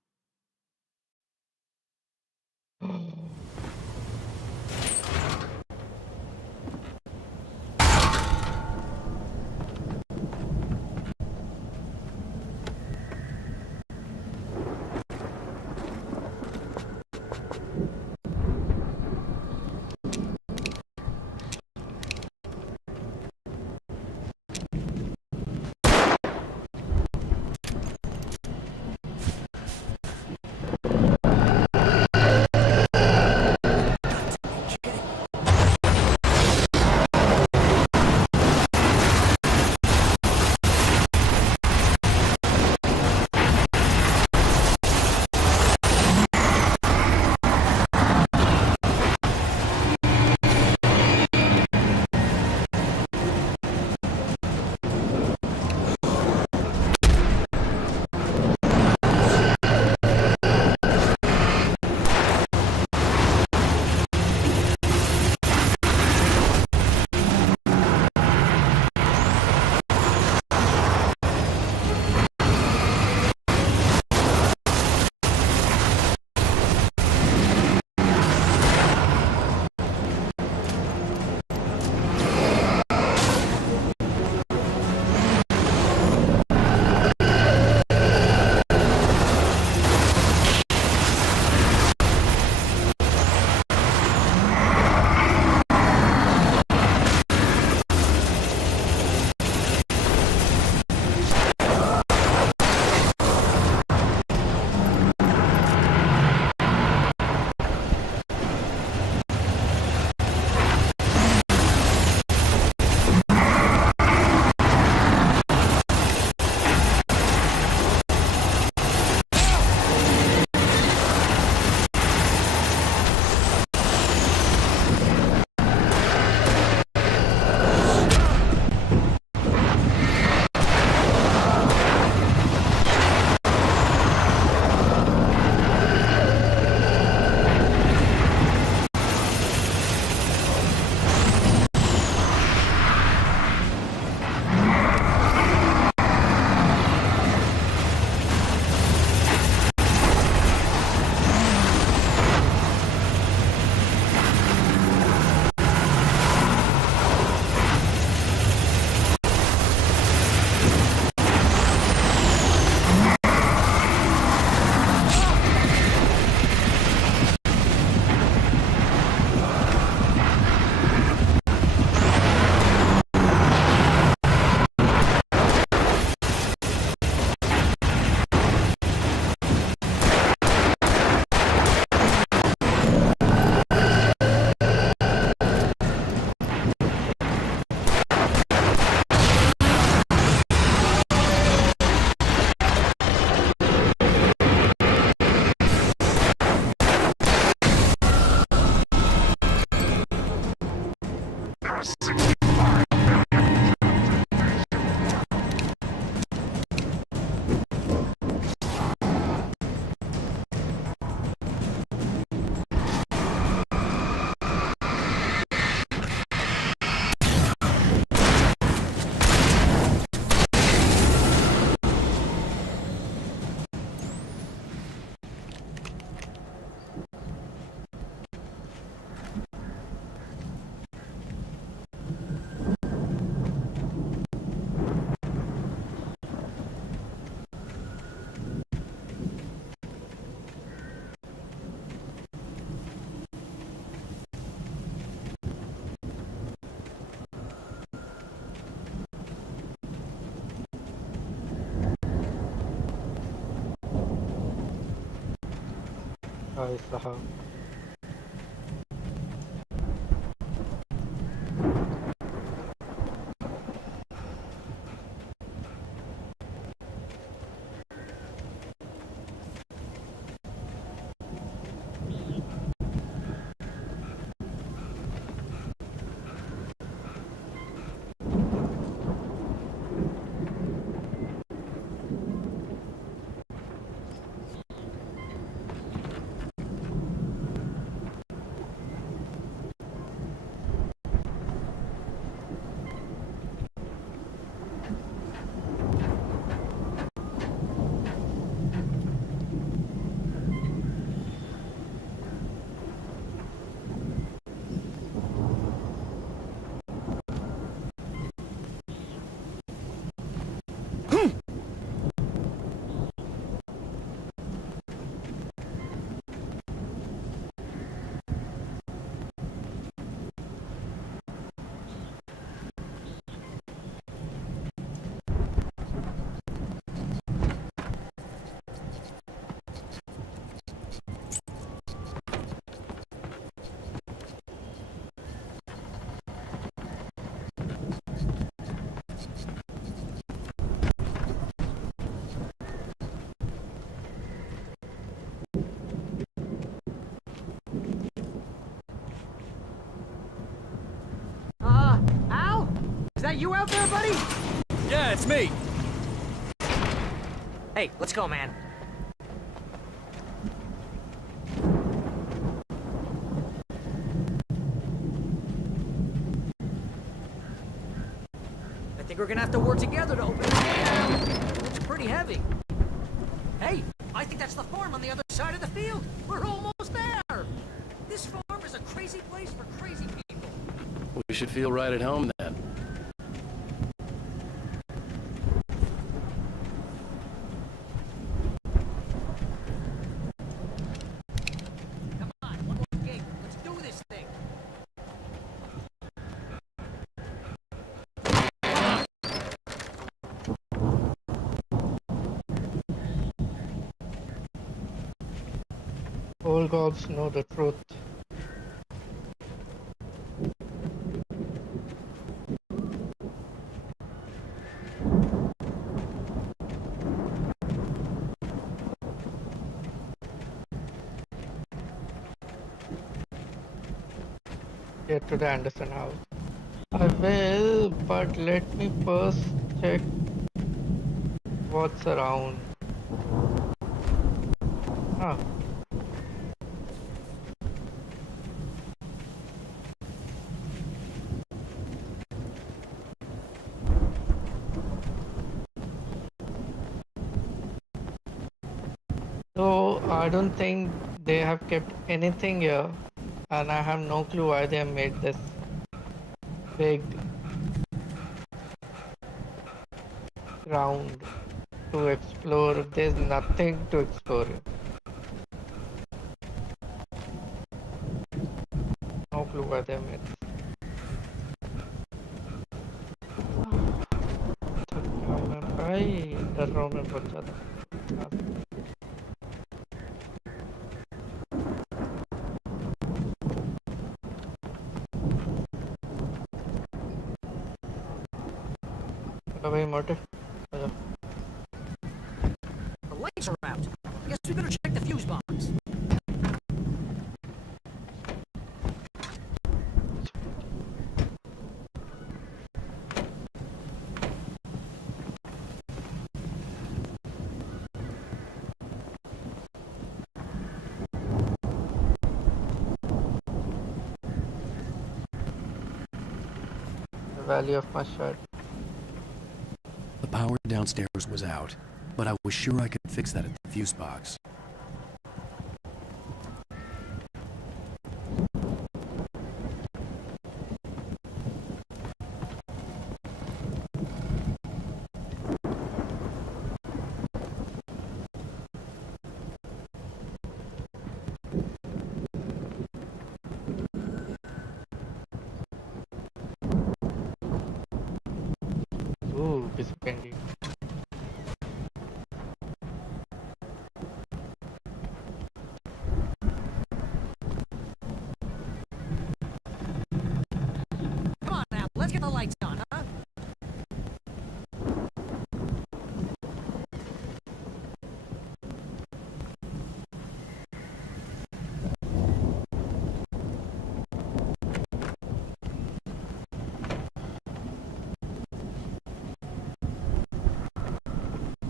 भाई साहब Al? Is that you out there, buddy? Yeah, it's me. Hey, let's go, man. I think we're gonna have to work together to open it. It looks pretty heavy. Hey, I think that's the farm on the other side of the field. We're almost there. This farm is a crazy place for crazy people. We should feel right at home then. Come on, one more gig. Let's do this thing. All gods know the truth. Get to the Anderson house. I will, but let me first check what's around. Huh. So I don't think they have kept anything here, and I have no clue why they have made this big ground to explore. There's nothing to explore here. No clue why they made this. भाई डर रहा हूँ मैं बहुत ज़्यादा. भाई मोटे. The lights are out. I guess we better check the fuse box. The value of my shirt. The power downstairs was out, but I was sure I could fix that at the fuse box. Ooh, piece of candy.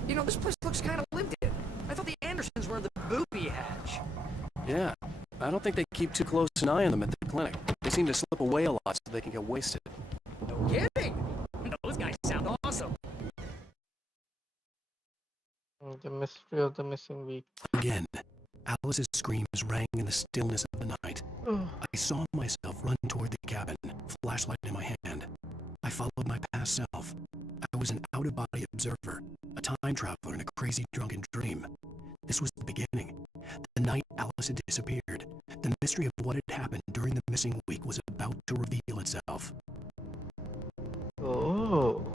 You know, this place looks kind of lived in. I thought the Andersons were the booby hatch. Yeah, I don't think they keep too close an eye on them at the clinic. They seem to slip away a lot so they can get wasted. No kidding! Those guys sound awesome. The mystery of the missing week. Again, Alice's screams rang in the stillness of the night. I saw myself run toward the cabin, flashlight in my hand. I followed my past self. I was an out-of-body observer, a time traveler in a crazy drunken dream. This was the beginning. The night Alice had disappeared. The mystery of what had happened during the missing week was about to reveal itself. Oh.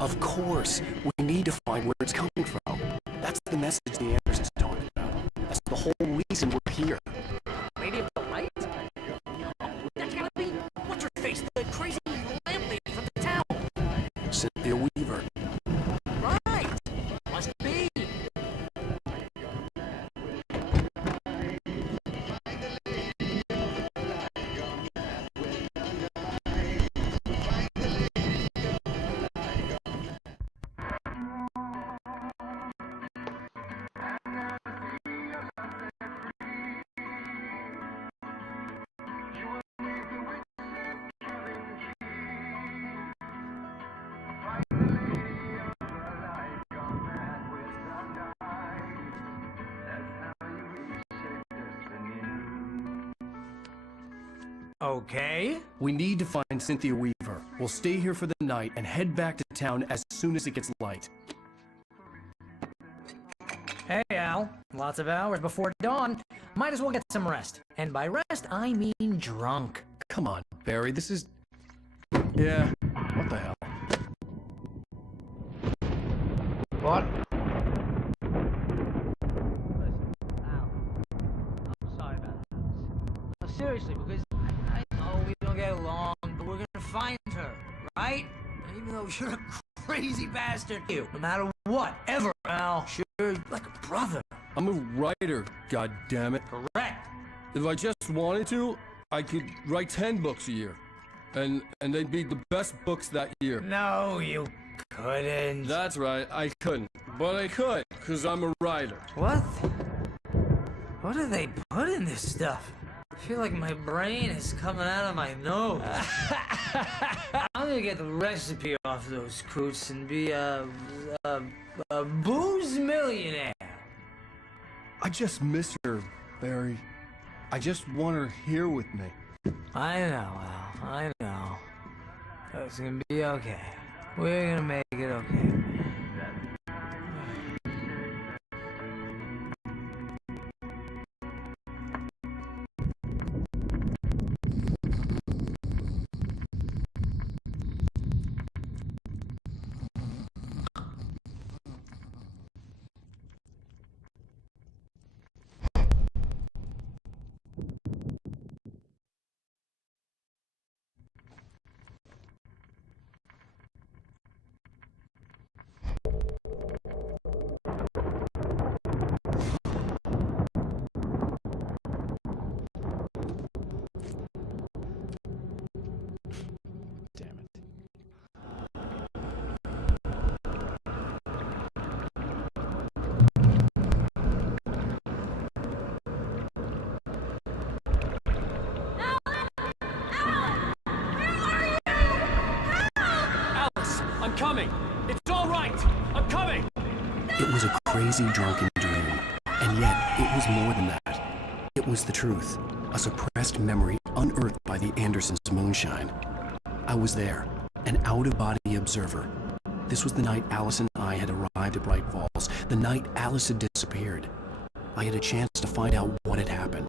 Of course, we need to find where it's coming from. That's the message the Andersons talking about. That's the whole reason we're here. Lady of the Light? No, that's gotta be what's her face, the crazy lamp lady from the town. Cynthia Weaver. Right, must be. Okay. We need to find Cynthia Weaver. We'll stay here for the night and head back to town as soon as it gets light. Hey, Al. Lots of hours before dawn. Might as well get some rest. And by rest, I mean drunk. Come on, Barry, this is... Yeah, what the hell? What? I'm sorry about that. No, seriously, because I know we don't get along, but we're gonna find her, right? And even though you're a crazy bastard, you, no matter what, ever, Al, you're like a brother. I'm a writer, goddammit. Correct. If I just wanted to, I could write 10 books a year. And they'd be the best books that year. No, you couldn't. That's right, I couldn't. But I could, because I'm a writer. What? What do they put in this stuff? I feel like my brain is coming out of my nose. I'm gonna get the recipe off those coots and be a booze millionaire. I just miss her, Barry. I just want her here with me. I know, Al. I know. It's gonna be okay. We're gonna make it okay. I'm coming! It's all right! I'm coming! It was a crazy drunken dream. And yet, it was more than that. It was the truth, a suppressed memory unearthed by the Andersons' moonshine. I was there, an out-of-body observer. This was the night Alice and I had arrived at Bright Falls, the night Alice had disappeared. I had a chance to find out what had happened.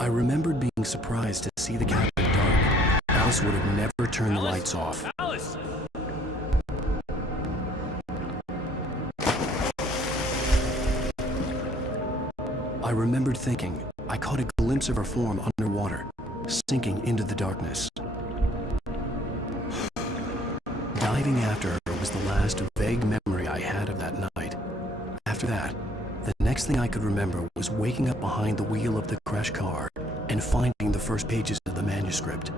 I remembered being surprised to see the cabin dark. Alice would have never turned the lights off. Alice! I remembered thinking, I caught a glimpse of her form underwater, sinking into the darkness. Diving after her was the last vague memory I had of that night. After that, the next thing I could remember was waking up behind the wheel of the crashed car and finding the first pages of the manuscript.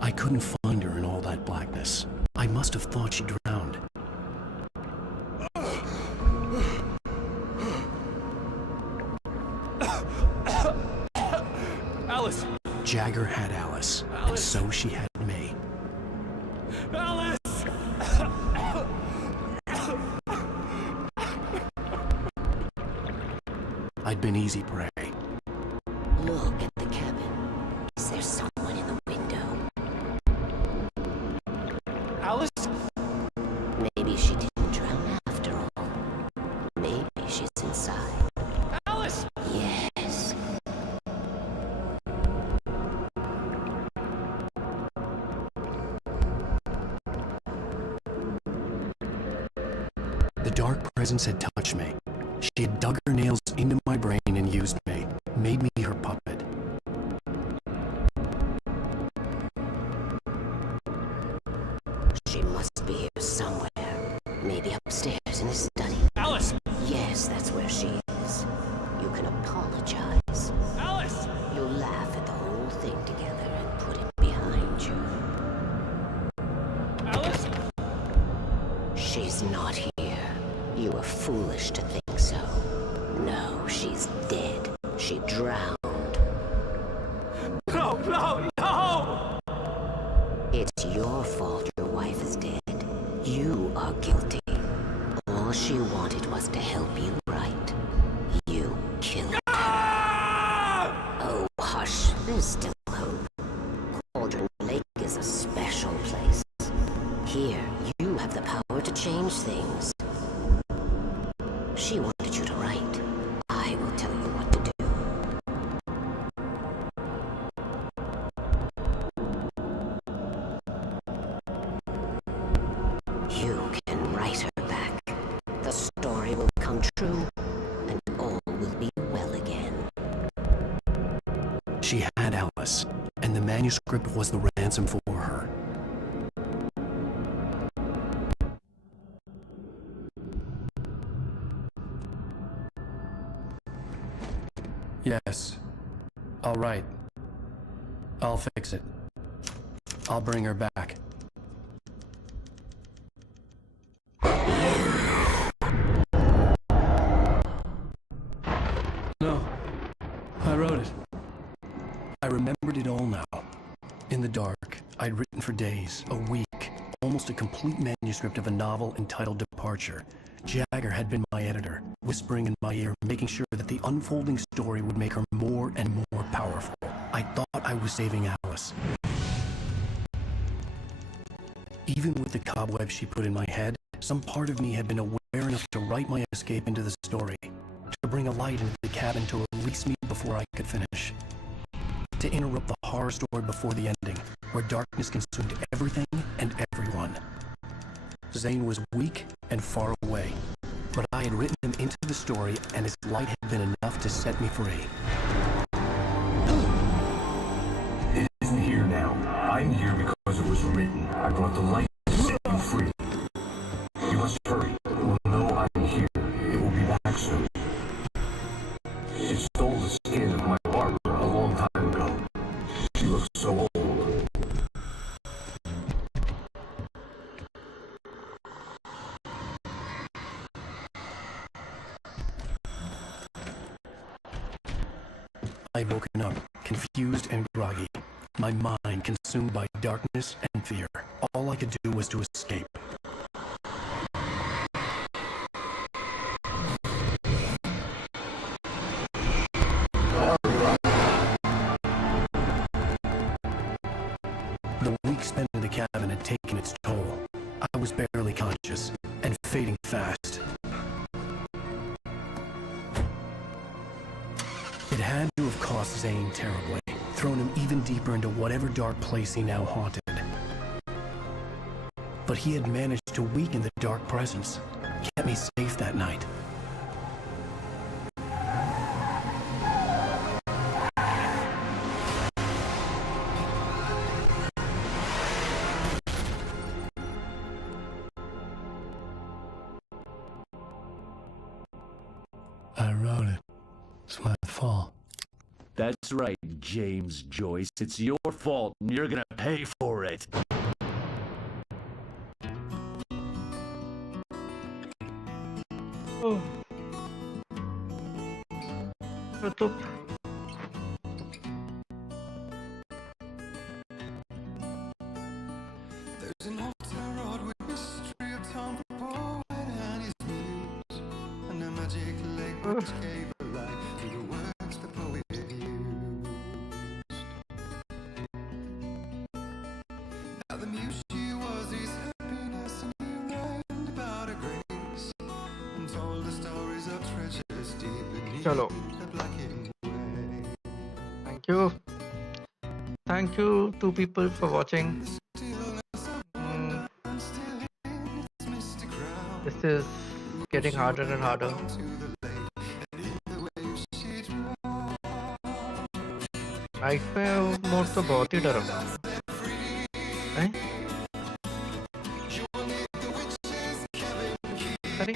I couldn't find her in all that blackness. I must have thought she drowned. Alice! Jagger had Alice, and so she had me. Alice! I'd been easy prey. Look at the cabin. Is there someone in the window? Alice? Maybe she didn't drown after all. Maybe she's inside. Alice! Yes. The dark presence had touched me. She had dug her nails into my brain and used me, made me her puppet. She must be here somewhere. Maybe upstairs in the study. Alice! Yes, that's where she is. You can apologize. Alice! You laugh at the whole thing together and put it behind you. Alice! She's not here. You were foolish to think so. No, she's dead. She drowned. No, no, no! It's your fault your wife is dead. You are guilty. All she wanted was to help you right. You killed her. Oh, hush. There's still hope. Cauldron Lake is a special place. Here, you have the power to change things. She wanted you to write. I will tell you what to do. You can write her back. The story will come true, and all will be well again. She had Alice, and the manuscript was the ransom for her. Yes. All right. I'll fix it. I'll bring her back. No. I wrote it. I remembered it all now. In the dark, I'd written for days, a week, almost a complete manuscript of a novel entitled Departure. Jagger had been my editor, whispering in my ear, making sure that the unfolding story would make her more and more powerful. I thought I was saving Alice. Even with the cobwebs she put in my head, some part of me had been aware enough to write my escape into the story, to bring a light into the cabin to release me before I could finish, to interrupt the horror story before the ending, where darkness consumed everything and everyone. Zane was weak and far away, but I had written him into the story, and his light had been enough to set me free. It isn't here now. I'm here because it was written. I brought the light to set you free. You must hurry. It will know I'm here. It will be back soon. It stole the skin of my barber a long time ago. She looks so old. I'd woken up, confused and groggy. my mind consumed by darkness and fear. All I could do was to escape. The week spent in the cabin had taken its toll. I was barely conscious, and fading fast. It had to have cost Zane terribly, thrown him even deeper into whatever dark place he now haunted. But he had managed to weaken the dark presence, kept me safe that night. I wrote it. It's my fault. That's right, James Joyce. It's your fault, and you're gonna pay for it. Oh. YouTube. There's an altar road with mystery of Tom Poe and his muse, and a magic lake which gave a light to the words the poet used. Now the muse she was his happiness, and he rhymed about her grace, and told the stories of treasures deep beneath Chalo. the blackened way. Thank you. Thank you, two people, for watching. This is getting harder and harder. Night में mode तो बहुत ही डरावना है। अरे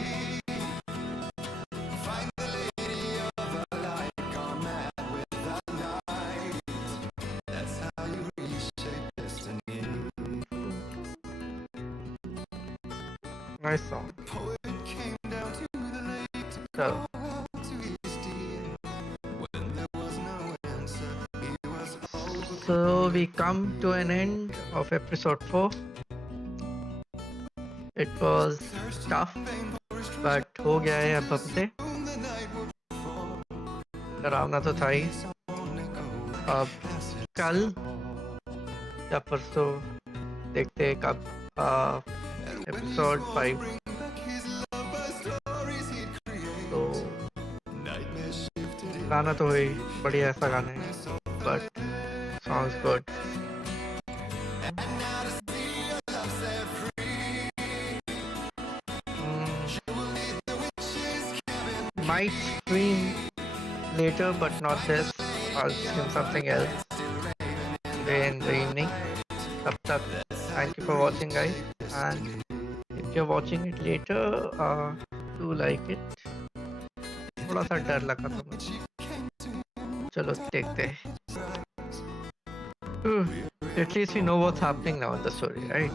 nice song. So, so we come to an end of episode 4. It was tough, but हो गया है अब हमसे। डरावना तो था ही। अब कल या परसों देखते हैं कब episode 5. तो गाना तो है बढ़िया ऐसा गाना है, but sounds good. Might stream later, but not this. I'll stream something else today in the evening. Thank you for watching, guys, and if you're watching it later, do like it. थोड़ा सा डर लगा था मुझे। चलो देखते हैं। At least we know what's happening now in the story, right?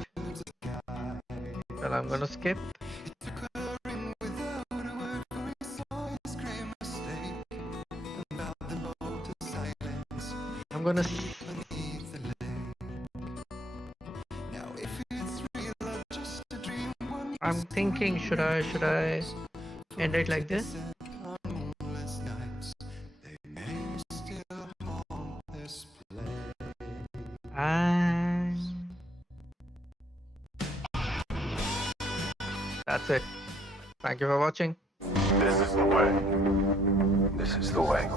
Well, I'm gonna skip. I'm gonna. I'm thinking, should I end it like this? And that's it. Thank you for watching. This is the way. This is the way.